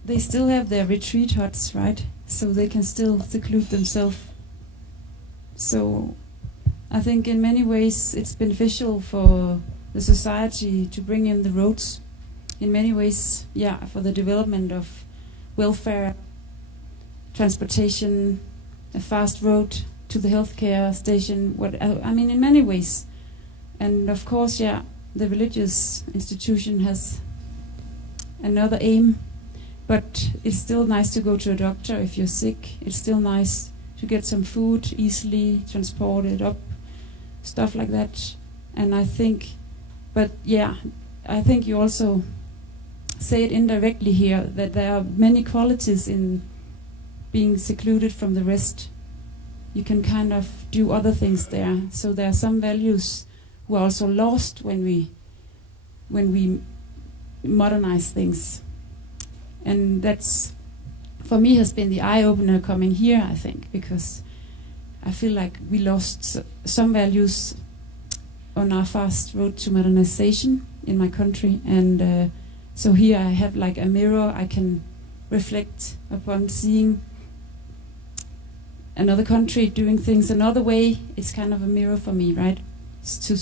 They still have their retreat huts, right? So they can still seclude themselves. So I think in many ways it's beneficial for the society to bring in the roads. In many ways, yeah, for the development of welfare, transportation, a fast road to the healthcare station, I mean, in many ways. And of course, yeah, the religious institution has another aim, but it's still nice to go to a doctor if you're sick. It's still nice to get some food easily transported up, stuff like that. And I think, but yeah, I think you also say it indirectly here, that there are many qualities in being secluded from the rest. You can kind of do other things there. So there are some values who are also lost when we modernize things. And that's, for me, has been the eye-opener coming here, I think, because I feel like we lost some values on our fast road to modernization in my country. And so here I have like a mirror I can reflect upon, seeing another country doing things another way. It's kind of a mirror for me, right? To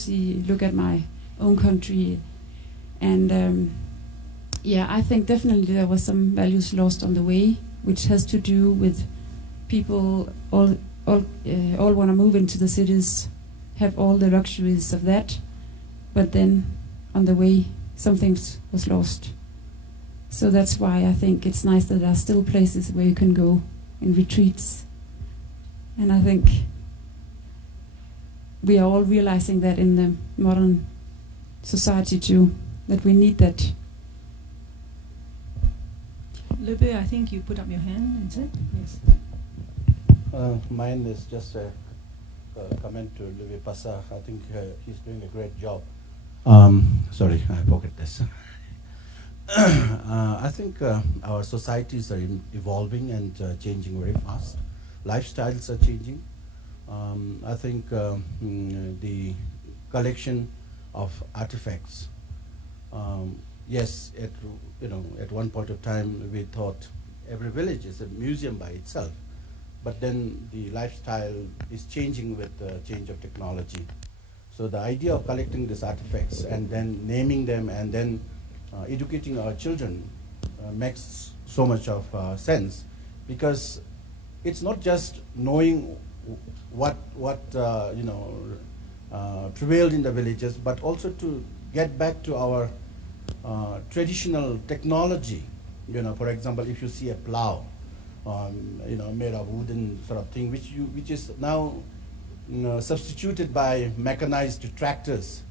look at my own country. And yeah, I think definitely there was some values lost on the way, which has to do with people all want to move into the cities, have all the luxuries of that, but then on the way something was lost. So that's why I think it's nice that there are still places where you can go in retreats. And I think we are all realizing that in the modern society too, that we need that. Lube, I think you put up your hand, is it? Yes. Mine is just a comment to Lube Passa. I think he's doing a great job. Sorry, I forget this. I think our societies are evolving and changing very fast. Lifestyles are changing. I think the collection of artifacts. Yes, at one point of time we thought every village is a museum by itself, but then the lifestyle is changing with the change of technology. So the idea of collecting these artifacts and then naming them and then educating our children makes so much of sense, because it's not just knowing what prevailed in the villages, but also to get back to our traditional technology. For example, if you see a plow, made of wooden sort of thing, which is now substituted by mechanized tractors.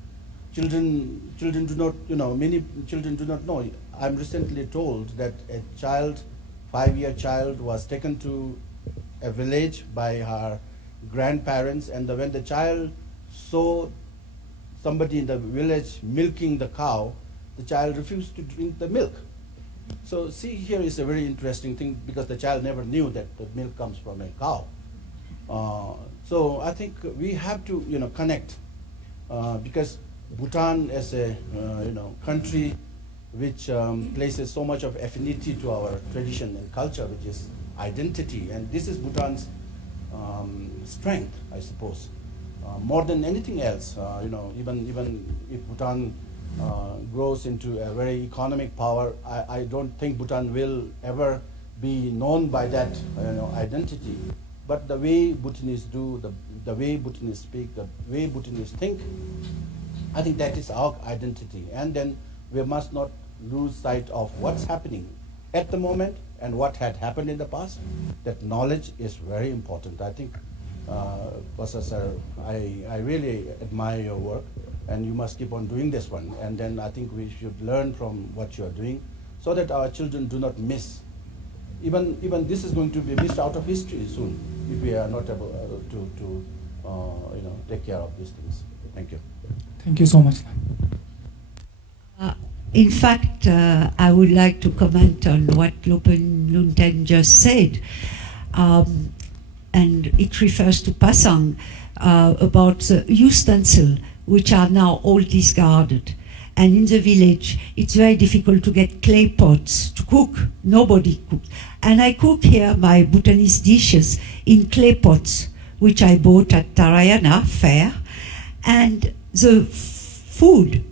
Children do not, many children do not know. I'm recently told that a child, 5-year child, was taken to a village by her grandparents, and when the child saw somebody in the village milking the cow, the child refused to drink the milk. So see, here is a very interesting thing, because the child never knew that the milk comes from a cow. So I think we have to connect, because Bhutan as a country which places so much of affinity to our tradition and culture, which is identity. And this is Bhutan's strength, I suppose, more than anything else. You know, even if Bhutan grows into a very economic power, I don't think Bhutan will ever be known by that identity. But the way Bhutanese do, the way Bhutanese speak, the way Bhutanese think, I think that is our identity. And then we must not lose sight of what's happening at the moment and what had happened in the past. That knowledge is very important. I think, Basa sir, I really admire your work, and you must keep on doing this one. And then I think we should learn from what you are doing so that our children do not miss. Even this is going to be missed out of history soon if we are not able to take care of these things. Thank you. Thank you so much. In fact, I would like to comment on what Lopen Lunten just said. And it refers to Pasang about the utensil, which are now all discarded. And in the village, it's very difficult to get clay pots to cook. Nobody cooks. And I cook here my Bhutanese dishes in clay pots, which I bought at Tarayana Fair. And the food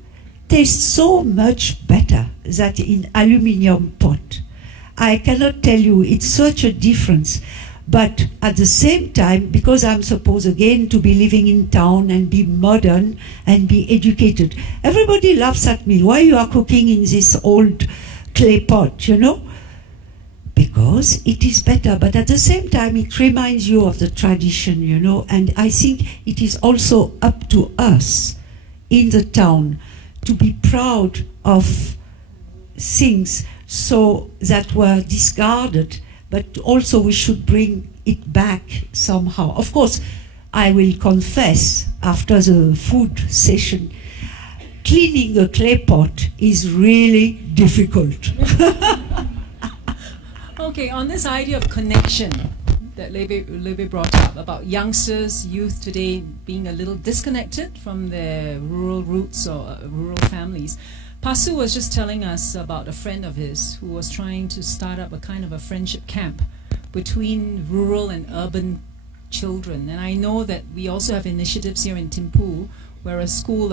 tastes so much better than in aluminium pot. I cannot tell you, it's such a difference. But at the same time, because I'm supposed again to be living in town and be modern and be educated, everybody laughs at me. Why you are cooking in this old clay pot, you know? Because it is better, but at the same time it reminds you of the tradition, you know, and I think it is also up to us in the town to be proud of things so that were discarded, but also we should bring it back somehow. Of course, I will confess, after the food session, cleaning a clay pot is really difficult. Okay, on this idea of connection that Lebe brought up about youngsters, youth today being a little disconnected from their rural roots or rural families, Pasu was just telling us about a friend of his who was trying to start up a kind of a friendship camp between rural and urban children. And I know that we also have initiatives here in Thimphu where a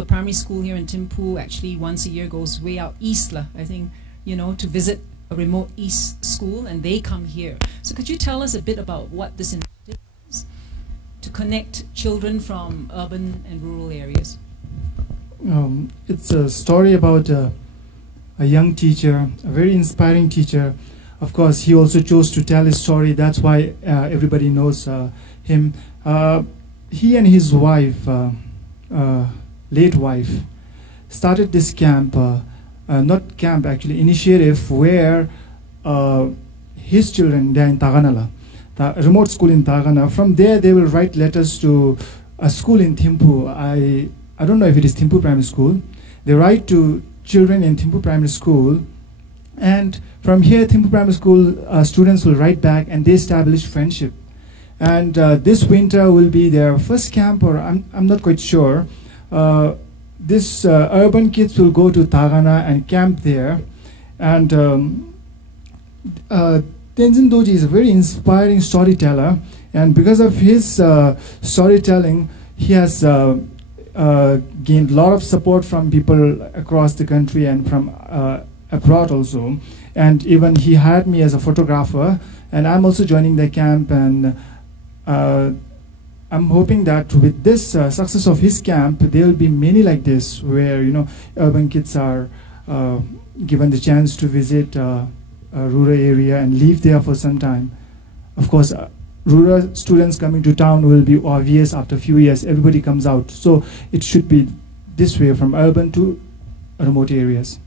primary school here in Thimphu actually once a year goes way out east, I think, you know, to visit a remote east school, and they come here. So could you tell us a bit about what this initiative is to connect children from urban and rural areas? It's a story about a young teacher, a very inspiring teacher. Of course, he also chose to tell his story. That's why everybody knows him. He and his wife, late wife, started this camp, not camp actually, initiative where his children, they're in Taganala, the remote school in Tagana. From there, they will write letters to a school in Thimphu. I don't know if it is Thimphu Primary School. They write to children in Thimphu Primary School, and from here, Thimphu Primary School students will write back, and they establish friendship. And this winter will be their first camp, or I'm not quite sure. This urban kids will go to Tagana and camp there. And Tenzin Doji is a very inspiring storyteller, and because of his storytelling, he has gained a lot of support from people across the country and from abroad also. And even he hired me as a photographer, and I'm also joining the camp, and I'm hoping that with this success of his camp, there will be many like this, where, you know, urban kids are given the chance to visit a rural area and live there for some time. Of course, rural students coming to town will be obvious after a few years. Everybody comes out. So it should be this way, from urban to remote areas.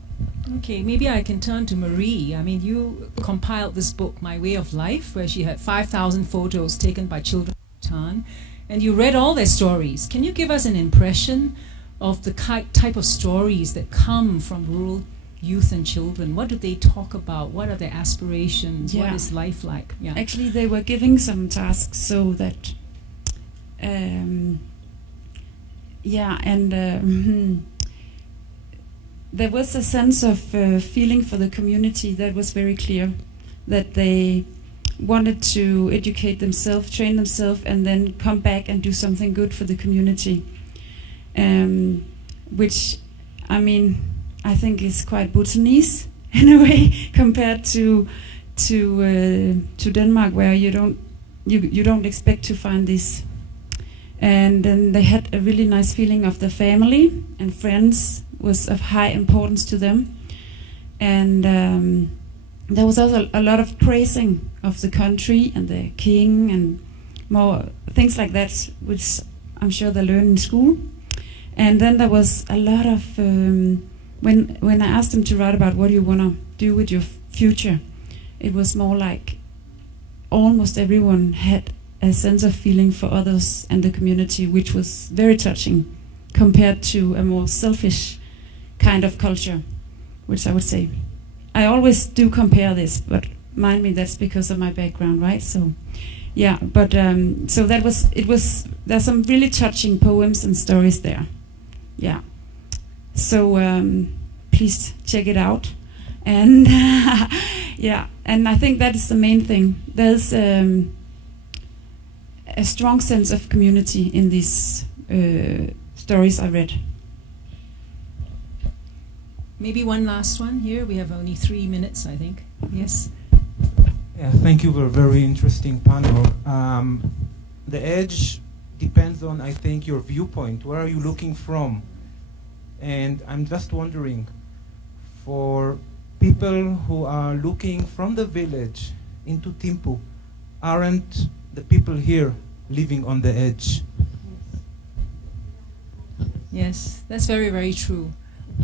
Okay, maybe I can turn to Marie. I mean, you compiled this book, My Way of Life, where she had 5,000 photos taken by children in Bhutan, and you read all their stories. Can you give us an impression of the type of stories that come from rural youth and children? What do they talk about? What are their aspirations? Yeah. What is life like? Yeah. Actually, they were giving some tasks so that, there was a sense of feeling for the community that was very clear, that they wanted to educate themselves, train themselves, and then come back and do something good for the community. Which, I mean, I think is quite Bhutanese in a way compared to Denmark, where you don't expect to find this. And then they had a really nice feeling of the family and friends was of high importance to them. And there was also a lot of praising of the country and the king and more things like that, which I'm sure they learn in school. And then there was a lot of, when I asked them to write about what you want to do with your future, it was more like almost everyone had a sense of feeling for others and the community, which was very touching compared to a more selfish kind of culture, which I would say. I always do compare this, but mind me, that's because of my background, right? So, yeah, but so that was, there's some really touching poems and stories there. Yeah. So please check it out. And yeah, and I think that is the main thing. There's a strong sense of community in these stories I read. Maybe one last one here. We have only 3 minutes, I think. Yes? Yeah, thank you for a very interesting panel. The edge depends on, I think, your viewpoint. Where are you looking from? And I'm just wondering, for people who are looking from the village into Thimphu, aren't the people here living on the edge? Yes, that's very, very true.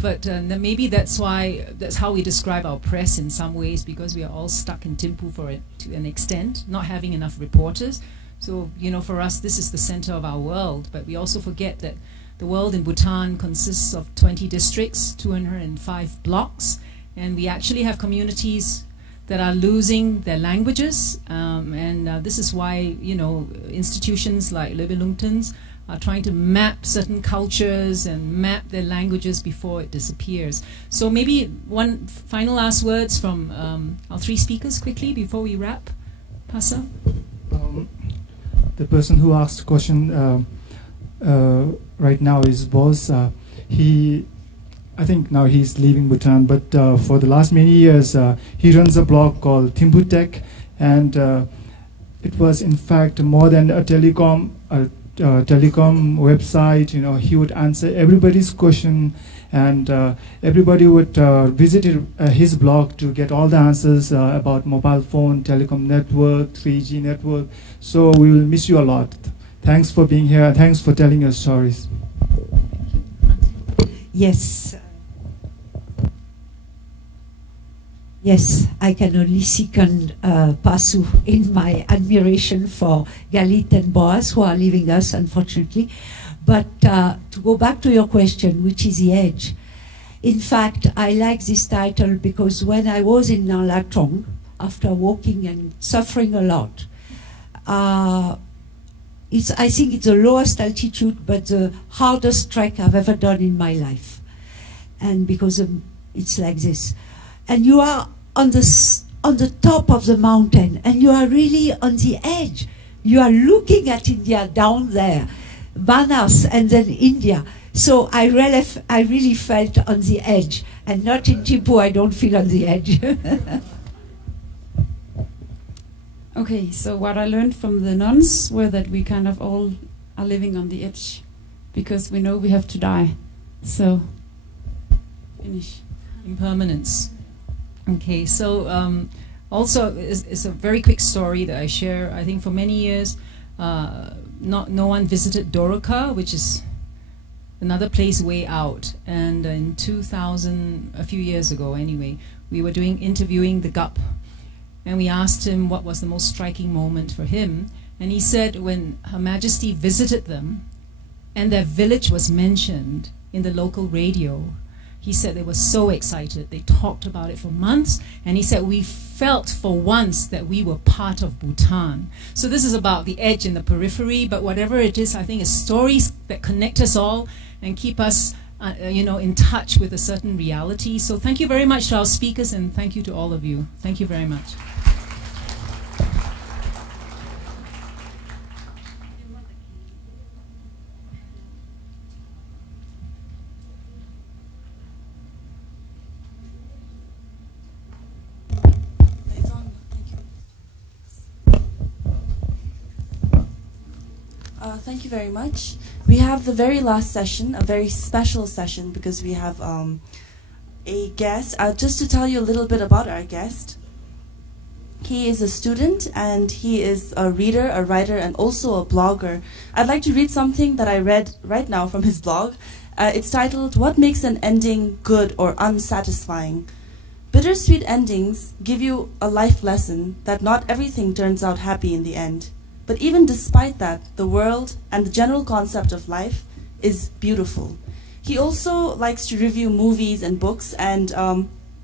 But maybe that's how we describe our press in some ways, because we are all stuck in Thimphu to an extent, not having enough reporters. So, you know, for us, this is the center of our world. But we also forget that the world in Bhutan consists of 20 districts, 205 blocks, and we actually have communities that are losing their languages. This is why, you know, institutions like Reminiscing are trying to map certain cultures and map their languages before it disappears. So maybe one final last words from our 3 speakers quickly before we wrap. Pasa? The person who asked the question right now is Boz. I think now he's leaving Bhutan, but for the last many years he runs a blog called Thimphu Tech, and it was in fact more than a telecom website. You know, he would answer everybody's question, and everybody would visit his blog to get all the answers about mobile phone, telecom network, 3G network. So we will miss you a lot. Thanks for being here, and thanks for telling your stories. Yes. Yes, I can only second Pasu in my admiration for Galit and Boaz, who are leaving us, unfortunately. But to go back to your question, which is the edge. In fact, I like this title because when I was in Nalatong, after walking and suffering a lot, I think it's the lowest altitude, but the hardest trek I've ever done in my life. And because it's like this. And you are on the top of the mountain, and you are really on the edge. You are looking at India down there, Manas, and then India. So I really felt on the edge, and not in Thimphu. I don't feel on the edge. Okay, so what I learned from the nuns were that we kind of all are living on the edge, because we know we have to die. So, finish. Impermanence. Okay, so also it's a very quick story that I share. I think for many years, no one visited Doroka, which is another place way out. And in 2000, a few years ago anyway, we were interviewing the Gup. And we asked him what was the most striking moment for him. And he said when Her Majesty visited them and their village was mentioned in the local radio, he said they were so excited. They talked about it for months. And he said, we felt for once that we were part of Bhutan. So this is about the edge and the periphery. But whatever it is, I think it's stories that connect us all and keep us in touch with a certain reality. So thank you very much to our speakers, and thank you to all of you. Thank you very much. Thank you very much. We have the very last session, a very special session, because we have a guest. Just to tell you a little bit about our guest. He is a student, and he is a reader, a writer, and also a blogger. I'd like to read something that I read right now from his blog. It's titled, "What Makes an Ending Good or Unsatisfying?" Bittersweet endings give you a life lesson that not everything turns out happy in the end. But even despite that, the world and the general concept of life is beautiful. He also likes to review movies and books, and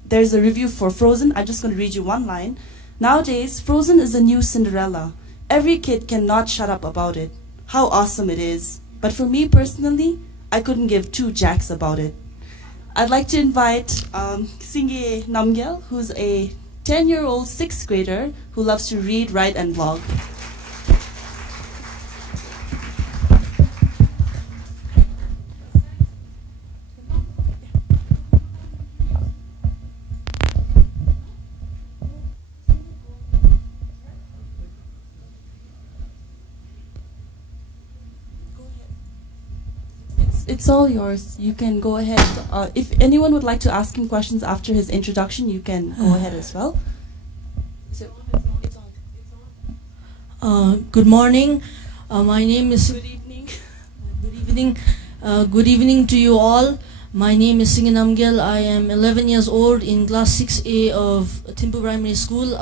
there's a review for Frozen. I'm just going to read you one line. "Nowadays, Frozen is the new Cinderella. Every kid cannot shut up about it. How awesome it is. But for me personally, I couldn't give two jacks about it." I'd like to invite Singye Namgyal, who's a 10-year-old 6th grader who loves to read, write, and blog. It's all yours. You can go ahead. If anyone would like to ask him questions after his introduction, you can go ahead as well. So, it's on. Good morning. My name is... Good evening. Good evening. Good evening to you all. My name is Singye Namgyal. I am 11 years old in class 6A of Thimphu Primary School.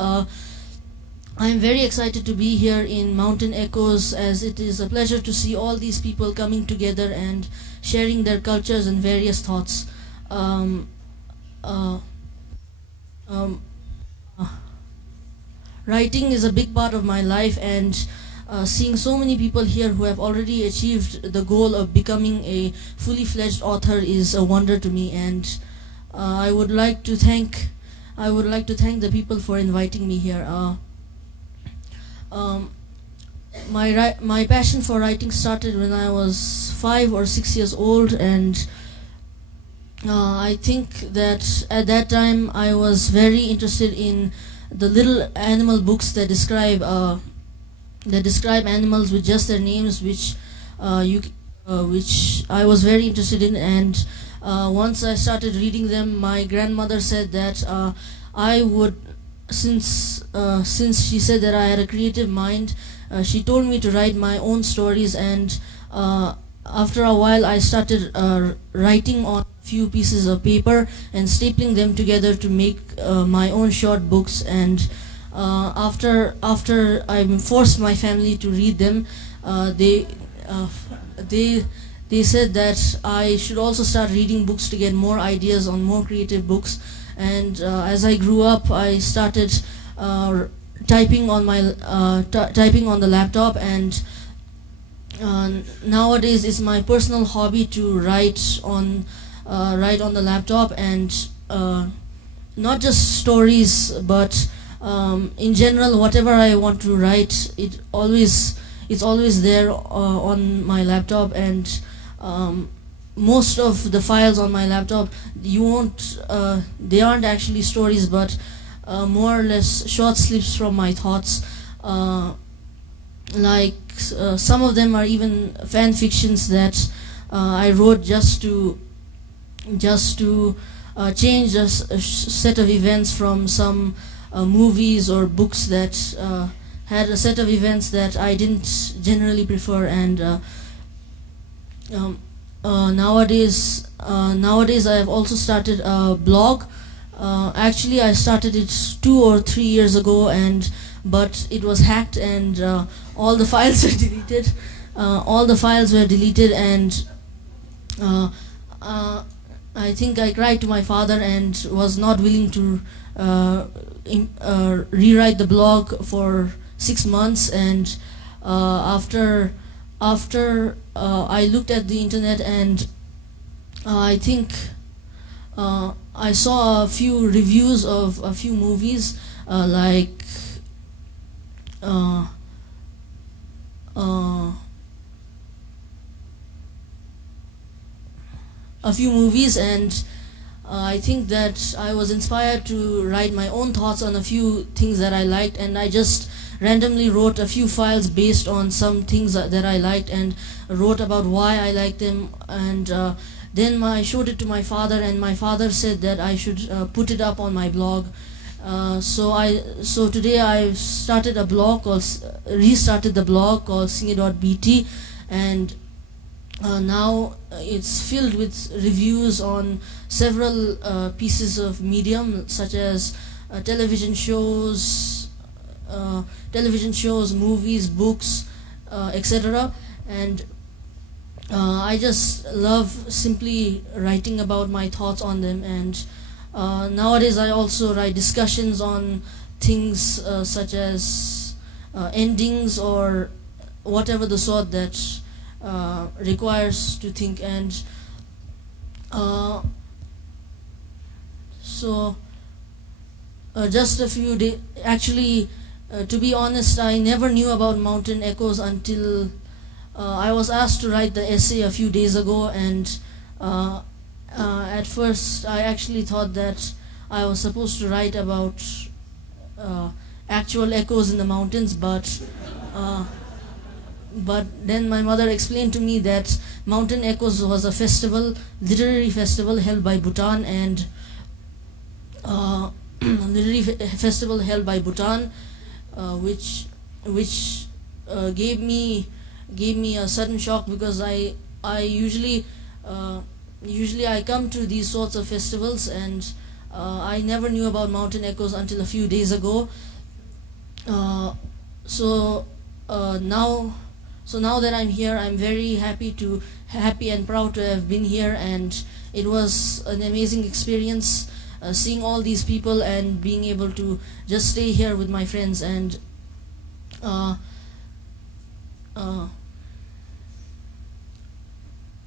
I am very excited to be here in Mountain Echoes, as it is a pleasure to see all these people coming together and sharing their cultures and various thoughts. Writing is a big part of my life, and seeing so many people here who have already achieved the goal of becoming a fully fledged author is a wonder to me. And I would like to thank the people for inviting me here. My passion for writing started when I was 5 or 6 years old, and I think that at that time I was very interested in the little animal books that describe animals with just their names, which I was very interested in. And once I started reading them, my grandmother said that I would, since she said that I had a creative mind, she told me to write my own stories. And after a while I started writing on a few pieces of paper and stapling them together to make my own short books. And after I forced my family to read them, they said that I should also start reading books to get more ideas on more creative books. And as I grew up, I started typing on the laptop, and nowadays it's my personal hobby to write on the laptop, and not just stories, but in general, whatever I want to write, it's always there on my laptop. And most of the files on my laptop, they aren't actually stories, but more or less short slips from my thoughts. Some of them are even fan fictions that I wrote just to change a set of events from some movies or books that had a set of events that I didn't generally prefer. And nowadays I have also started a blog. Actually, I started it 2 or 3 years ago, but it was hacked, and all the files were deleted. And I think I cried to my father and was not willing to rewrite the blog for 6 months. And after I looked at the internet, and I think I saw a few reviews of a few movies like a few movies, and I think that I was inspired to write my own thoughts on a few things that I liked, and I just randomly wrote a few files based on some things that I liked and wrote about why I liked them, and then I showed it to my father, and my father said that I should put it up on my blog. So today I've started a blog called restarted the blog called singy.bt, and now it's filled with reviews on several pieces of medium, such as television shows, movies, books, etc. And I just love simply writing about my thoughts on them. And nowadays I also write discussions on things such as endings or whatever the sort that requires to think. And so just a few days, actually to be honest, I never knew about Mountain Echoes until I was asked to write the essay a few days ago, and at first I actually thought that I was supposed to write about actual echoes in the mountains, but then my mother explained to me that Mountain Echoes was a festival, literary festival held by Bhutan, and which gave me a sudden shock, because I usually I come to these sorts of festivals, and I never knew about Mountain Echoes until a few days ago. So now that I'm here, I'm very happy and proud to have been here, and it was an amazing experience seeing all these people and being able to just stay here with my friends. And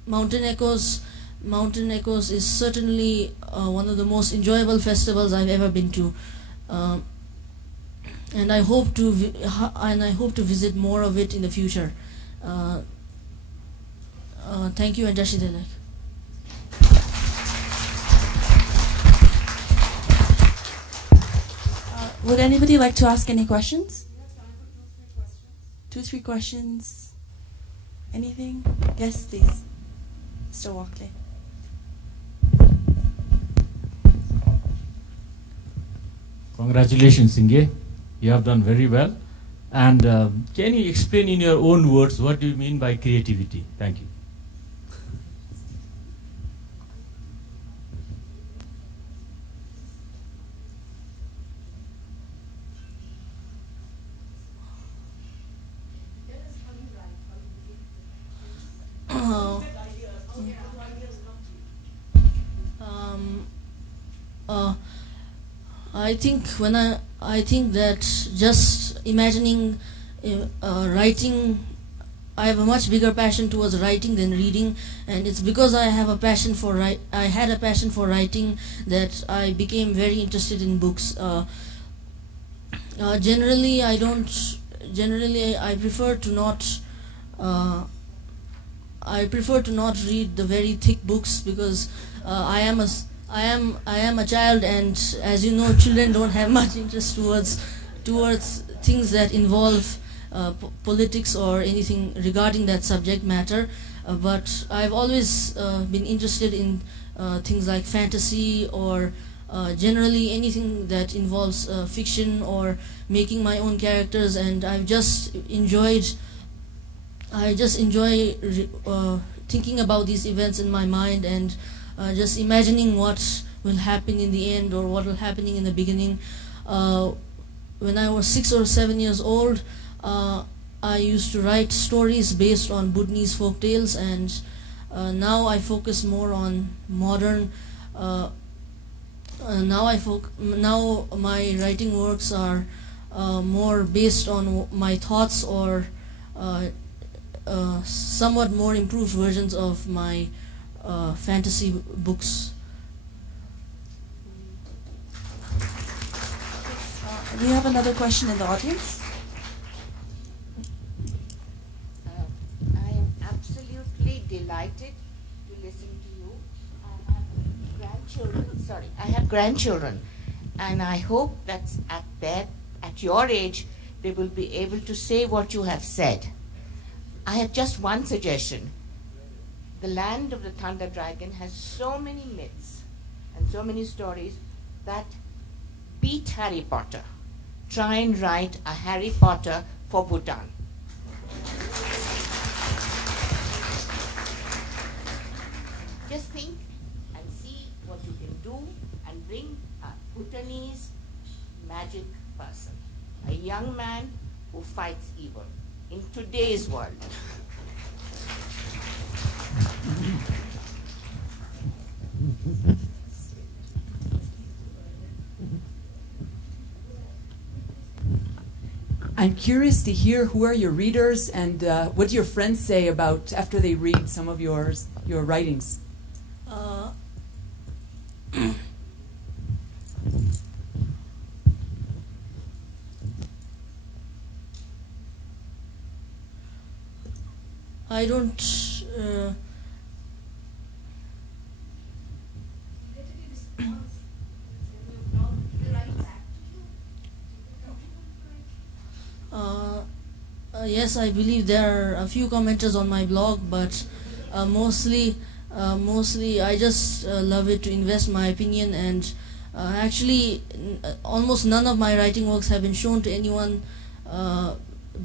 Mountain Echoes is certainly one of the most enjoyable festivals I've ever been to, and I hope to visit more of it in the future. Thank you, and Tashi. Would anybody like to ask any questions? 2-3 questions. Anything? Yes, please. Mr. Walkley. Congratulations, Singye. You have done very well. And can you explain in your own words what do you mean by creativity? Thank you. I think that just imagining writing, I have a much bigger passion towards writing than reading, and it's because I had a passion for writing that I became very interested in books. Generally, I prefer to not. I prefer to not read the very thick books, because I am a child, and as you know, children don't have much interest towards things that involve politics or anything regarding that subject matter. But I've always been interested in things like fantasy, or generally anything that involves fiction or making my own characters, and I just enjoy thinking about these events in my mind, and just imagining what will happen in the end or what will happen in the beginning. When I was 6 or 7 years old, I used to write stories based on Bhutanese folk tales, and now I focus more on modern. Now my writing works are more based on my thoughts, or somewhat more improved versions of my fantasy books. We have another question in the audience. I am absolutely delighted to listen to you. I have grandchildren. Sorry, I have grandchildren, and I hope that at your age, they will be able to say what you have said. I have just one suggestion. The land of the Thunder Dragon has so many myths and so many stories that beat Harry Potter. Try and write a Harry Potter for Bhutan. Just think and see what you can do and bring a Bhutanese magic person, a young man who fights evil in today's world. I'm curious to hear who are your readers and what do your friends say about after they read some of your writings? I don't. Yes, I believe there are a few commenters on my blog, but mostly I just love it to invest my opinion, and actually almost none of my writing works have been shown to anyone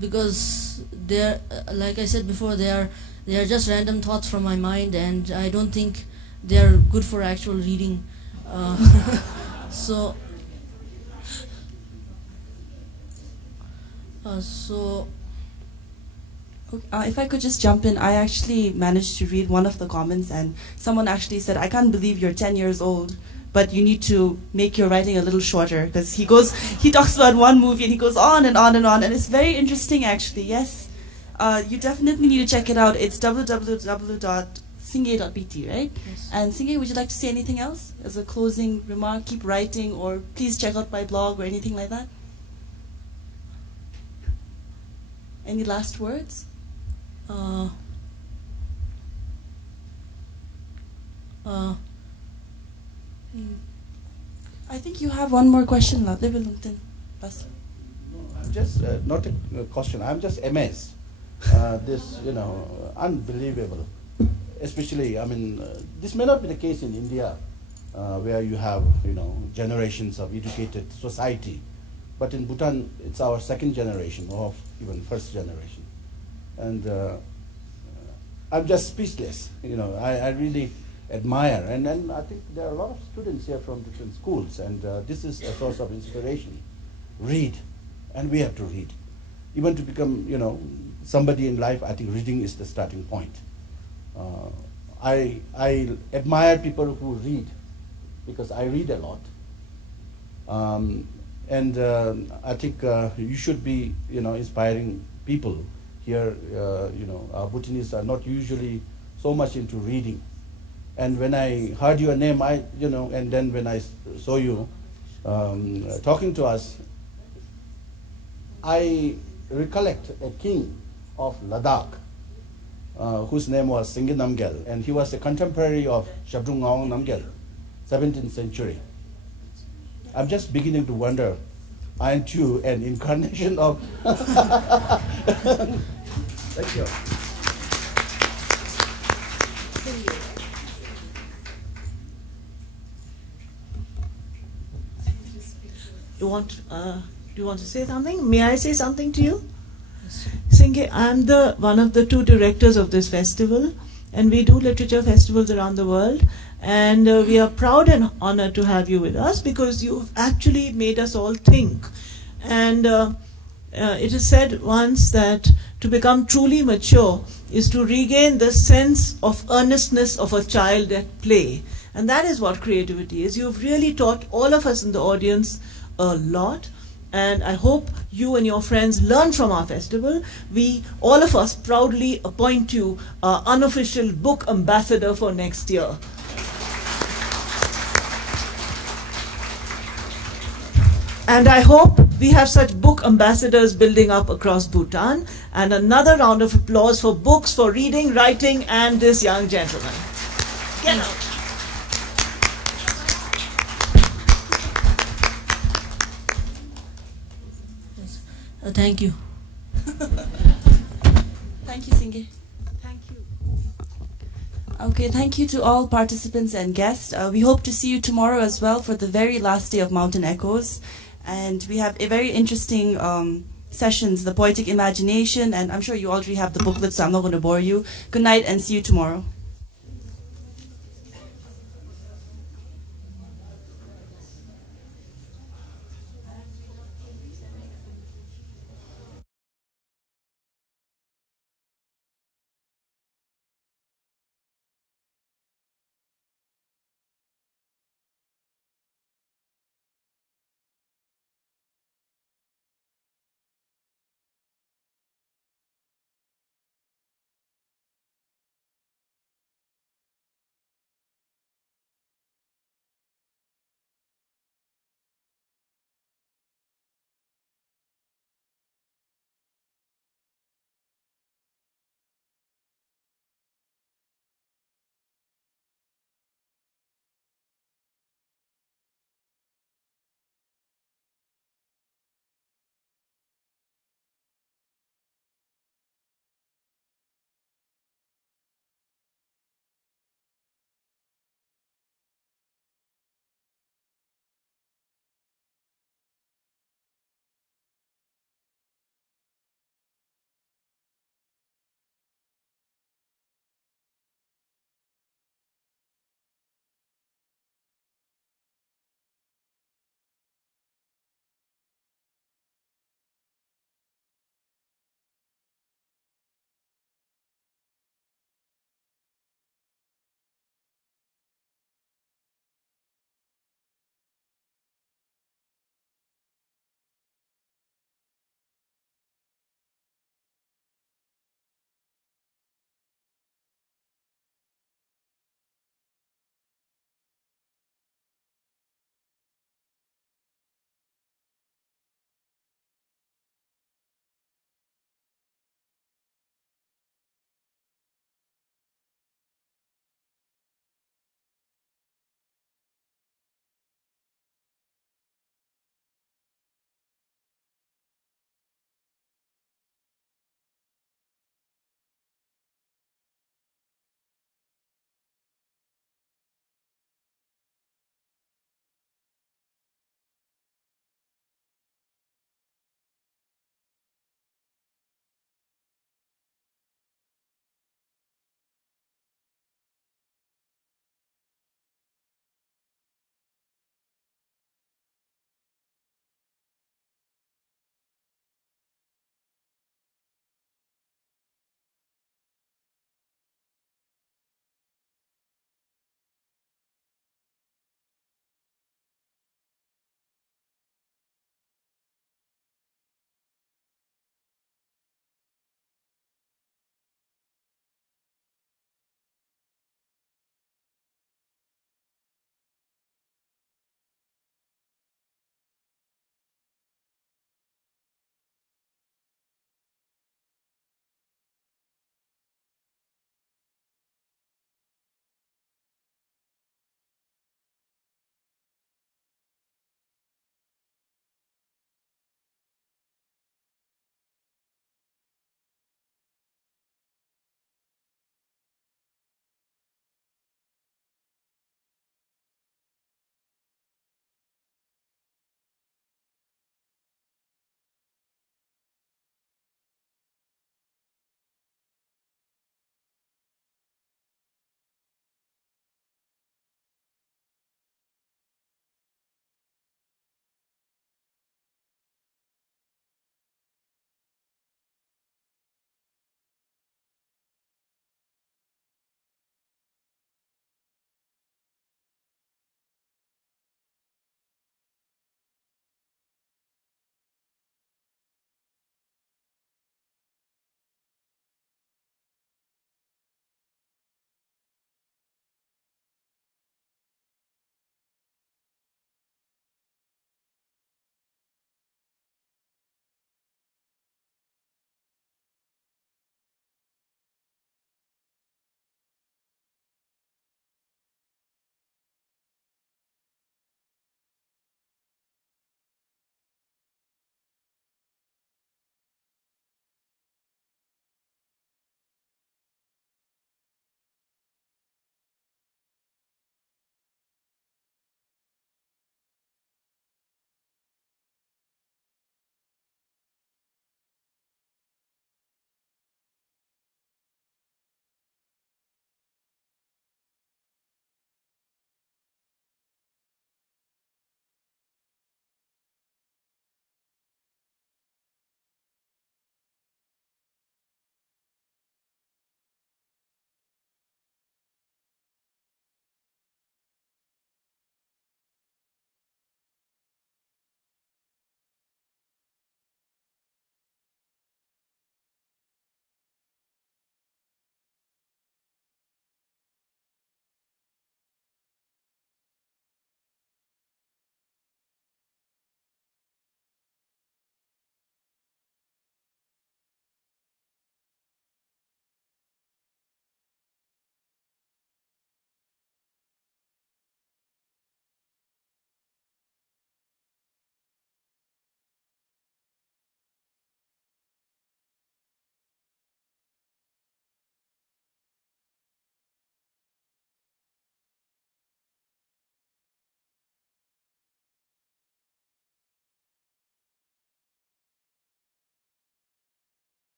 because they're, like I said before, they are just random thoughts from my mind, and I don't think they are good for actual reading. So if I could just jump in, I actually managed to read one of the comments, and someone actually said, "I can't believe you're 10 years old, but you need to make your writing a little shorter," because he talks about one movie and he goes on and on and on, and it's very interesting actually. Yes, you definitely need to check it out. It's www.singay.pt, right? Yes. And Singay, would you like to say anything else as a closing remark? Keep writing, or please check out my blog or anything like that. Any last words? I think you have one more question, I'm just not a question. I'm just amazed. This, unbelievable. Especially, I mean, this may not be the case in India, where you have, generations of educated society. But in Bhutan, it's our second generation, or even first generation. And I'm just speechless. I really admire. And then I think there are a lot of students here from different schools, and this is a source of inspiration. Read, and we have to read. Even to become, somebody in life, I think reading is the starting point. I admire people who read, because I read a lot. And I think you should be, inspiring people here. Our Bhutanese are not usually so much into reading. And when I heard your name, and then when I saw you talking to us, I recollect a king of Ladakh, whose name was Singye Namgyal, and he was a contemporary of Shabdrung Ngawang Namgyal, 17th century. I'm just beginning to wonder, aren't you an incarnation of... Thank you. Do you want to say something? May I say something to you? Singye, I'm one of the two directors of this festival, and we do literature festivals around the world. And we are proud and honored to have you with us, because you've actually made us all think. And it is said once that to become truly mature is to regain the sense of earnestness of a child at play. And that is what creativity is. You've really taught all of us in the audience a lot. and I hope you and your friends learn from our festival. We, all of us, proudly appoint you our unofficial book ambassador for next year. And I hope we have such book ambassadors building up across Bhutan. And another round of applause for books, for reading, writing, and this young gentleman. Get out. Thank you. Thank you, Singe. Thank you. Okay, thank you to all participants and guests. We hope to see you tomorrow as well for the very last day of Mountain Echoes. And we have a very interesting sessions, the poetic imagination, and I'm sure you already have the booklet, so I'm not going to bore you. Good night and see you tomorrow.